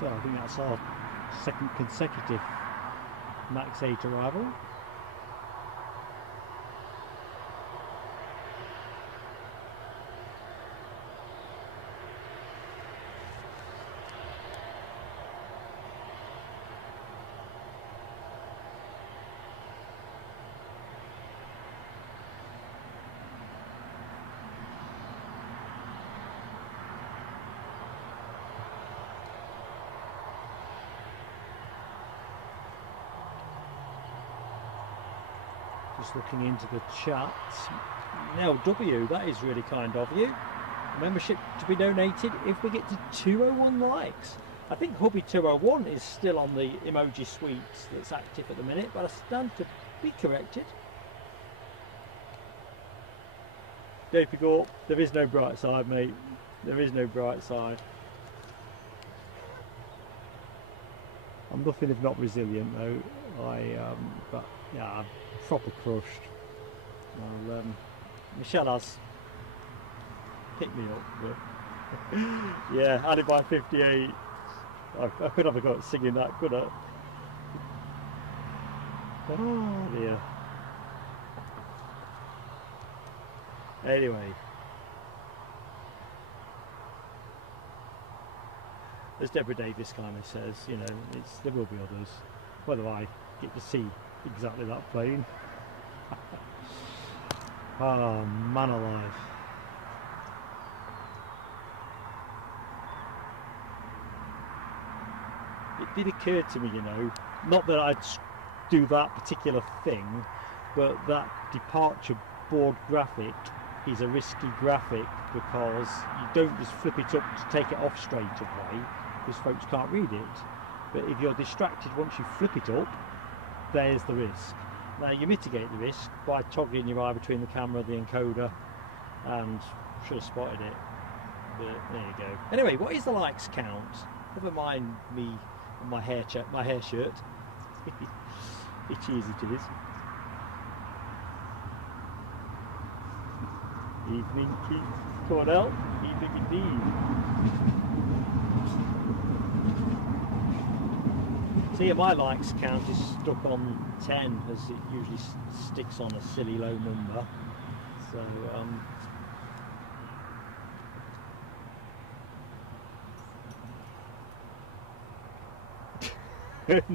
So I think that's our second consecutive Max 8 arrival. Just looking into the chat. Now W, that is really kind of you. Membership to be donated if we get to 201 likes. I think Hubby 201 is still on the emoji suites that's active at the minute, but I stand to be corrected. Dave Pigor, there is no bright side, mate. There is no bright side. I'm nothing if not resilient though. But yeah, I'm proper crushed. Well, Michelle has picked me up, but yeah, added by 58. I could have a go at singing that, could I? Oh dear. Anyway, as Deborah Davis kind of says, you know, there will be others. Whether I get to see exactly that plane. Oh man alive. It did occur to me, you know, not that I'd do that particular thing, but that departure board graphic is a risky graphic because you don't just flip it up to take it off straight away because folks can't read it. But if you're distracted once you flip it up, there's the risk. Now you mitigate the risk by toggling your eye between the camera and the encoder, and should have spotted it, but there you go. Anyway, what is the likes count? Never mind me and my hair shirt. Itchy as it is. Evening, Keith Cornell. Evening indeed. See, my likes count is stuck on 10 as it usually sticks on a silly low number. So,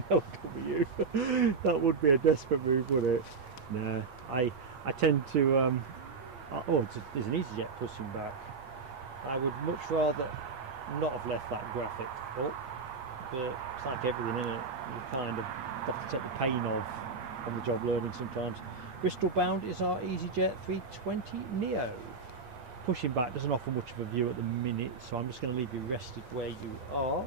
no W. That would be a desperate move, wouldn't it? No, I tend to. Oh, there's an easyJet pushing back. I would much rather not have left that graphic up. But it's like everything, isn't it? You kind of have to take the pain of on the job learning sometimes. Bristol bound is our easyJet 320 Neo. Pushing back doesn't offer much of a view at the minute, so I'm just going to leave you rested where you are.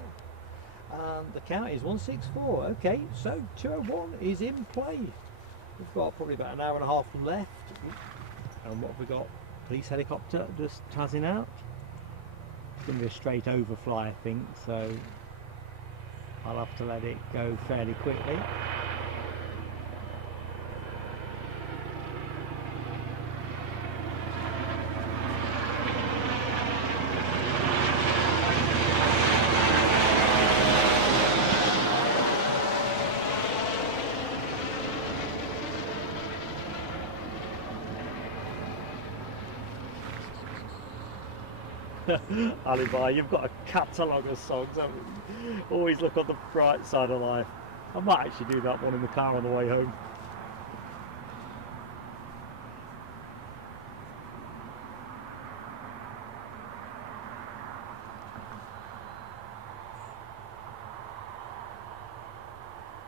And the count is 164. Okay, so 201 is in play. We've got probably about an hour and a half left. And what have we got? Police helicopter just tazzing out. It's going to be a straight overfly, I think, so I'll have to let it go fairly quickly. Alibi, you've got a catalogue of songs, haven't you? Always look on the bright side of life. I might actually do that one in the car on the way home.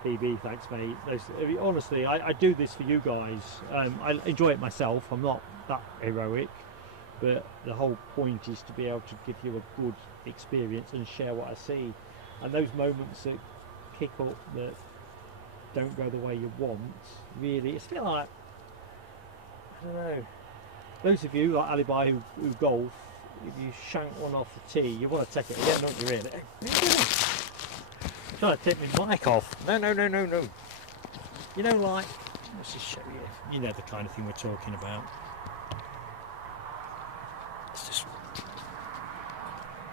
PB, thanks mate. Honestly, I do this for you guys. I enjoy it myself. I'm not that heroic, but the whole point is to be able to give you a good experience and share what I see. And those moments that kick up that don't go the way you want, really, it's a bit like, I don't know, those of you like Alibi who golf, if you shank one off the tee, you want to take it again, don't you really? I'm trying to take my mic off. No. You know, like, let's just show you. You know the kind of thing we're talking about. Let's just.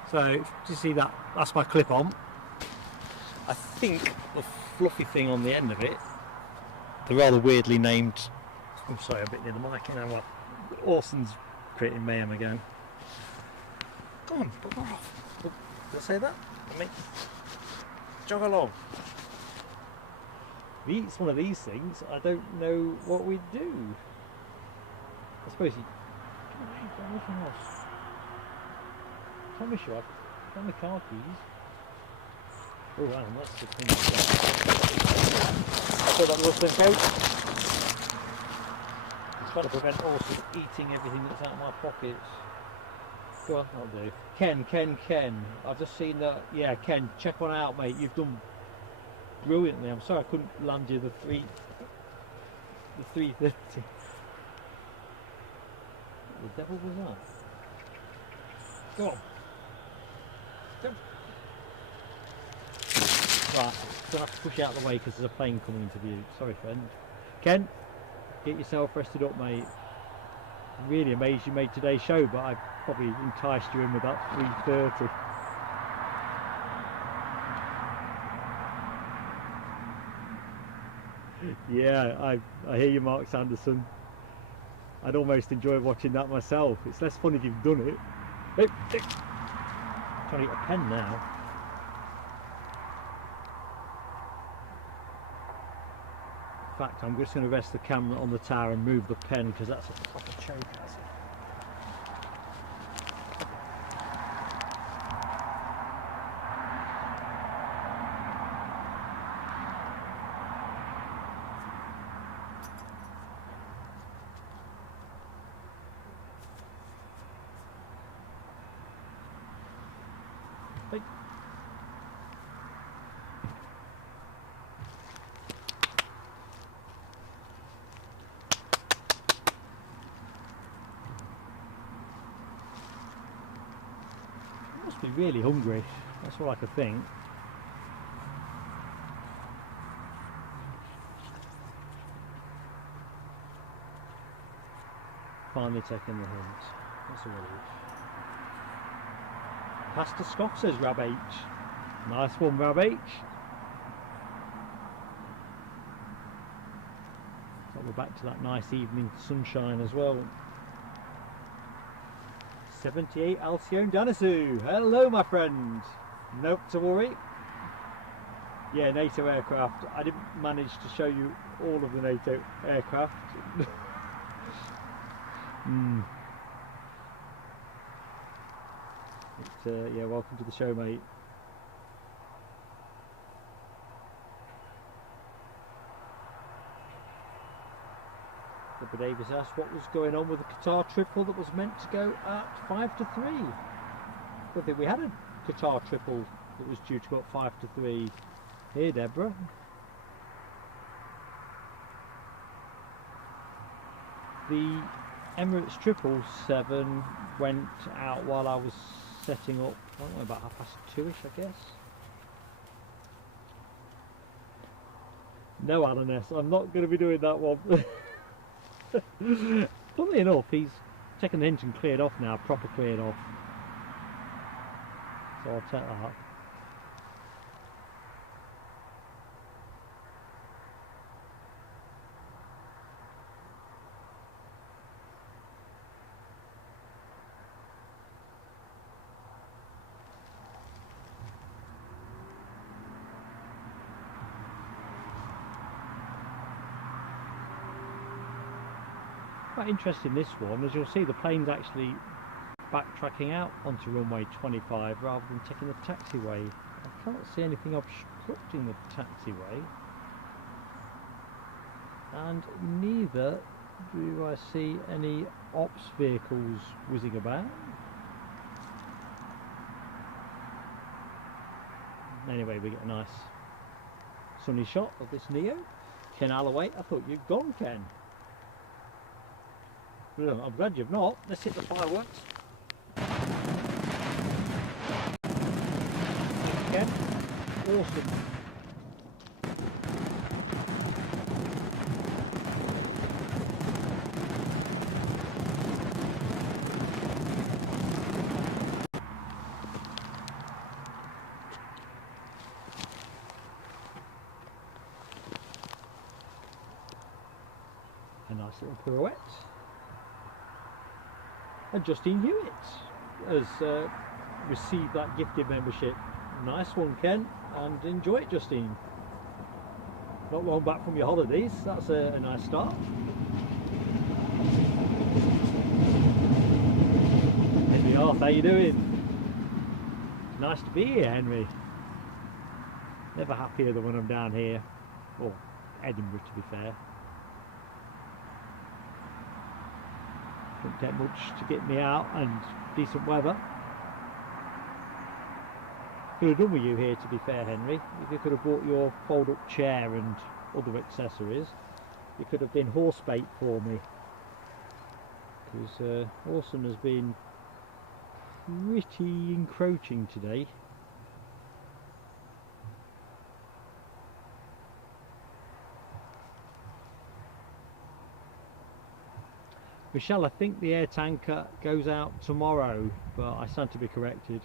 So, do you see that? That's my clip on. I think the fluffy thing on the end of it, the rather weirdly named. I'm sorry, I'm a bit near the mic. You know what? Orson's creating mayhem again. Come on, put that off. Oh, did I say that? I mean, jog along. If it's one of these things, I don't know what we'd do. I suppose you. Get away from us. I promise you, I've got my car keys. Oh, hang on, that's the thing. I thought that was the coat. I'm trying to prevent Orson eating everything that's out of my pockets. Go on, I'll do. Ken. I've just seen that. Yeah, Ken, check one out, mate. You've done brilliantly. I'm sorry I couldn't land you the 330. What the devil was that? Go on. Go. Right, I'm gonna have to push you out of the way because there's a plane coming into view. Sorry, friend. Ken, get yourself rested up, mate. I'm really amazed you made today's show, but I probably enticed you in with that 330. Yeah, I hear you, Mark Sanderson. I'd almost enjoy watching that myself. It's less fun if you've done it. Hey. Trying to get a pen now. In fact, I'm just going to rest the camera on the tower and move the pen because that's a proper choke. Hey. Must be really hungry. That's all I could think. Finally taking the hint. That's a relief. Pastor Scott says Rab H. Nice one, Rab H. So we're back to that nice evening sunshine as well. 78 Alcyone Danisu. Hello, my friend. Nope to worry. Yeah, NATO aircraft. I didn't manage to show you all of the NATO aircraft. Yeah, welcome to the show, mate. Deborah Davis asked what was going on with the Qatar triple that was meant to go at 5 to 3. I don't think we had a Qatar triple that was due to go at 5 to 3. Here, Deborah. The Emirates 777 went out while I was setting up, I don't know, about 2:30ish, I guess. No, Alan S, I'm not going to be doing that one. Funnily enough, he's taken the hint and cleared off now, proper cleared off. So I'll take that. Quite interesting this one, as you'll see the plane's actually backtracking out onto runway 25 rather than taking the taxiway. I can't see anything obstructing the taxiway, and neither do I see any ops vehicles whizzing about. Anyway, we get a nice sunny shot of this Neo. Ken Alloway, I thought you'd gone, Ken. Well, I'm glad you've not. Let's hit the fireworks. Ken, awesome. A nice little pirouette. And Justine Hewitt has received that gifted membership. Nice one, Ken, and enjoy it, Justine. Not long back from your holidays, that's a nice start. Henry Arth, how you doing? Nice to be here, Henry. Never happier than when I'm down here, or Edinburgh to be fair. Don't take much to get me out, and decent weather. Could have done with you here, to be fair, Henry. If you could have bought your fold-up chair and other accessories, you could have been horse bait for me. Because Orson has been pretty encroaching today. Michelle, I think the air tanker goes out tomorrow, but I stand to be corrected.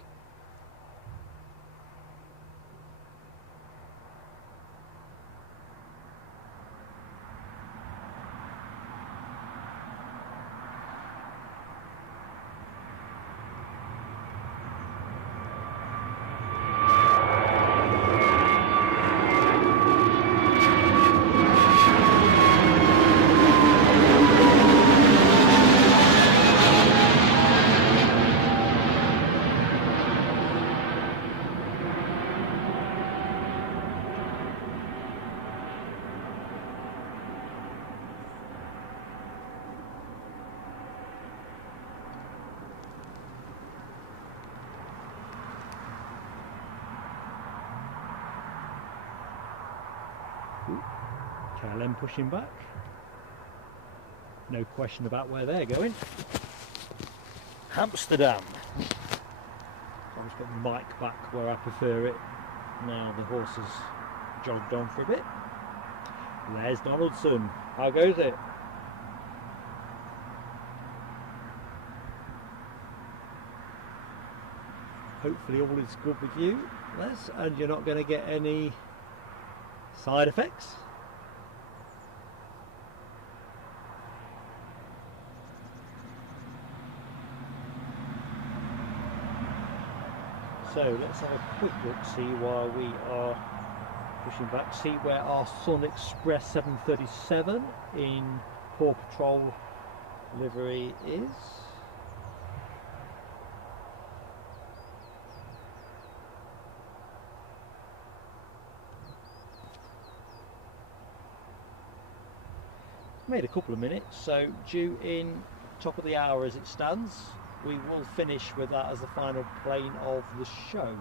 KLM pushing back. No question about where they're going. Amsterdam. So I'll just put the mic back where I prefer it. Now the horse has jogged on for a bit. There's Donaldson. How goes it? Hopefully all is good with you, Les, and you're not going to get any side effects. So let's have a quick look, see while we are pushing back, see where our Sun Express 737 in Paw Patrol livery is. Made a couple of minutes, so due in top of the hour as it stands. We will finish with that as the final plane of the show.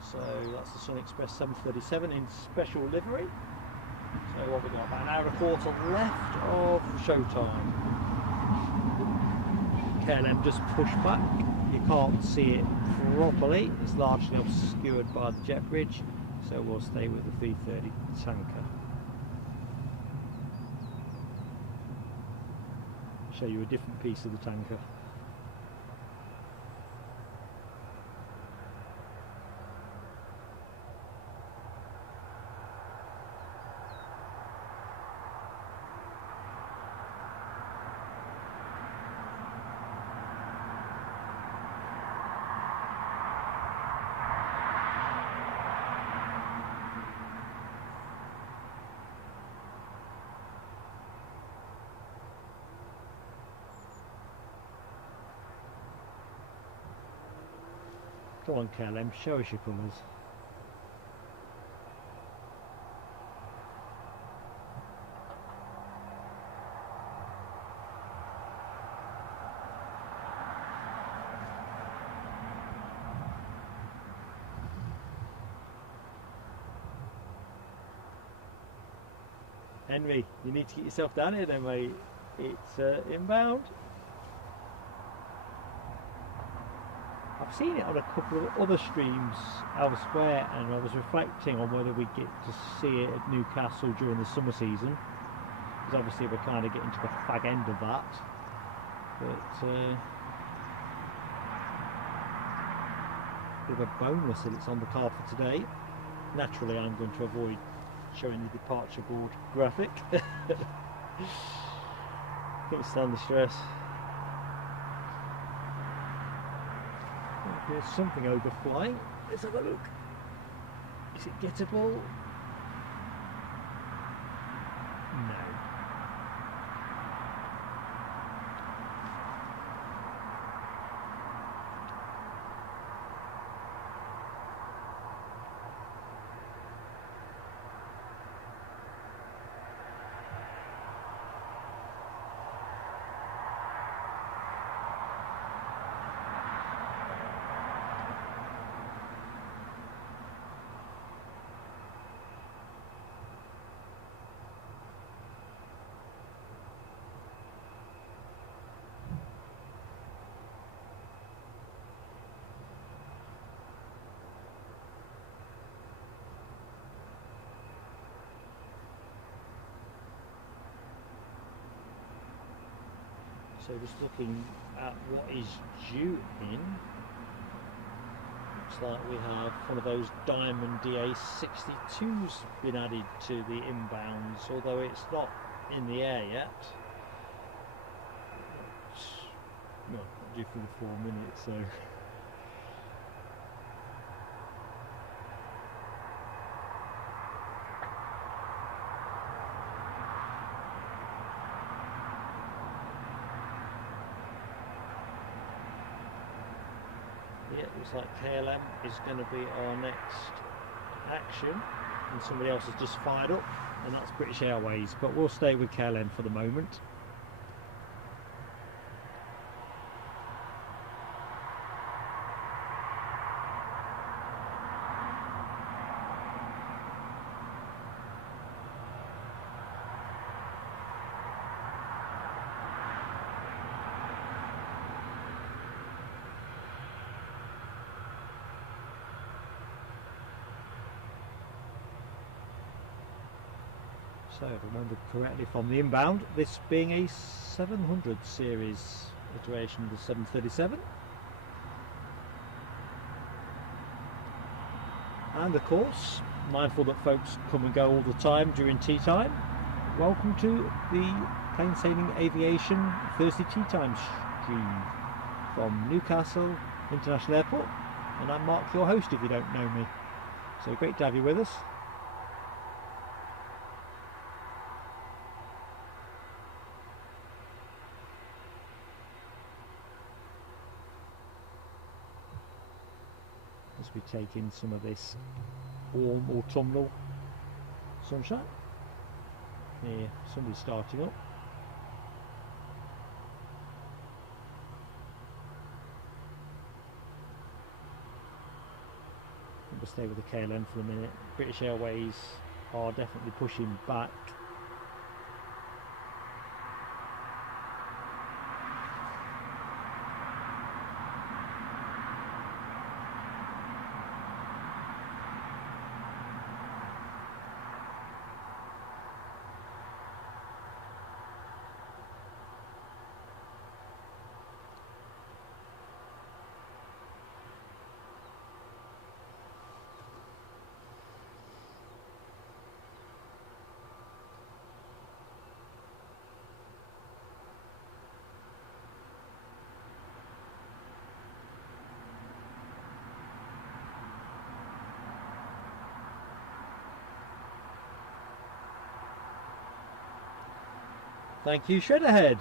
So that's the Sun Express 737 in special livery. So what we've got, about an hour and a quarter left of show time. KLM just pushed back. You can't see it properly. It's largely obscured by the jet bridge. So we'll stay with the 330 tanker. Show you a different piece of the tanker. Come on KLM, show us your colours. Henry, you need to get yourself down here then, mate. It's inbound. I've seen it on a couple of other streams elsewhere, and I was reflecting on whether we get to see it at Newcastle during the summer season, because obviously we're kind of getting to the fag end of that. But bit of a bonus that it's on the card for today. Naturally, I'm going to avoid showing the departure board graphic. Can't stand the stress. There's something overflying. Let's have a look. Is it gettable? No. So just looking at what is due in, looks like we have one of those Diamond DA62s been added to the inbounds, although it's not in the air yet. It's not due for the 4 minutes, so. Yeah, looks like KLM is going to be our next action, and somebody else has just fired up, and that's British Airways, but we'll stay with KLM for the moment. So, if I remember correctly from the inbound, this being a 700 series iteration of the 737. And of course, mindful that folks come and go all the time during tea time, welcome to the Plain Sailing Aviation Thursday Tea Time stream from Newcastle International Airport. And I'm Mark, your host, if you don't know me. So great to have you with us. As we take in some of this warm autumnal sunshine. Here, somebody's starting up. We'll stay with the KLM for a minute. British Airways are definitely pushing back. Thank you, Shredderhead.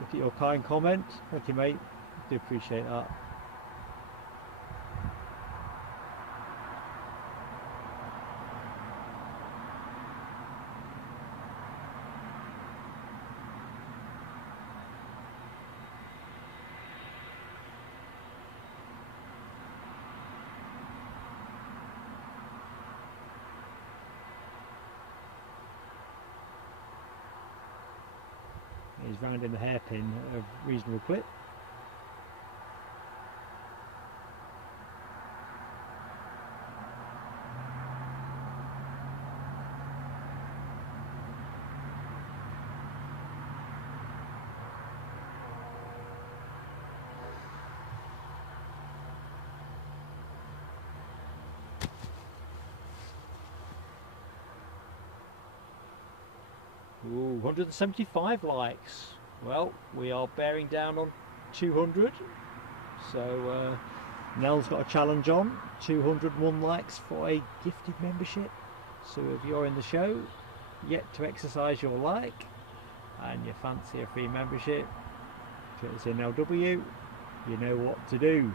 Look at your kind comment. Thank you, mate. I do appreciate that. is rounding the hairpin at a reasonable clip. Ooh, 175 likes. Well, we are bearing down on 200. So Nell's got a challenge on. 201 likes for a gifted membership. So if you're in the show, yet to exercise your like, and you fancy a free membership, courtesy of NLW, you know what to do.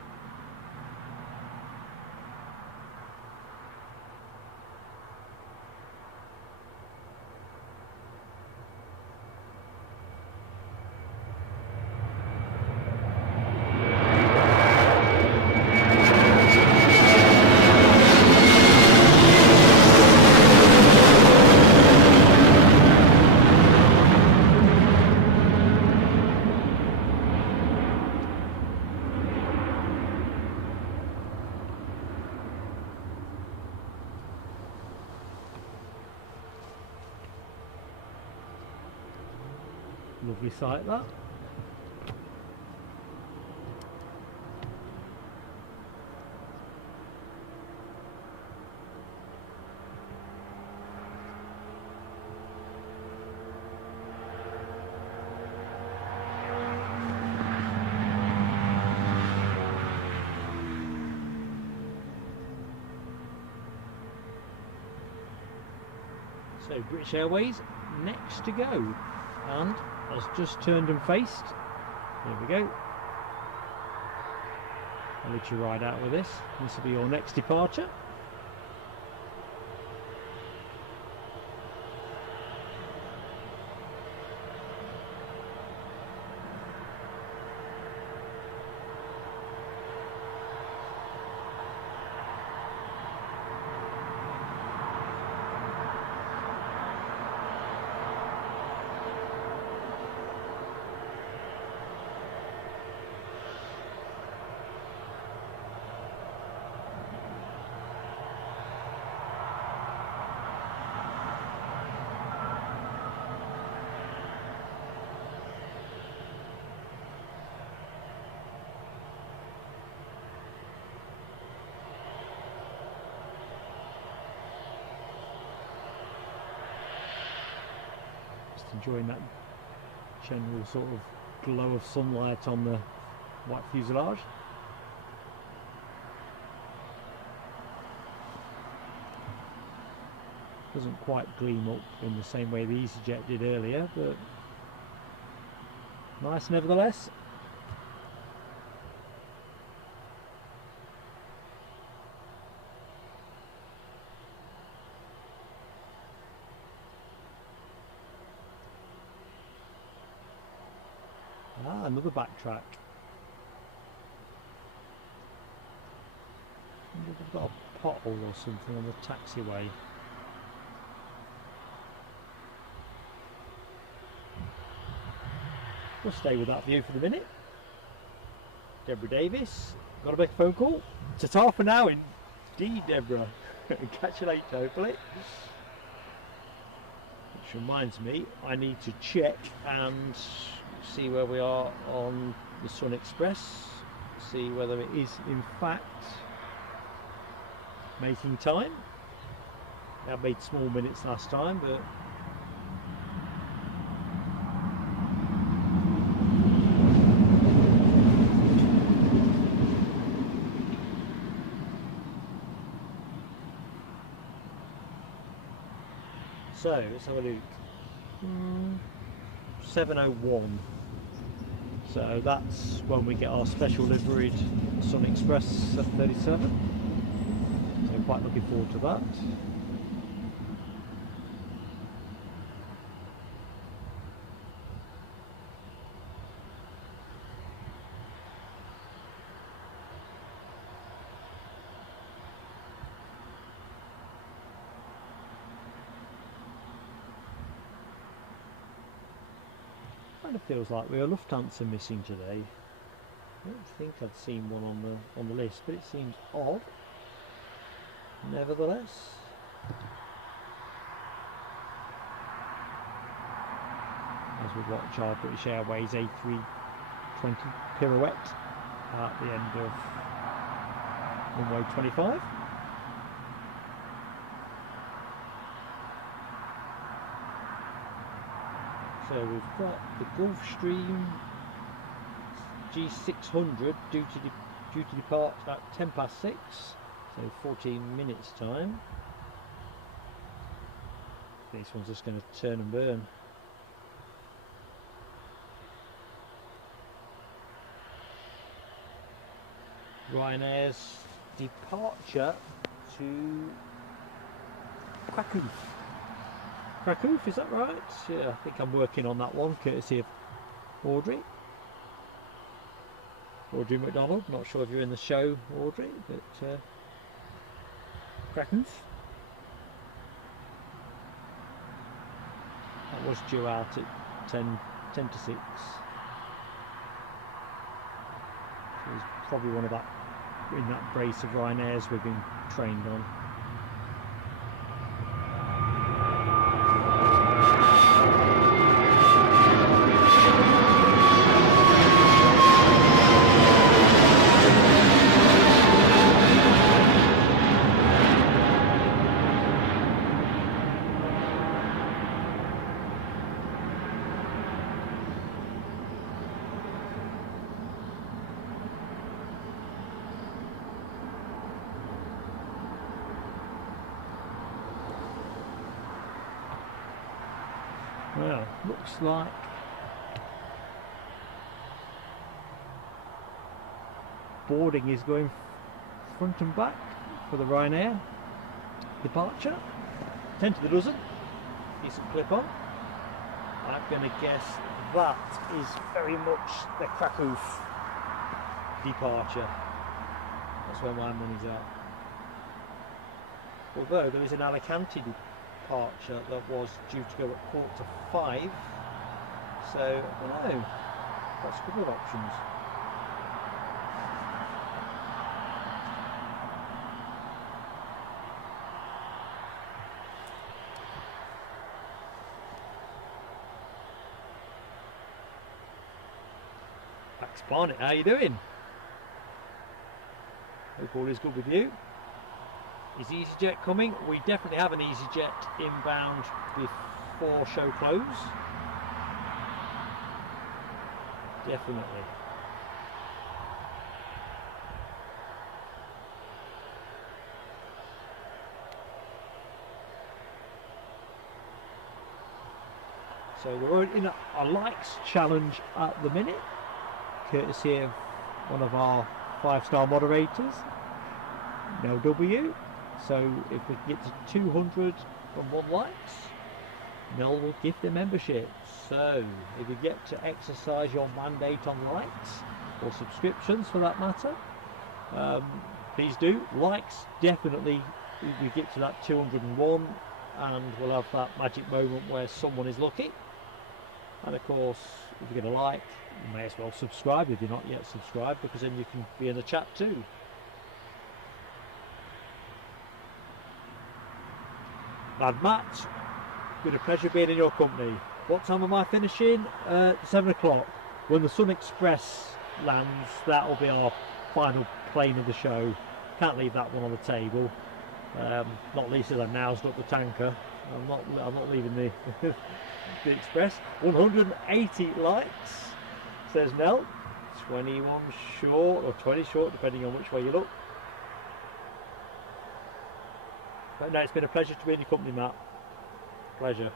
Lovely sight, that. So British Airways next to go, and has just turned and faced. There we go. I'll let you ride out with this. This will be your next departure. Enjoying that general sort of glow of sunlight on the white fuselage. Doesn't quite gleam up in the same way the easyJet did earlier, but nice nevertheless. Ah, another backtrack. I wonder if they've got a pothole or something on the taxiway. We'll stay with that view for the minute. Deborah Davis, got to make a phone call. Ta-ta for now, indeed, Deborah. Catch you later, hopefully. Which reminds me, I need to check and see where we are on the Sun Express, see whether it is in fact making time. I made small minutes last time, but so let's have a look. 7:01. So that's when we get our special liveried Sun Express 737. So quite looking forward to that. Kind of feels like we're Lufthansa missing today. I don't think I'd seen one on the list, but it seems odd. Nevertheless, as we watch our British Airways A330 pirouette at the end of runway 25. So we've got the Gulfstream G600 due to depart at 6:10, so 14 minutes time. This one's just going to turn and burn. Ryanair's departure to Krakow. Krakow, is that right? Yeah, I think I'm working on that one, courtesy of Audrey McDonald. Not sure if you're in the show, Audrey, but Krakow. That was due out at 10 to 6. So it's probably one of that, in that brace of Ryanairs we've been trained on. Well, looks like boarding is going front and back for the Ryanair departure. 10 to the dozen, decent clip on. I'm going to guess that is very much the Krakow departure. That's where my money's at. Although there is an Alicante departure that was due to go at 4:45, so I don't know, that's a couple of options. Max Barnett, how you doing? Hope all is good with you. Is easyJet coming? We definitely have an easyJet inbound before show close. Definitely. So we're in a likes challenge at the minute, courtesy of one of our 5-star moderators, Mel W. So if we get to 201 likes, Mel will gift the membership. So if you get to exercise your mandate on likes, or subscriptions for that matter, please do. Likes, definitely, if we get to that 201, and we'll have that magic moment where someone is lucky. And of course, if you get a like, you may as well subscribe if you're not yet subscribed, because then you can be in the chat too. Lad Matt, been a pleasure being in your company. What time am I finishing? 7 o'clock. When the Sun Express lands, that will be our final plane of the show. Can't leave that one on the table. Not least as I've nowsed up the tanker. I'm not leaving the the Express. 180 likes, says Nell. 21 short, or 20 short, depending on which way you look. But no, it's been a pleasure to be in your company, Matt. Pleasure.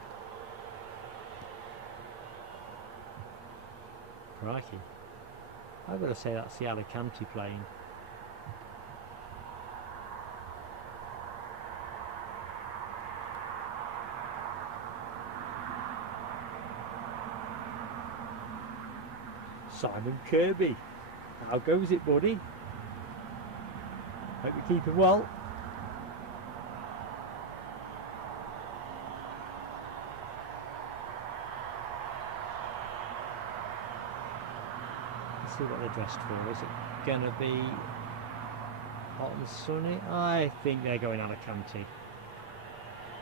Crikey. I've got to say that's the Alicante plane. Simon Kirby. How goes it, buddy? Hope you're keeping well. see what they're dressed for. Is it going to be hot and sunny? I think they're going Alicante.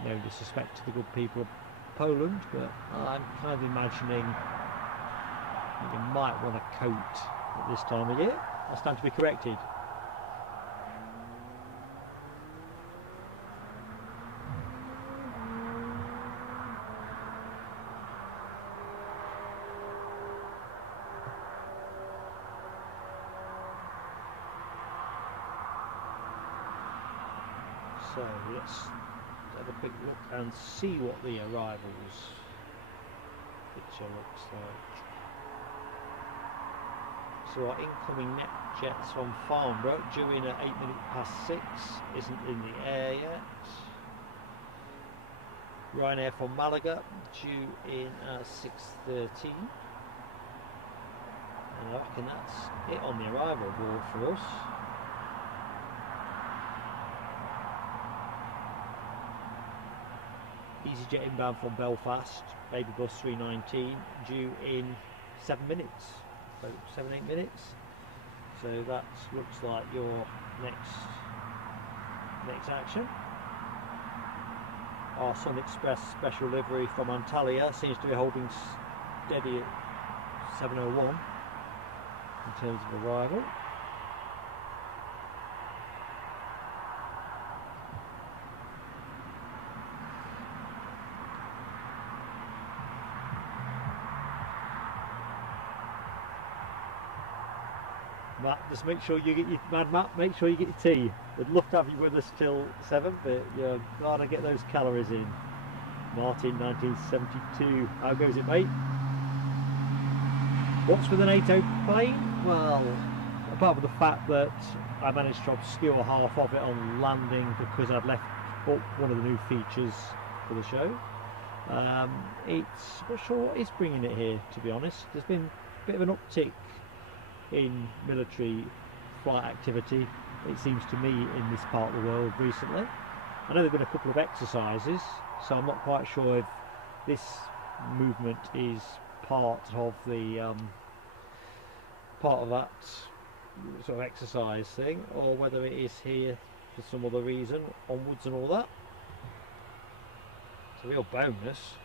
No disrespect to the good people of Poland, but I'm kind of imagining you might want a coat at this time of year. I stand to be corrected. So let's have a quick look and see what the arrivals picture looks like. So our incoming net jets from Farnborough due in at 6:08 isn't in the air yet. Ryanair from Malaga due in at 6:13. And I reckon that's it on the arrival board for us. easyJet inbound from Belfast, baby bus 319, due in 7 minutes, so 7-8 minutes. So that looks like your next action. Our Sun Express special livery from Antalya seems to be holding steady at 7:01 in terms of arrival. Matt, just make sure you get your make sure you get your tea. We'd love to have you with us till 7, but you're gotta get those calories in. Martin, 1972. How goes it, mate? What's with the NATO plane? Well, apart from the fact that I managed to obscure half of it on landing because I'd left up one of the new features for the show. It's not sure what is bringing it here, to be honest. There's been a bit of an uptick in military flight activity, it seems to me, in this part of the world recently. I know there have been a couple of exercises, so I'm not quite sure if this movement is part of the part of that sort of exercise thing, or whether it is here for some other reason, onwards and all that. It's a real bonus.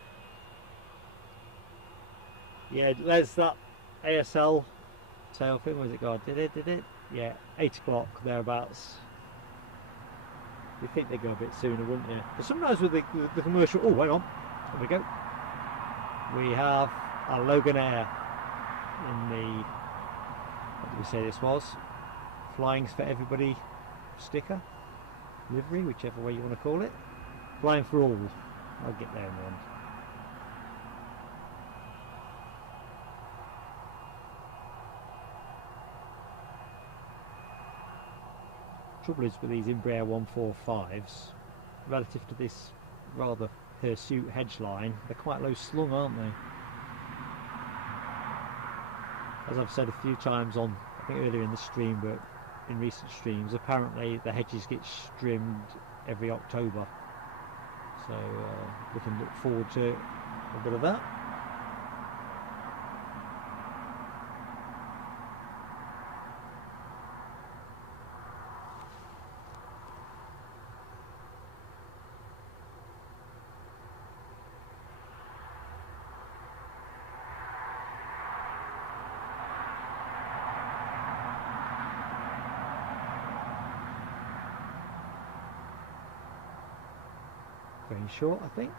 Yeah, there's that ASL tail thing. Was it gone? Did it? Yeah, 8 o'clock thereabouts. You'd think they'd go a bit sooner, wouldn't you? But sometimes with the commercial. Oh, hang on. There we go. We have a Loganair in the. What did we say this was? Flying's for everybody sticker, livery, whichever way you want to call it. Flying for all. I'll get there in the end. Trouble is with these Embraer 145s, relative to this rather hirsute hedge line, they're quite low slung, aren't they? As I've said a few times on, I think earlier in the stream, but in recent streams, apparently the hedges get trimmed every October, so we can look forward to a bit of that. Very short, I think.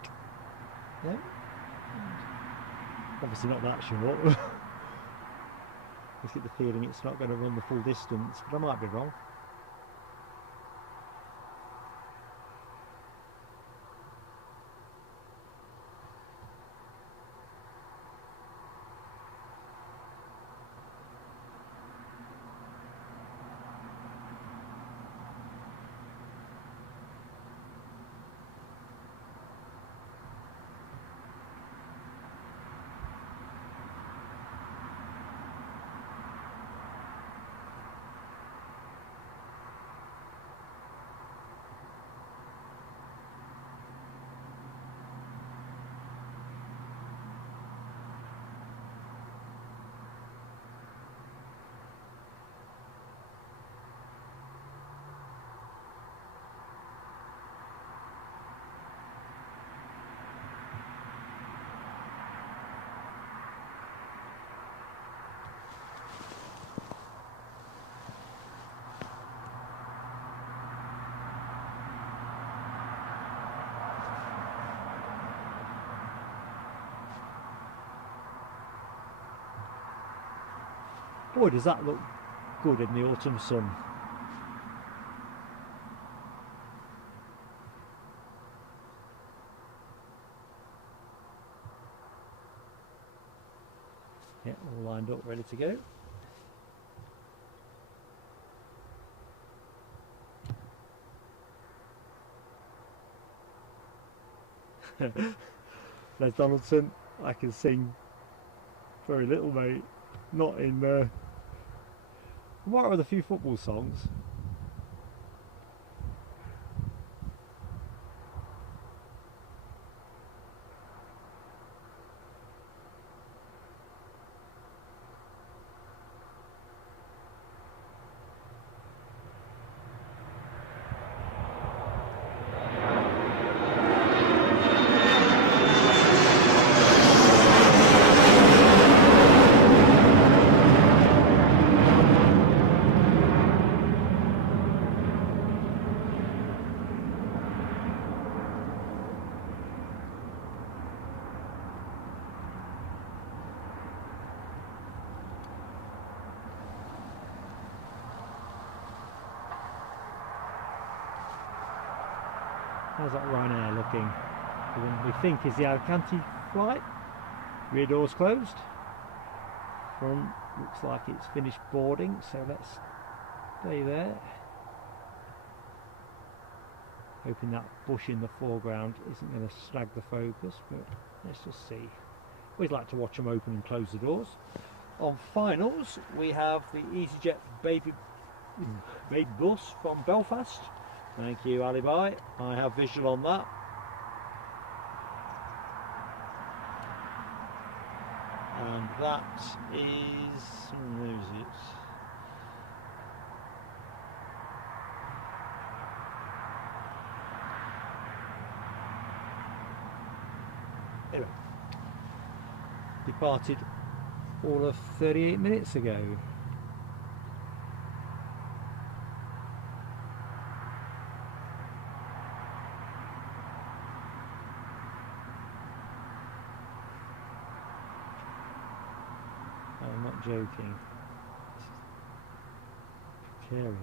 No? Obviously not that short. I get the feeling it's not going to run the full distance, but I might be wrong. Boy, does that look good in the autumn sun. Yeah, all lined up, ready to go. Les Donaldson, I can sing very little, mate. Not in what are the few football songs? How's that Ryanair looking? The one we think is the Alicante flight. Rear doors closed. Front looks like it's finished boarding, so let's stay there. Hoping that bush in the foreground isn't going to snag the focus, but let's just see. Always like to watch them open and close the doors. On finals, we have the easyJet baby bus from Belfast. Thank you, Alibi. I have visual on that. And that is, where is it? Anyway, departed all of 38 minutes ago. I'm not joking. It's precarious.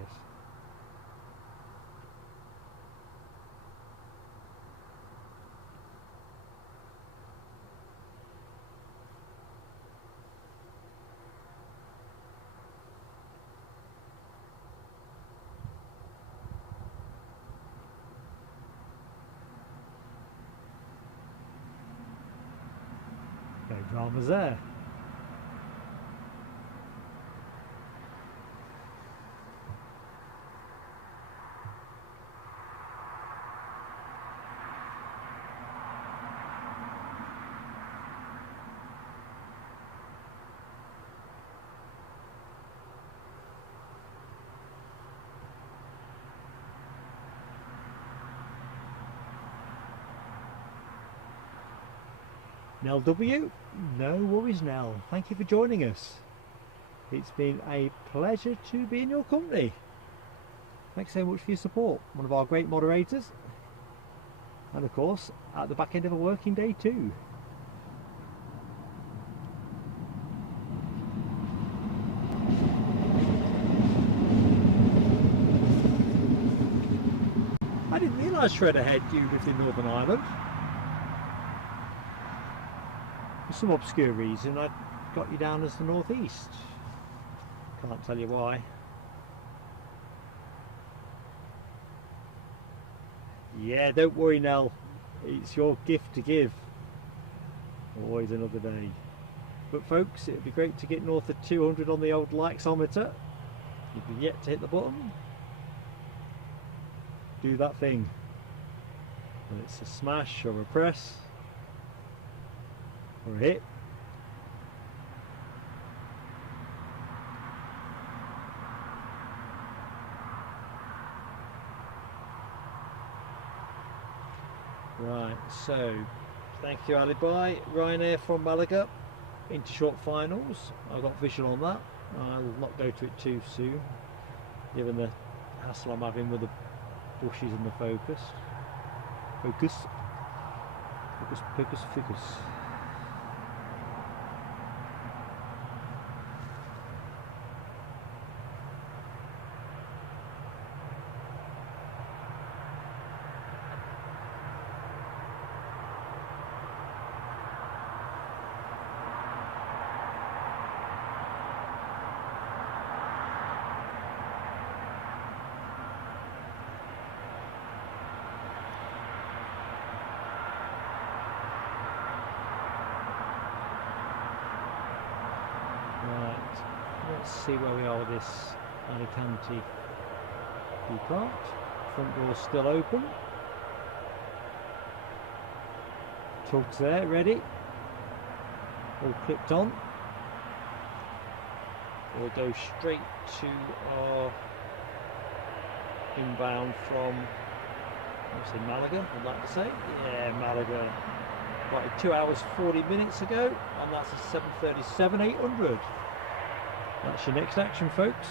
No dramas there. Nell W, no worries Nell, thank you for joining us. It's been a pleasure to be in your company. Thanks so much for your support, one of our great moderators, and of course at the back end of a working day too. I didn't realise straight ahead you lived in Northern Ireland. For some obscure reason I got you down as the northeast. Can't tell you why. Yeah, don't worry Nell, it's your gift to give. Always another day. But folks, it'd be great to get north of 200 on the old likes-ometer. If you've yet to hit the button, do that thing. Whether it's a smash or a press or a hit. Right, so thank you Alibi. Ryanair from Malaga into short finals. I've got visual on that. I'll not go to it too soon given the hassle I'm having with the bushes and the focus. Focus. Focus, focus, focus. let's see where we are with this Alicante depart. Front door's still open. Tugs there, ready. All clipped on. We'll go straight to our inbound from, obviously, Malaga, I'd like to say. Yeah, Malaga. Right, 2 hours 40 minutes ago, and that's a 737-800. That's your next action, folks.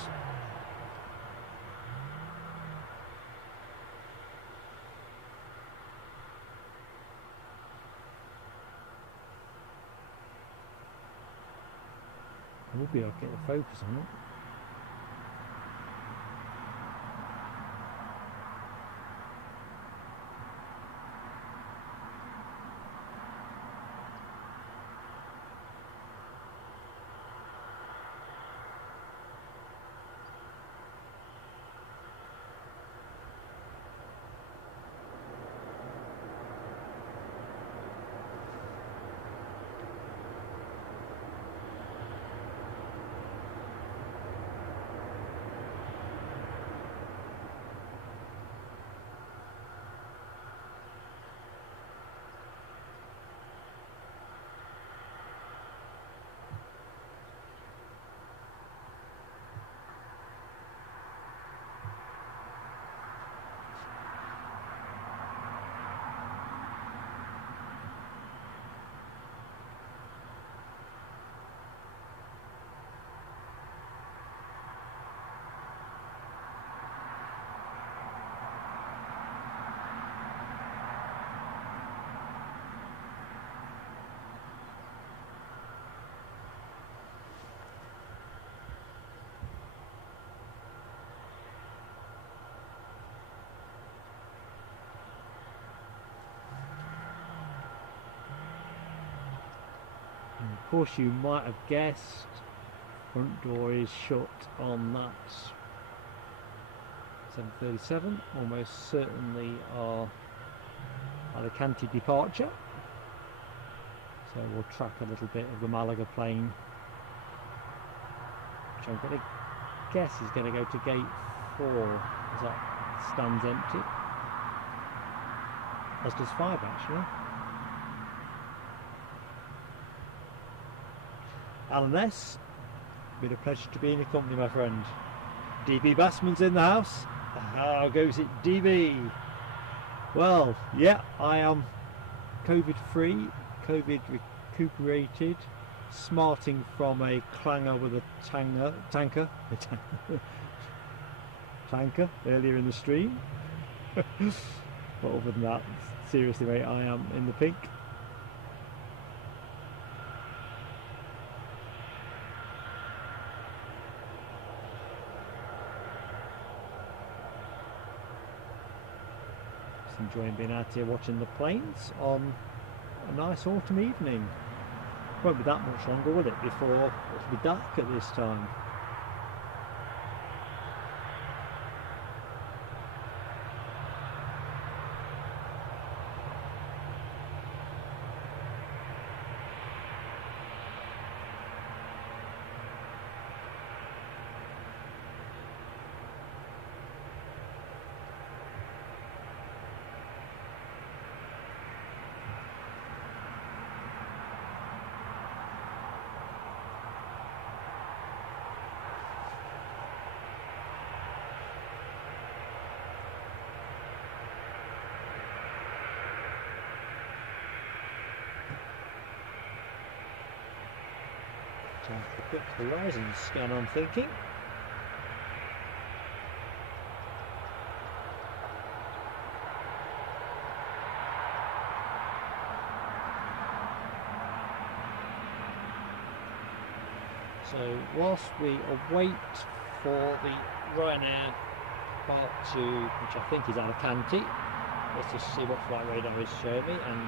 I will be able to get the focus on it. Of course, you might have guessed, front door is shut on that 737, almost certainly our Alicante departure. So we'll track a little bit of the Malaga plane, which I'm going to guess is going to go to gate 4, as that stands empty. As does 5 actually. Alan S, been a pleasure to be in your company, my friend. DB Bassman's in the house. How goes it, DB? Well, yeah, I am COVID free, COVID recuperated, smarting from a clanger with a tanker earlier in the stream. But other than that, seriously mate, I am in the pink. Enjoying being out here watching the planes on a nice autumn evening. Won't be that much longer, will it, before it'll be dark at this time. Time for a quick horizon scan, I'm thinking. So whilst we await for the Ryanair part 2, which I think is Alicante, let's just see what flight radar is showing me, and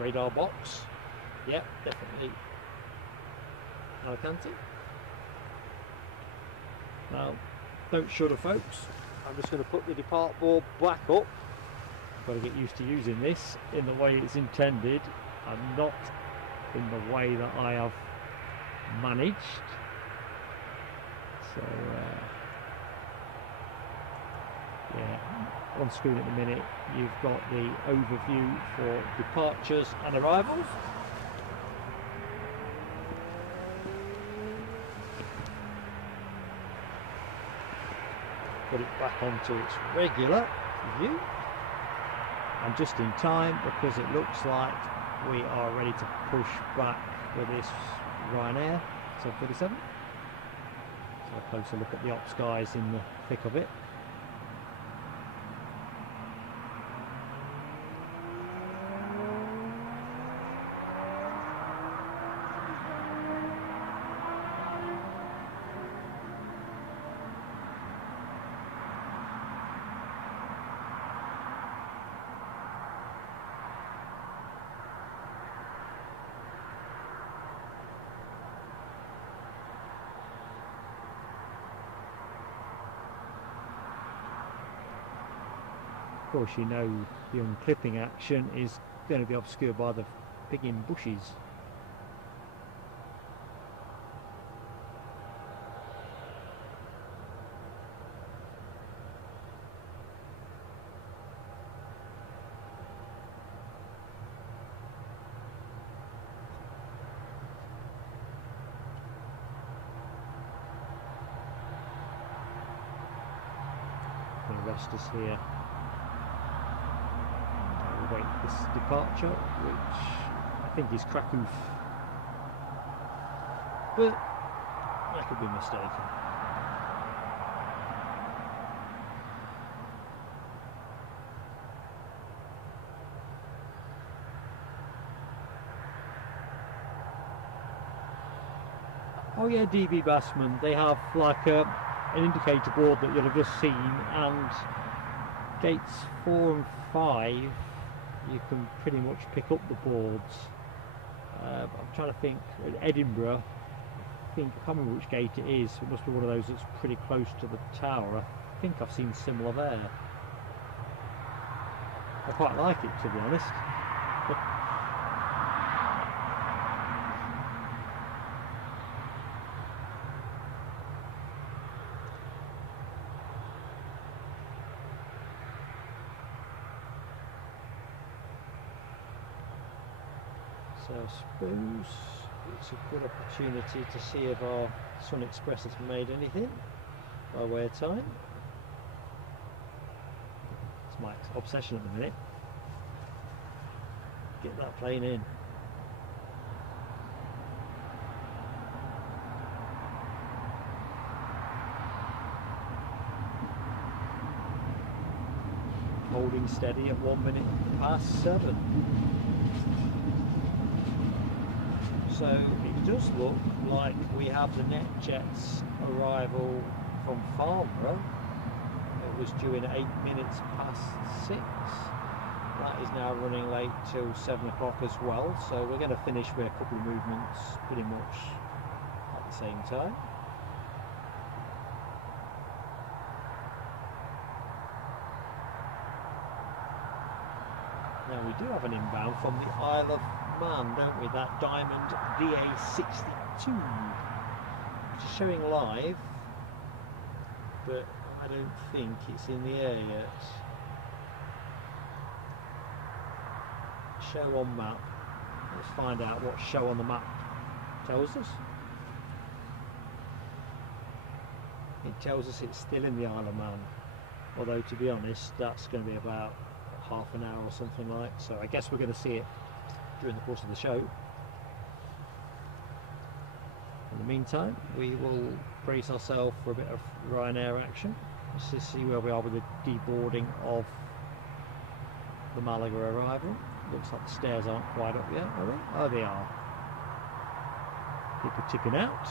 radar box. Yep, definitely Alicante. Now, don't shudder folks, I'm just going to put the depart board back up. I've got to get used to using this in the way it's intended and not in the way that I have managed. So yeah, on screen at the minute you've got the overview for departures and arrivals. Put it back onto its regular view, and just in time, because it looks like we are ready to push back with this Ryanair 737. So a closer look at the ops guys in the thick of it. Of course, you know the unclipping action is going to be obscured by the picking bushes. I'm going to rest us here. Wait this departure, which I think is Krakow, but I could be mistaken. Oh yeah, DB Bassman, they have like an indicator board that you'll have just seen, and gates 4 and 5 you can pretty much pick up the boards. I'm trying to think, at Edinburgh, I can't remember which gate it is. It must be one of those that's pretty close to the tower. I think I've seen similar there. I quite like it, to be honest. So I suppose it's a good opportunity to see if our Sun Express has made anything by way of time. It's my obsession at the minute. Get that plane in. Holding steady at 7:01. So it does look like we have the NetJet's arrival from Farnborough. It was due in 8:06. That is now running late till 7 o'clock as well. So we're going to finish with a couple of movements pretty much at the same time. Now we do have an inbound from the Isle of Man, don't we? That Diamond DA62, which is showing live, but I don't think it's in the air yet. Show on map. Let's find out what show on the map tells us. It tells us it's still in the Isle of Man, although to be honest that's going to be about half an hour or something like, so I guess we're going to see it during the course of the show. In the meantime, we will brace ourselves for a bit of Ryanair action. Let's just see where we are with the deboarding of the Malaga arrival. Looks like the stairs aren't quite up yet, are they? Oh, they are. People tipping out.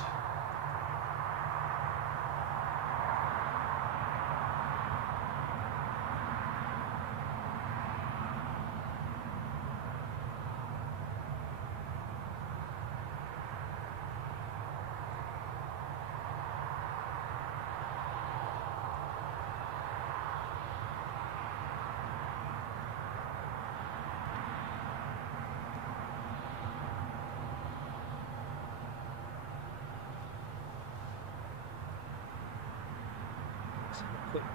a quick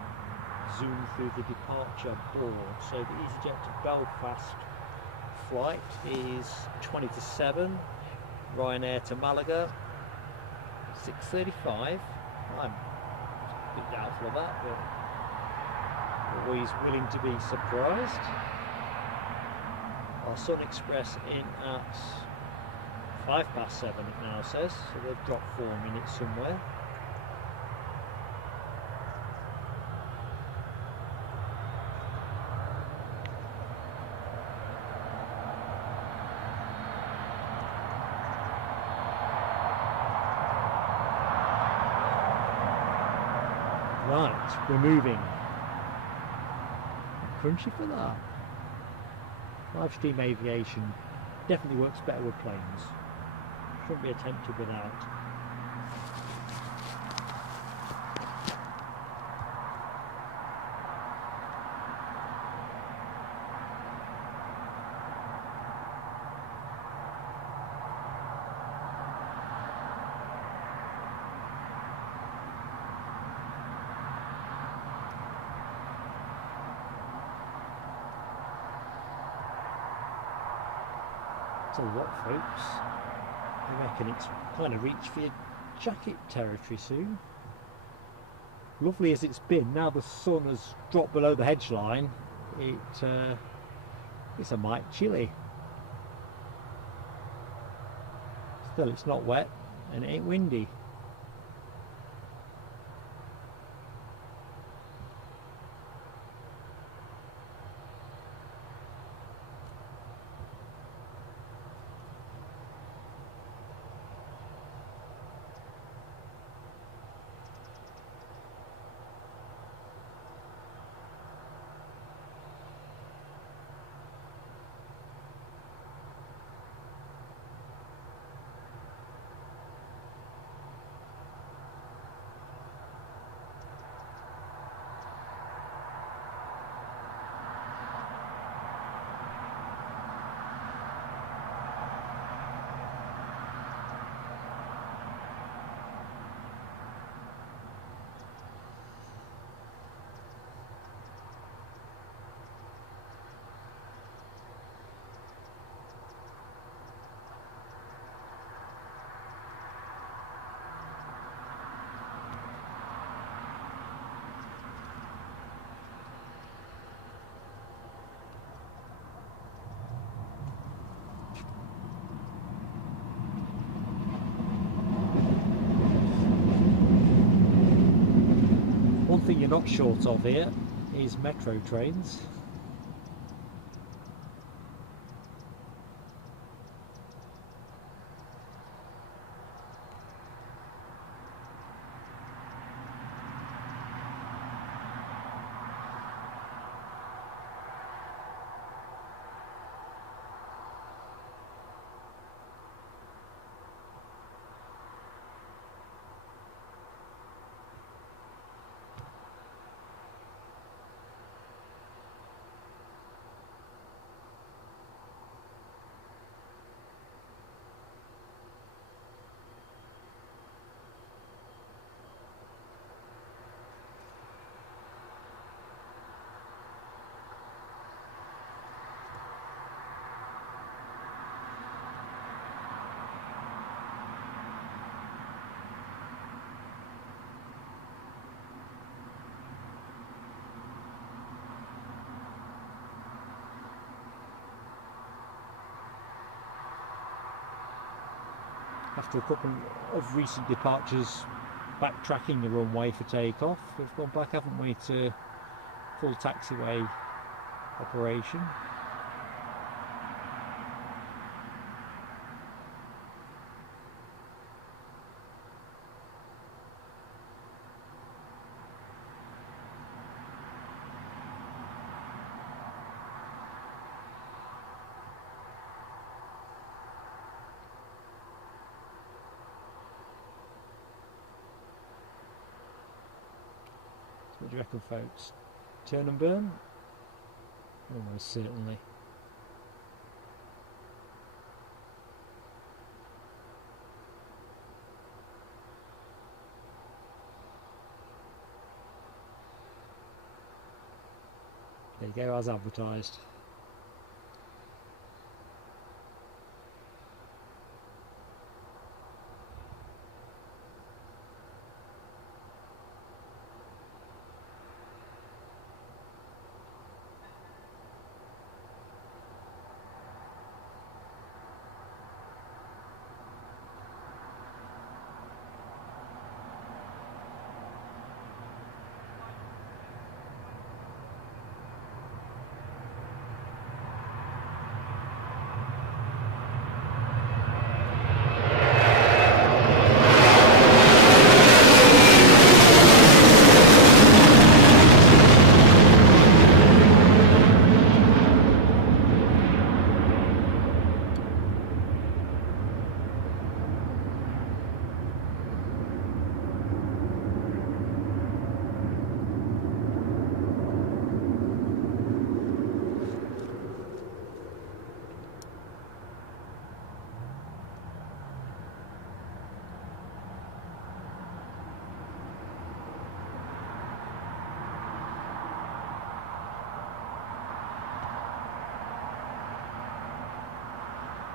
zoom through the departure board. So the easyJet to Belfast flight is 20 to 7. Ryanair to Malaga 6:35. I'm a bit doubtful of that, but always willing to be surprised. Our Sun Express in at 7:05 it now says, so they've dropped 4 minutes somewhere. Right, we're moving. Crunchy for that. Live stream aviation definitely works better with planes. Shouldn't be attempted without. So what, folks? I reckon it's kind of reached for your jacket territory soon. Lovely as it's been, now the sun has dropped below the hedge line, it's a mite chilly. Still, it's not wet and it ain't windy. One thing you're not short of here is metro trains. After a couple of recent departures backtracking the runway for takeoff, we've gone back, haven't we, to full taxiway operation. What do you reckon, folks? Turn and burn? Almost certainly. go, as advertised.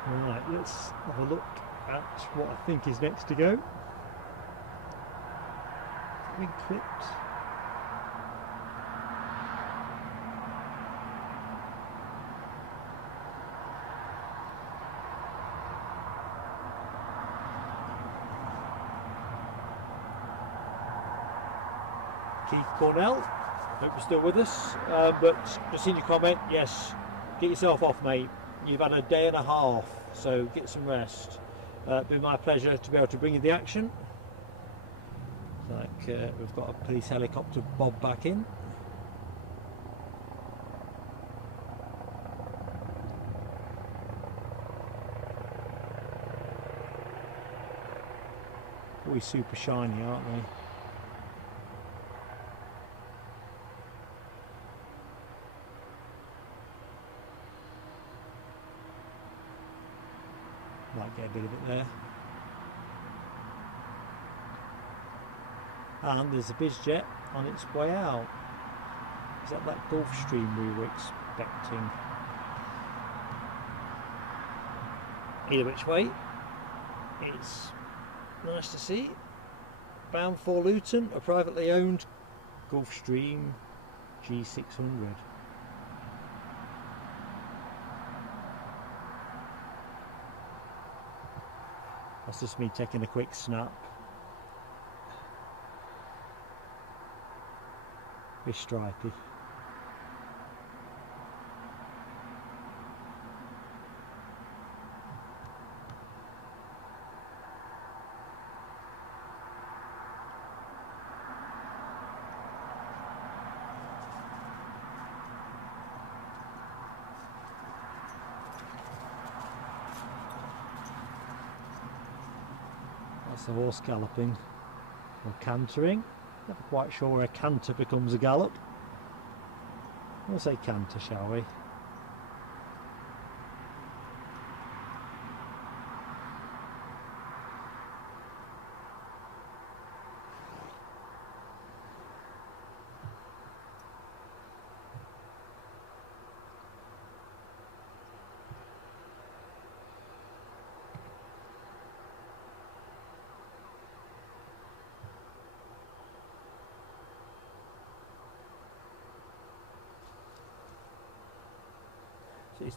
Right, let's have a look at what I think is next to go. Big clipped. Keith Cornell, hope you're still with us, but just seen your comment. Yes, get yourself off, mate. You've had a day and a half, so get some rest. It's been my pleasure to be able to bring you the action. Like we've got a police helicopter bob back in. Always super shiny, aren't they? Might get a bit of it there. And there's a BizJet on its way out. Is that Gulfstream we were expecting? Either which way, it's nice to see. Bound for Luton, a privately owned Gulfstream G600. That's just me taking a quick snap. Bit stripy. That's the horse galloping or cantering. Never quite sure where a canter becomes a gallop. We'll say canter, shall we?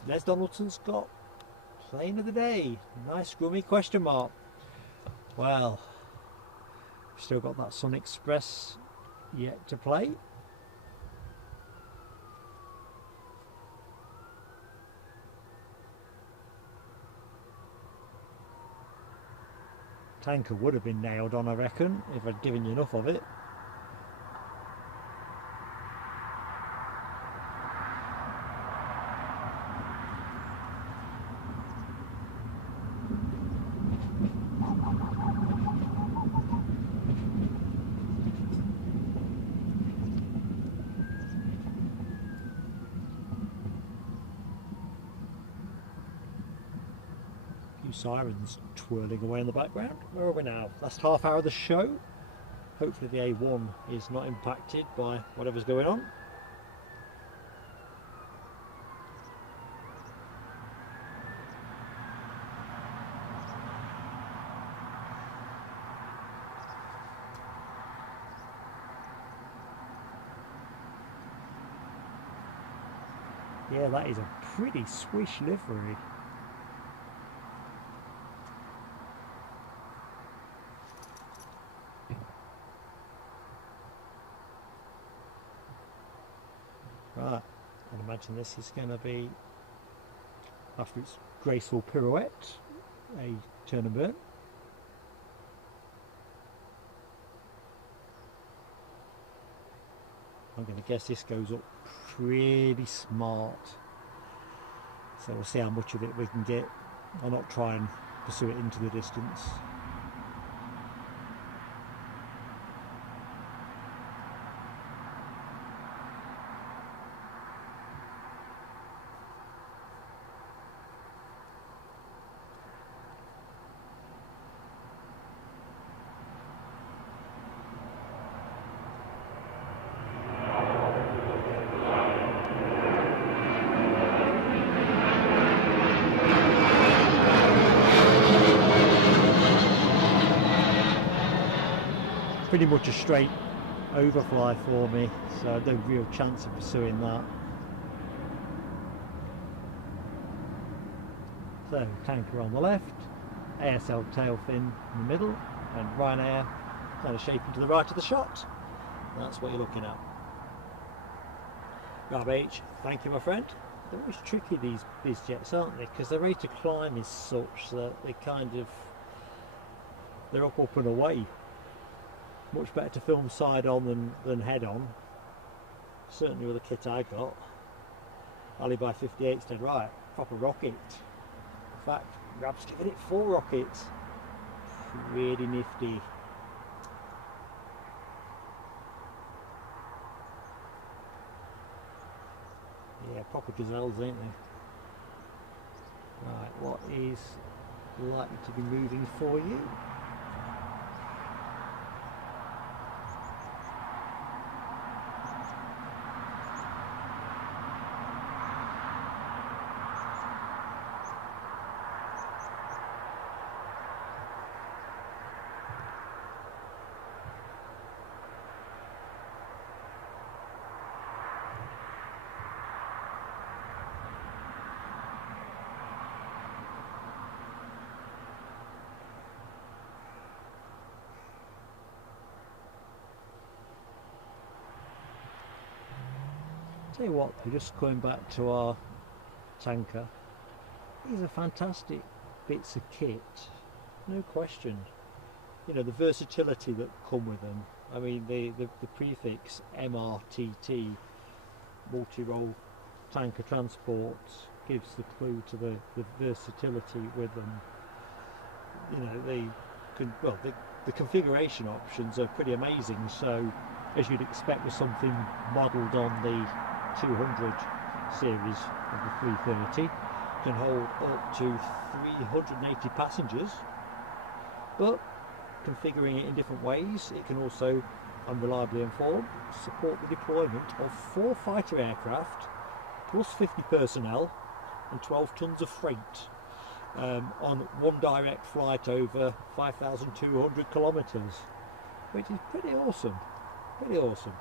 Les Donaldson's got plane of the day. Nice scrummy question mark. Well, we've still got that Sun Express yet to play. Tanker would have been nailed on, I reckon, if I'd given you enough of it. Sirens twirling away in the background. Where are we now? Last half hour of the show. Hopefully the A1 is not impacted by whatever's going on. Yeah, that is a pretty swish livery. Right, I'd imagine this is going to be, after its graceful pirouette, a turn and burn. I'm going to guess this goes up pretty smart, so we'll see how much of it we can get. I'll not try and pursue it into the distance. Pretty much a straight overfly for me, so no real chance of pursuing that. So tanker on the left, ASL tail fin in the middle, and Ryanair kind of shaping to the right of the shot. That's what you're looking at. Right, H, thank you, my friend. They're always tricky, these jets, aren't they? Because the rate of climb is such that they're up and away. Much better to film side on than head on. Certainly with the kit I got. Ali by 58's dead right. Proper rocket. In fact, perhaps giving it 4 rockets. Really nifty. Yeah, proper gazelles, ain't they? Right, what is likely to be moving for you? Tell you what, we're just going back to our tanker. These are fantastic bits of kit, no question. You know, the versatility that come with them. I mean, the prefix MRTT, multi-role tanker transport, gives the clue to the versatility with them. You know, the configuration options are pretty amazing. So, as you'd expect with something modelled on the 200 series of the 330, can hold up to 380 passengers, but configuring it in different ways, it can also, I'm reliably informed, support the deployment of 4 fighter aircraft plus 50 personnel and 12 tons of freight on one direct flight over 5,200 kilometres, which is pretty awesome, pretty awesome.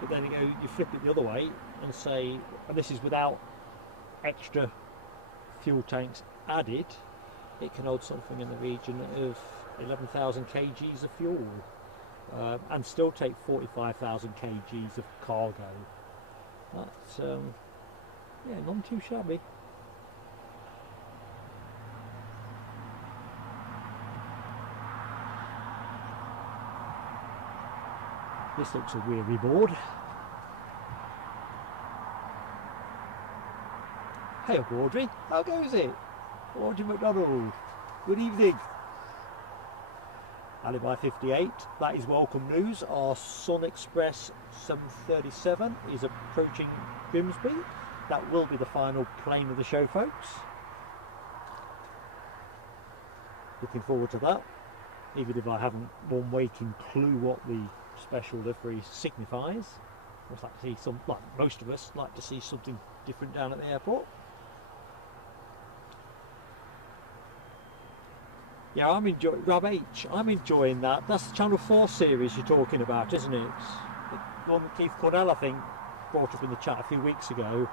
But then you flip it the other way and say, and this is without extra fuel tanks added, it can hold something in the region of 11,000 kgs of fuel and still take 45,000 kgs of cargo. That's yeah, none too shabby. This looks a weary board. Hey up, Audrey, how goes it? Audrey McDonald, good evening. Alibi 58, that is welcome news. Our Sun Express 737 is approaching Grimsby. That will be the final plane of the show, folks. Looking forward to that, even if I haven't one waking clue what the special livery signifies. I always like to see like most of us, like to see something different down at the airport. Yeah, I'm enjoying Rab H. I'm enjoying that. That's the Channel 4 series you're talking about, isn't it? The one that Keith Cornell, I think, brought up in the chat a few weeks ago.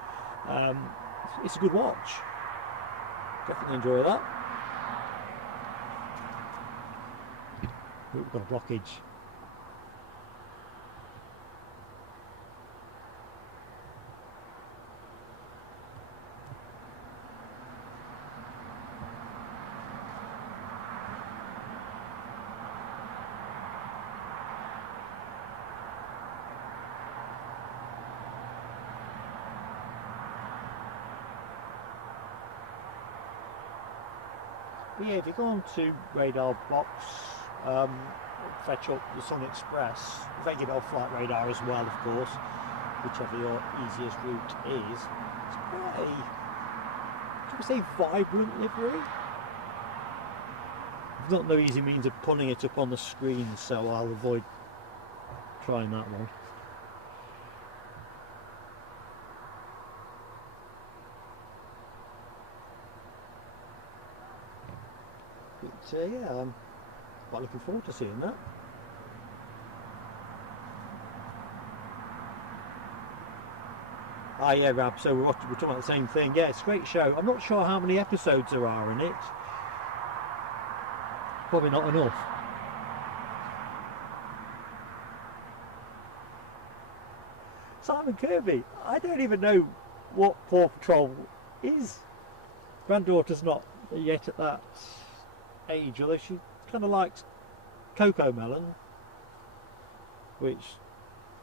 It's a good watch. Definitely enjoy that. We've got a blockage. Yeah, if you go on to radar box, fetch up the Sun Express, they give it off flight radar as well, of course, whichever your easiest route is. It's quite a, should we say, vibrant livery? I've got no easy means of pulling it up on the screen, so I'll avoid trying that one. But yeah, I'm quite looking forward to seeing that. Ah yeah, Rab, so we're talking about the same thing. Yeah, it's a great show. I'm not sure how many episodes there are in it. Probably not enough. Simon Kirby, I don't even know what Paw Patrol is. Granddaughter's not yet at that age, although she kind of likes Cocoa Melon, which,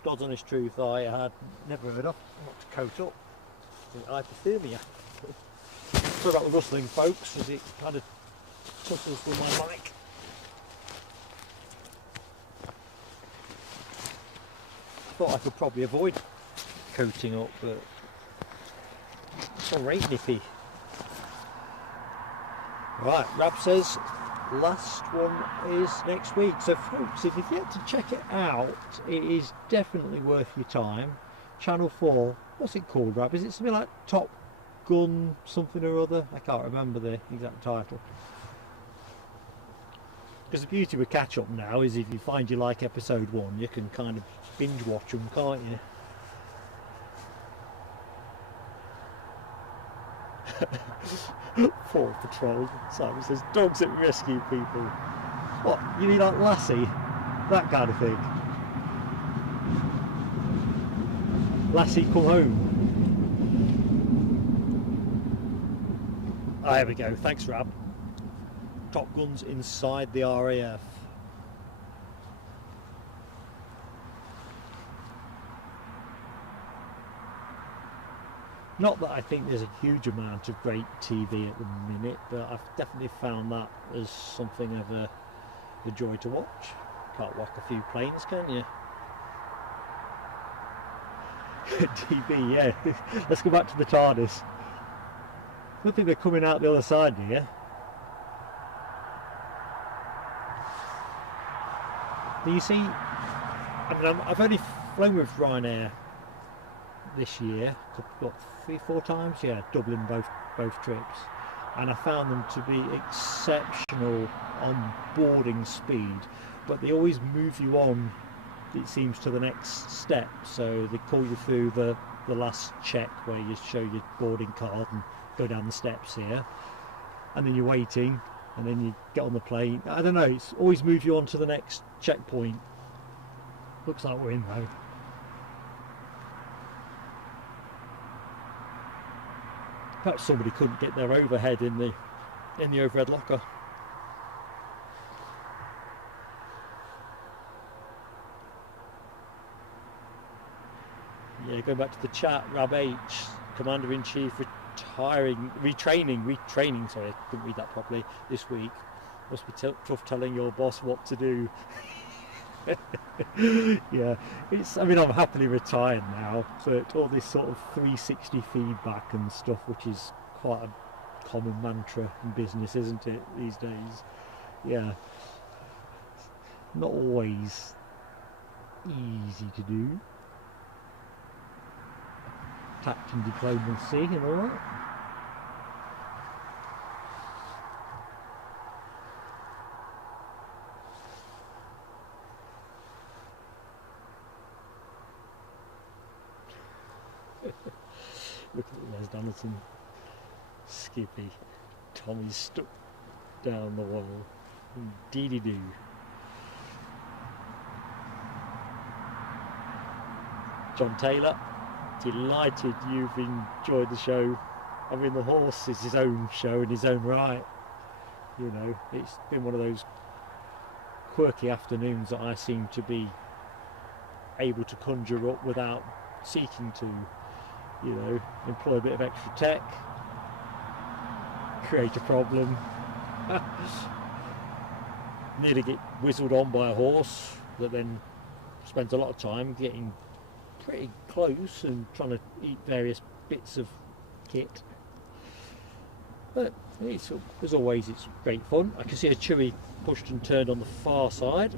God's honest truth, I had never heard of. Not to coat up. Hypothermia. Sorry about the rustling, folks, as it kind of tussles with my mic. Thought I could probably avoid coating up, but it's all right nippy. Right, Rab says last one is next week. So folks, if you've yet to check it out, it is definitely worth your time. Channel 4, what's it called, Rab? Is it something like Top Gun something or other? I can't remember the exact title. Because the beauty with catch up now is if you find you like episode 1, you can kind of binge watch them, can't you? Paw Patrol. Simon says dogs that rescue people. What, you mean like Lassie? That kind of thing. Lassie come home. Ah, there we go. Thanks, Rab. Top Gun's inside the RAF. Not that I think there's a huge amount of great TV at the minute, but I've definitely found that as something of a joy to watch. Can't whack a few planes, can you? TV, yeah. Let's go back to the TARDIS. I think they're coming out the other side here. Do you see? I mean, I've only flown with Ryanair this year, got 3-4 times, yeah, Dublin both trips, and I found them to be exceptional on boarding speed, but they always move you on, it seems, to the next step. So they call you through the last check where you show your boarding card and go down the steps here, and then you're waiting, and then you get on the plane. I don't know, it's always move you on to the next checkpoint. Looks like we're in though. Perhaps somebody couldn't get their overhead in the overhead locker. Yeah, going back to the chat, Rab H, Commander-in-Chief retraining, sorry, I couldn't read that properly, this week. Must be tough telling your boss what to do. Yeah, I mean, I'm happily retired now, but all this sort of 360 feedback and stuff, which is quite a common mantra in business, isn't it, these days? Yeah, not always easy to do. Tact and diplomacy and all that. Look at Les Donaldson, Skippy, Tommy's stuck down the wall, dee-dee-doo. John Taylor, delighted you've enjoyed the show. I mean, the horse is his own show in his own right. You know, it's been one of those quirky afternoons that I seem to be able to conjure up without seeking to, you know, employ a bit of extra tech, create a problem, nearly get whizzled on by a horse that then spends a lot of time getting pretty close and trying to eat various bits of kit. But it's, as always, it's great fun. I can see a Chewy pushed and turned on the far side. Do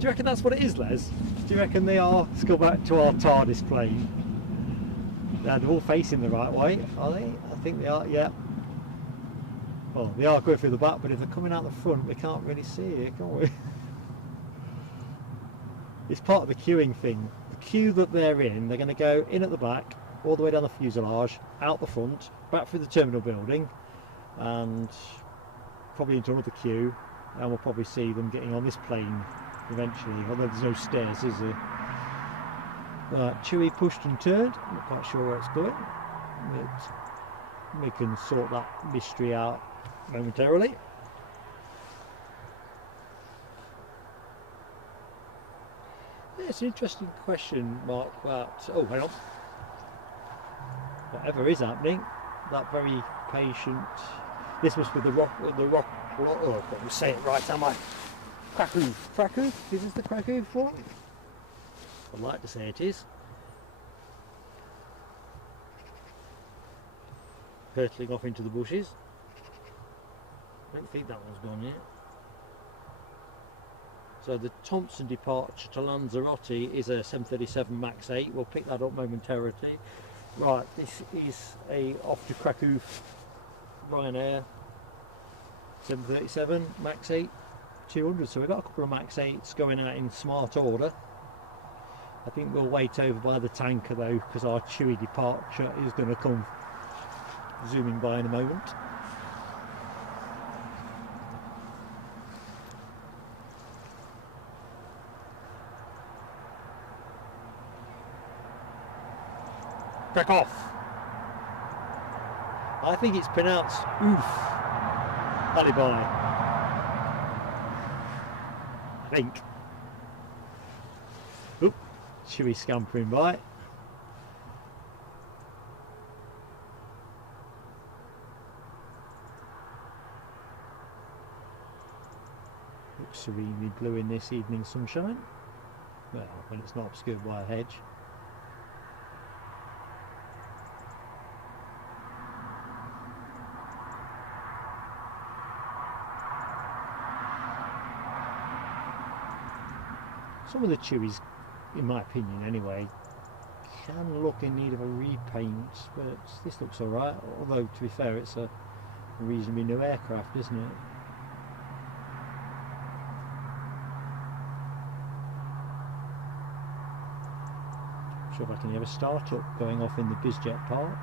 you reckon that's what it is, Les? Do you reckon they are? Let's go back to our TARDIS plane. They're all facing the right way, are they? I think they are, yeah. Well, they are going through the back, but if they're coming out the front, we can't really see it, can we? It's part of the queuing thing. The queue that they're in, they're going to go in at the back, all the way down the fuselage, out the front, back through the terminal building, and probably into another queue, and we'll probably see them getting on this plane eventually, although there's no stairs, is there? Right, Chewy pushed and turned. I'm not quite sure where it's going, but we can sort that mystery out momentarily. Yeah, it's an interesting question, Mark, about, oh, hang on, whatever is happening, that very patient, this must be the rock, oh, I've got to say it right, am I? Krakow, is this the Krakow for? I'd like to say it is. Hurtling off into the bushes. I don't think that one's gone yet. So the Thompson departure to Lanzarote is a 737 MAX 8. We'll pick that up momentarily. Right, this is a off to Krakow Ryanair 737 MAX 8 200. So we've got a couple of MAX 8s going out in smart order. I think we'll wait over by the tanker though, because our Chewy departure is going to come zooming by in a moment. Crack off. I think it's pronounced oof. Alibi. I think. Oop. Chewy scampering by. Looks serenely blue in this evening sunshine. Well, when it's not obscured by a hedge. Some of the Chewies, in my opinion anyway, can look in need of a repaint, but this looks alright, although to be fair it's a reasonably new aircraft, isn't it? Not sure if I can hear a start-up going off in the BizJet park.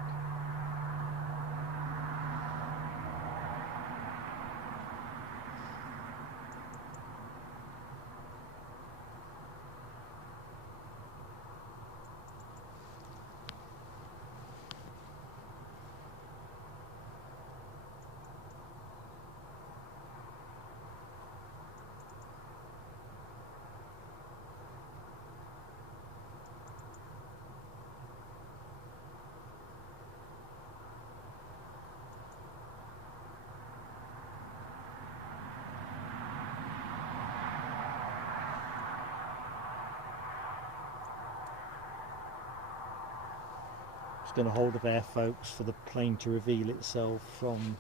Going to hold of air, folks, for the plane to reveal itself from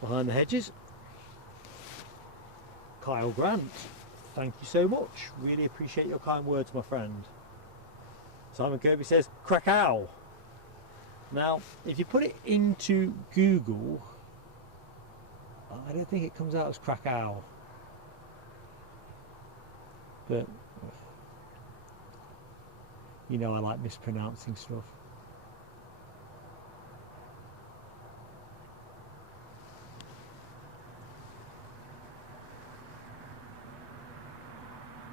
behind the hedges. Kyle Grant, thank you so much. Really appreciate your kind words, my friend. Simon Kirby says Krakow. Now, if you put it into Google, I don't think it comes out as Krakow. But You know I like mispronouncing stuff.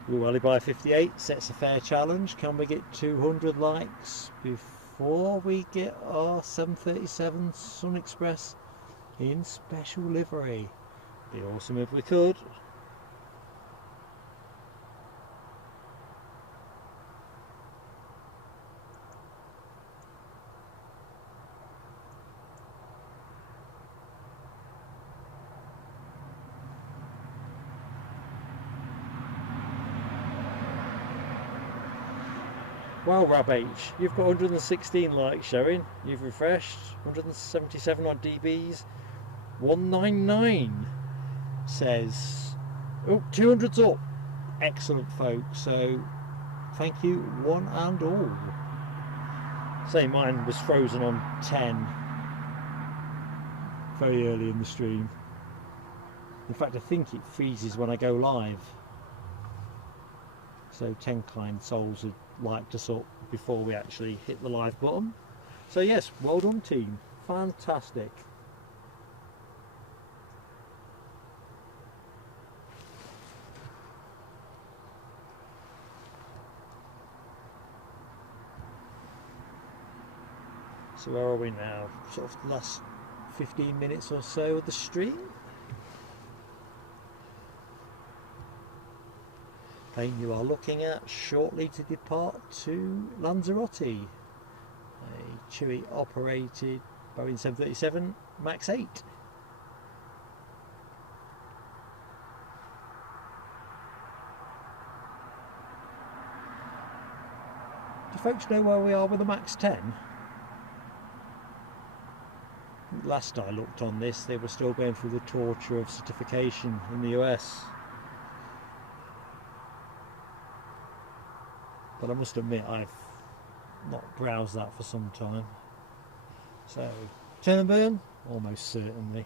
Llewellyn by 58 sets a fair challenge. Can we get 200 likes before we get our 737 Sun Express in special livery? Be awesome if we could. Well, Rab H, you've got 116 likes showing. You've refreshed, 177 on DBs. 199 says, oh, 200's up. Excellent, folks. So, thank you, one and all. Say mine was frozen on 10 very early in the stream. In fact, I think it freezes when I go live. So 10 kind souls had liked us up before we actually hit the live button. So yes, well done team, fantastic. So where are we now? Sort of the last 15 minutes or so of the stream. Plane you are looking at shortly to depart to Lanzarote, a Chewy operated Boeing 737 MAX 8. Do folks know where we are with the MAX 10? Last I looked on this, they were still going through the torture of certification in the US. But I must admit I've not browsed that for some time. So, turn and burn? Almost certainly.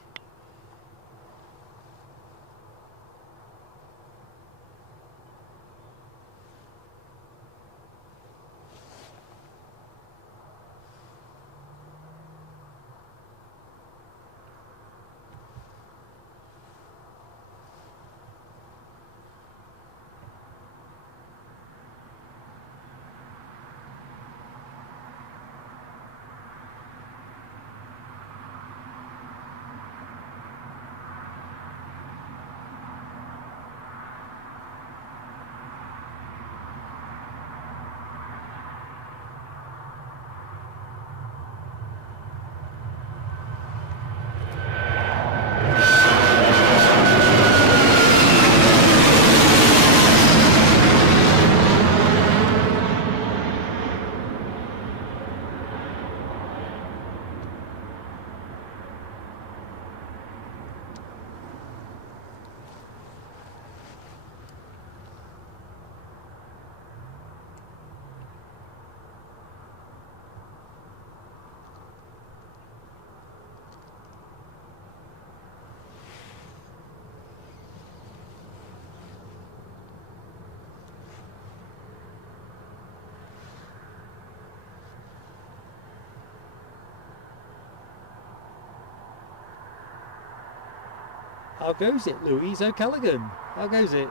How goes it, Louise O'Callaghan? How goes it?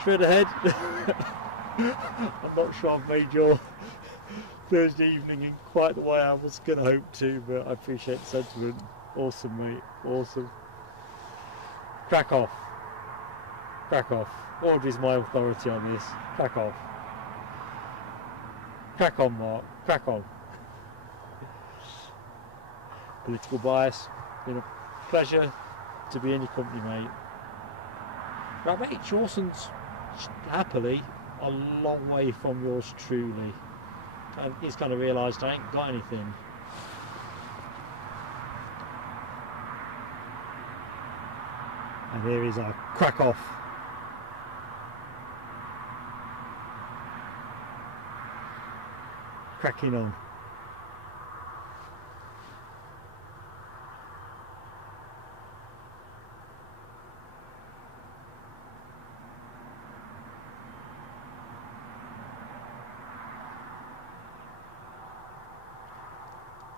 Straight ahead. I'm not sure I've made your Thursday evening in quite the way I was going to hope to, but I appreciate the sentiment. Awesome, mate. Awesome. Crack off. Crack off. What is my authority on this? Crack off. Crack on, Mark. Crack on. Political bias. Been a pleasure to be in your company, mate. Right, mate, Chawson's happily a long way from yours truly. And he's kind of realised I ain't got anything. And here is our crack off. Cracking on.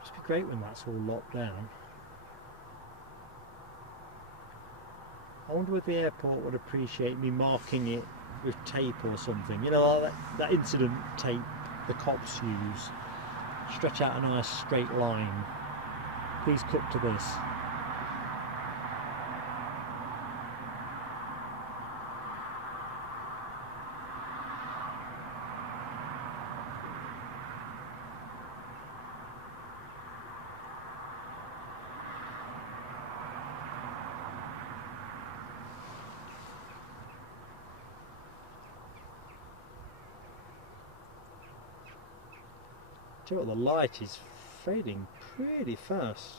Must be great when that's all locked down. I wonder if the airport would appreciate me marking it with tape or something. You know, like that incident tape the cops use. Stretch out a nice straight line. Please cut to this. Do you know what, the light is fading pretty fast.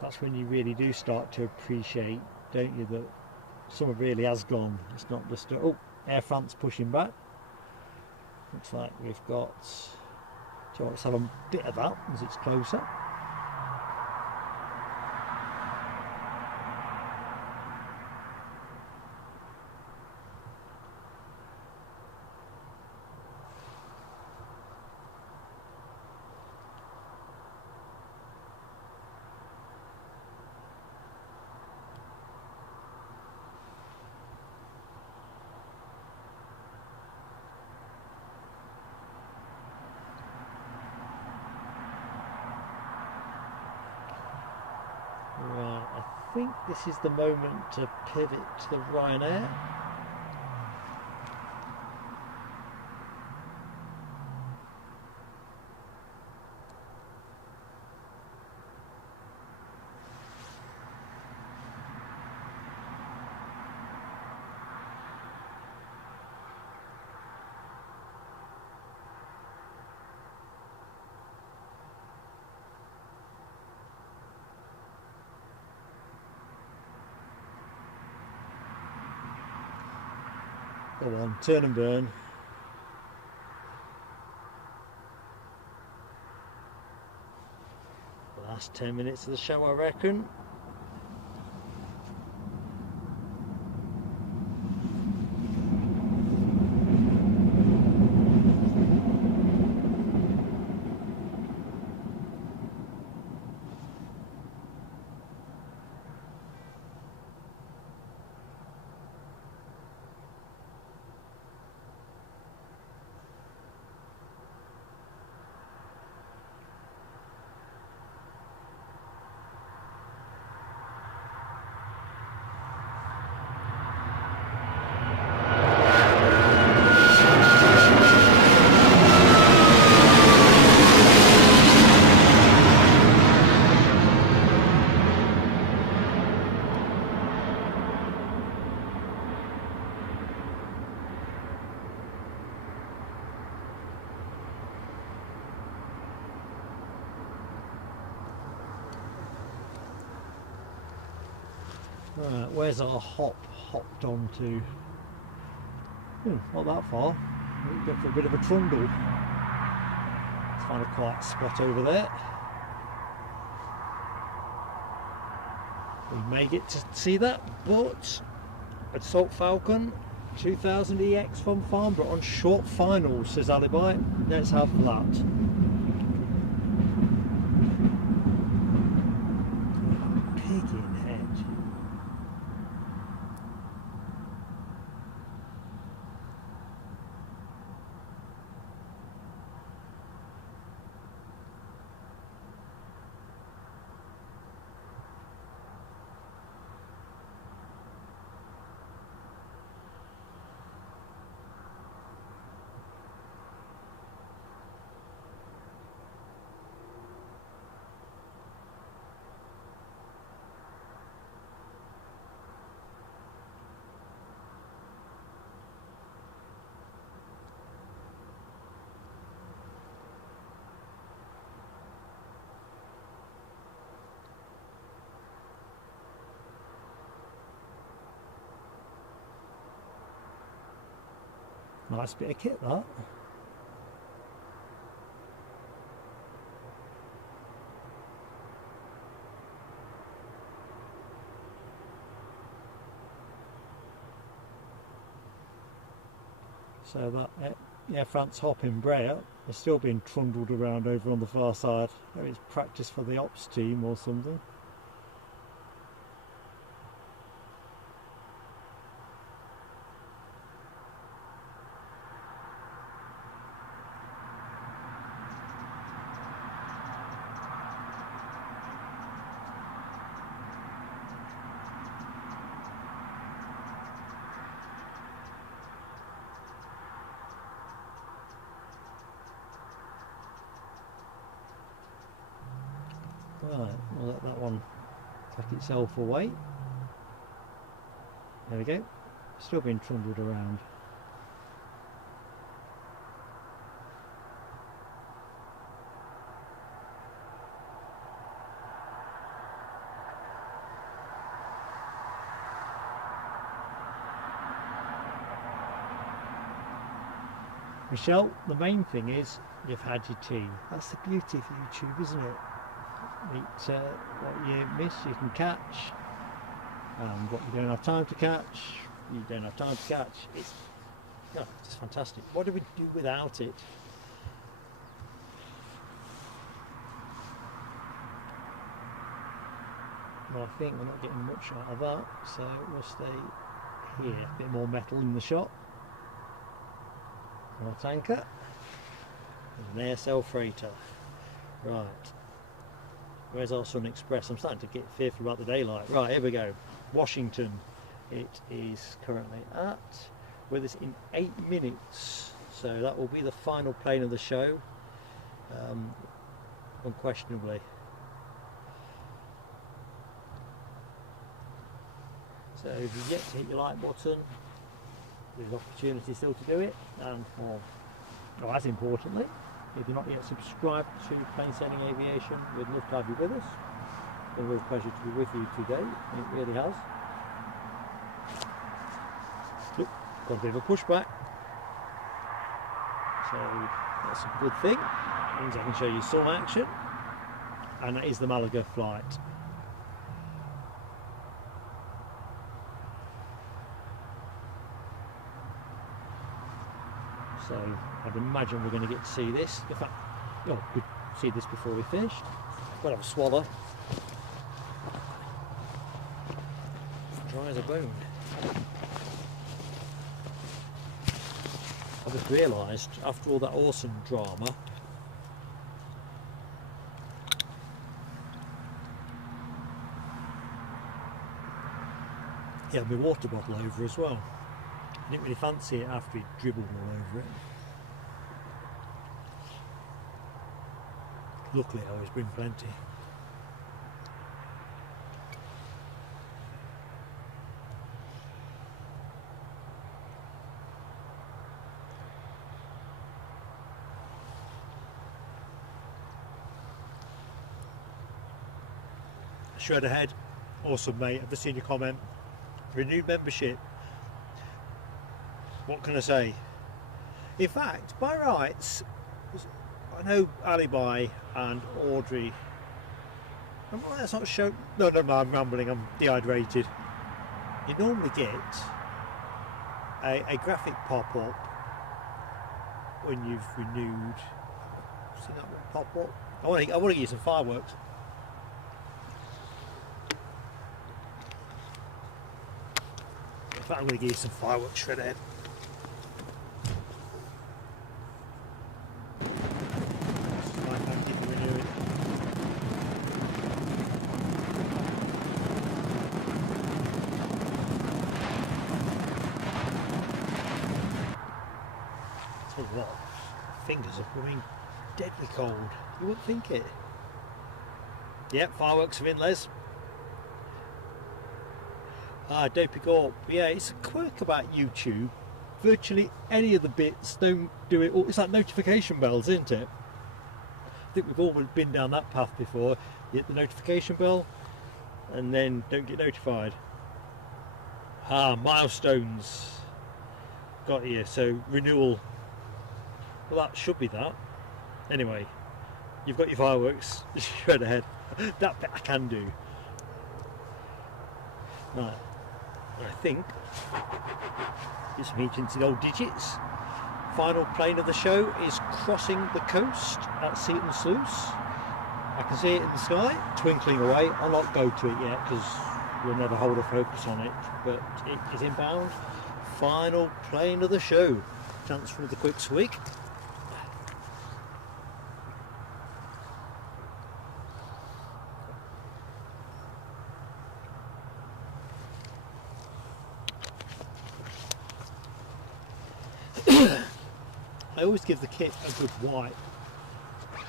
That's when you really do start to appreciate, don't you, that summer really has gone. It's not just oh, Air France pushing back. Looks like we've got, so let's have a bit of that as it's closer. Right, I think this is the moment to pivot to the Ryanair. Go on, turn and burn. The last 10 minutes of the show, I reckon. Right, where's our hopped on to? Not that far. We've got for a bit of a trundle. Let's find a quiet spot over there. We may get to see that, but at Salt Falcon 2000 EX from Farnborough on short finals, says Alibi. Let's have that. Piggin head. Nice bit of kit, that. So that Air France Hop in Brea is still being trundled around over on the far side. Maybe it's practice for the ops team or something. Right, we'll let that one pack itself away. There we go, still being trundled around. Michelle, the main thing is you've had your tea. That's the beauty of YouTube, isn't it? What you miss you can catch, and what you don't have time to catch you don't have time to catch. It's just fantastic. What do we do without it? Well, I think we're not getting much out of that, so we'll stay here. A bit more metal in the shot. More tanker. An ASL freighter. Right. Where's our Sun Express? I'm starting to get fearful about the daylight. Right, here we go. Washington. It is currently with us in 8 minutes. So that will be the final plane of the show. Unquestionably. So if you've yet to hit your like button, there's opportunity still to do it. And as importantly, if you're not yet subscribed to Plain Sailing Aviation, we'd love to have you with us. It's been a real pleasure to be with you today, and it really has. Look, got a bit of a pushback. So that's a good thing. It means I can show you some action. And that is the Malaga flight. So I'd imagine we're going to get to see this. In fact, we'd see this before we finished. I've got to have a swallow. Dry as a bone. I've just realised, after all that awesome drama, he had my water bottle over as well. I didn't really fancy it after he dribbled all over it. Luckily I always bring plenty. Shred ahead, awesome mate, I've just seen your comment. Renewed membership. What can I say? In fact, by rights, I know Alibi and Audrey. That's not show. No, I'm rambling. I'm dehydrated. You normally get a graphic pop up when you've renewed. See that one pop up? I want to get you some fireworks. In fact, I'm going to give you some fireworks shred ahead. Fingers are coming deadly cold. You wouldn't think it. Yep, fireworks are in, Les. Dopey Gorp. Yeah, it's a quirk about YouTube. Virtually any of the bits don't do it. It's like notification bells, isn't it? I think we've all been down that path before. You hit the notification bell and then don't get notified. Milestones. Got you. So renewal. Well, that should be that. Anyway, you've got your fireworks shred ahead. That bit I can do. Right, I think get some heat into the old digits. Final plane of the show is crossing the coast at Seaton Sluice. I can see it in the sky, twinkling away. I'll not go to it yet because we'll never hold a focus on it, but it is inbound. Final plane of the show. Chance for the quick swig. I always give the kit a good wipe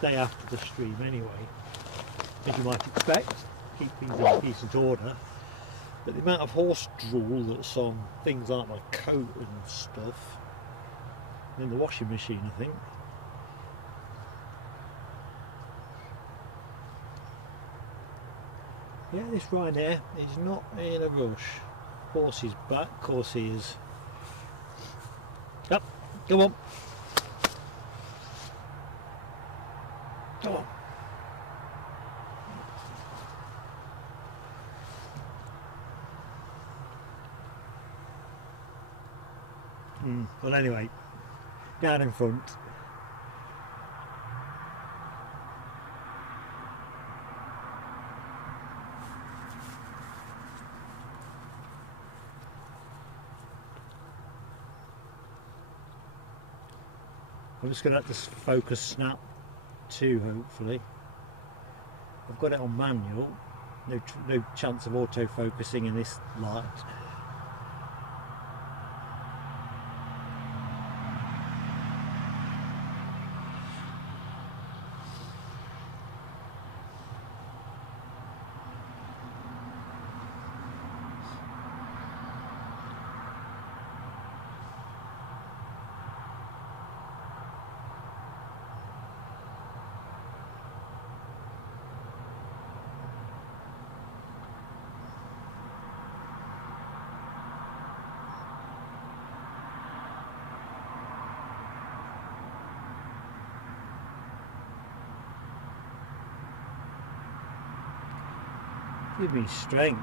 day after the stream anyway, as you might expect, keep things in decent order. But the amount of horse drool that's on things like my coat and stuff in the washing machine, I think. Yeah, this Ryanair is not in a rush. Horse is back, of course he is. Up, come on. Come on. Well, anyway, down in front. I'm just going to let this focus snap too, hopefully. I've got it on manual, no chance of auto focusing in this light. Give me strength.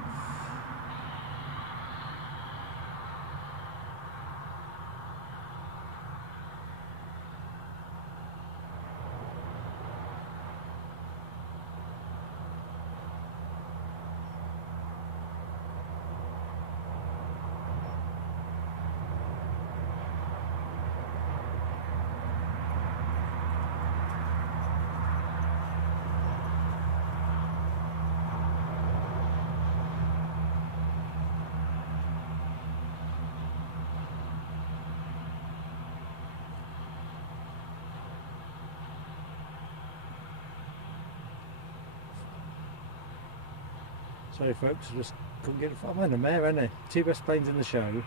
Sorry folks, I just couldn't get I'm in a mare, ain't I? Two best planes in the show.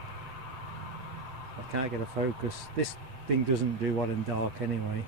I can't get a focus. This thing doesn't do well in dark anyway.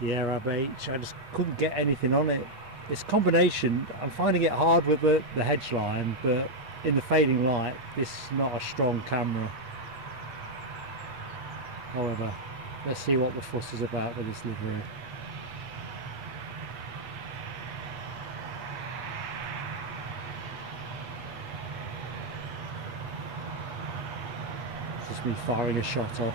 The Air Lingus, I just couldn't get anything on it. This combination, I'm finding it hard with the hedge line, but in the fading light, this is not a strong camera. However, let's see what the fuss is about with this livery. It's just me firing a shot off.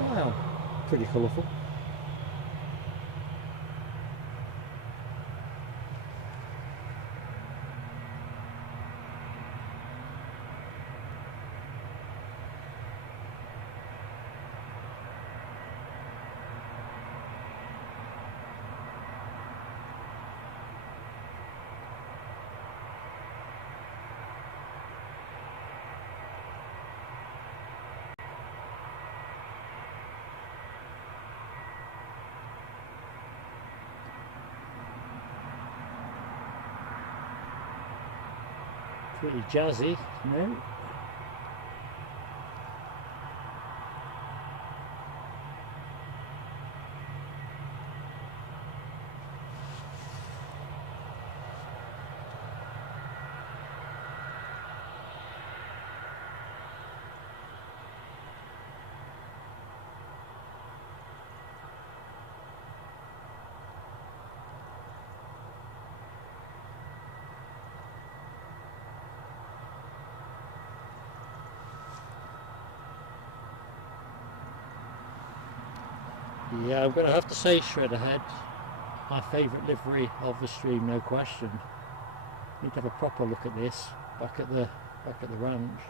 Wow, pretty colourful. Pretty jazzy, no? Yeah, I'm going to have to say Shredderhead, my favourite livery of the stream, no question. Need to have a proper look at this back at the ranch.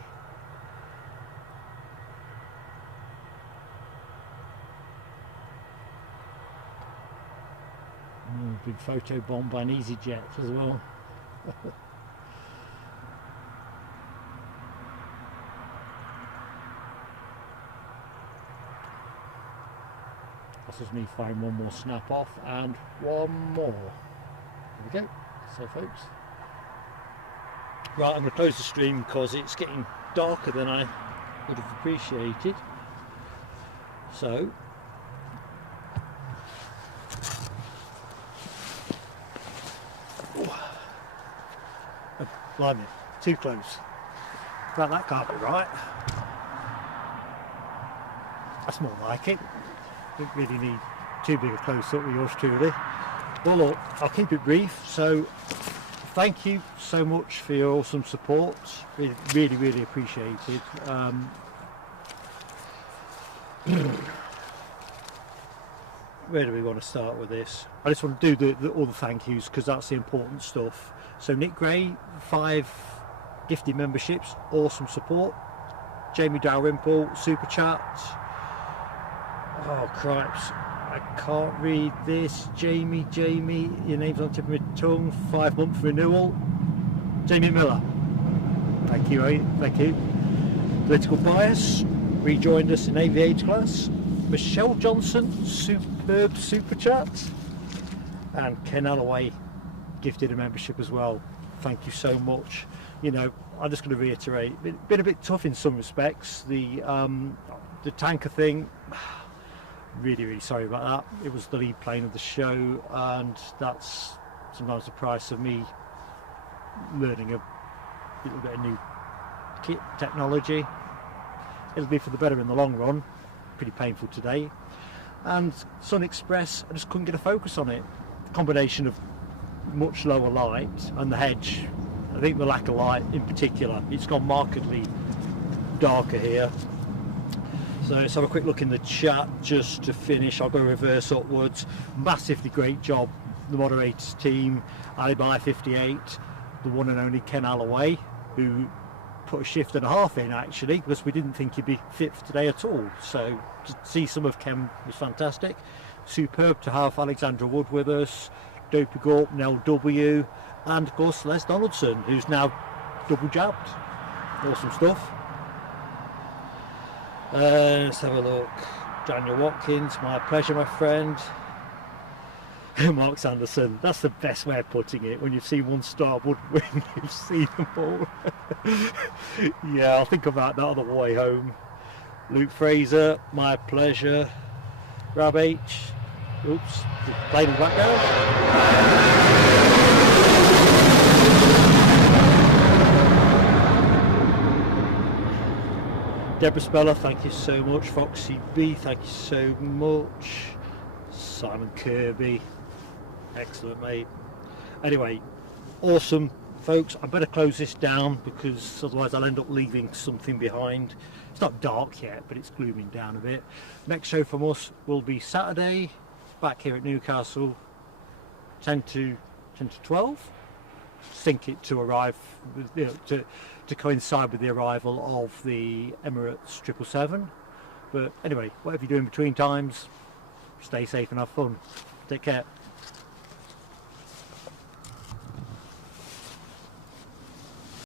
Big photo bomb by an easyJet as well. This is me firing one more snap off and one more. There we go. So folks, right, I'm going to close the stream because it's getting darker than I would have appreciated. So oh, blimey, too close. Right, that can't be right. That's more like it. Don't really need too big a close-up with yours truly. Well, look, I'll keep it brief. So thank you so much for your awesome support. Really appreciated. Where do we want to start with this? I just want to do all the thank yous because that's the important stuff. So Nick Gray, 5 gifted memberships, awesome support. Jamie Dalrymple, super chat. Oh cripes, I can't read this. Jamie, your name's on the tip of my tongue. 5-month renewal. Jamie Miller, thank you, thank you. Political Bias, rejoined us in Aviation class. Michelle Johnson, superb super chat. And Ken Alloway gifted a membership as well. Thank you so much. You know, I'm just going to reiterate, it's been a bit tough in some respects. The tanker thing, really sorry about that. It was the lead plane of the show, and that's sometimes the price of me learning a little bit of new kit technology. It'll be for the better in the long run. Pretty painful today. And Sun Express, I just couldn't get a focus on it. The combination of much lower light and the hedge, I think the lack of light in particular, it's gone markedly darker here. So let's have a quick look in the chat just to finish. I'll go reverse upwards. Massively great job, the moderators team, Alibi 58, the one and only Ken Alloway, who put a shift and a half in actually, because we didn't think he'd be fit for today at all. So to see some of Ken was fantastic. Superb to have Alexandra Wood with us, Dopey Gorp, Nell W, and of course Les Donaldson, who's now double jabbed. Awesome stuff. Let's have a look. Daniel Watkins, my pleasure, my friend. Mark Sanderson, that's the best way of putting it. When you've seen one starboard wing, you've seen them all. Yeah, I'll think about that on the way home. Luke Fraser, my pleasure. Rab H. Oops, playing in the background. Deborah Speller, thank you so much. Foxy B, thank you so much. Simon Kirby, excellent mate. Anyway, awesome folks. I better close this down because otherwise I'll end up leaving something behind. It's not dark yet, but it's glooming down a bit. Next show from us will be Saturday, back here at Newcastle, 10 to 12. Think it to arrive, to coincide with the arrival of the Emirates 777. But anyway, whatever you do in between times, stay safe and have fun. Take care.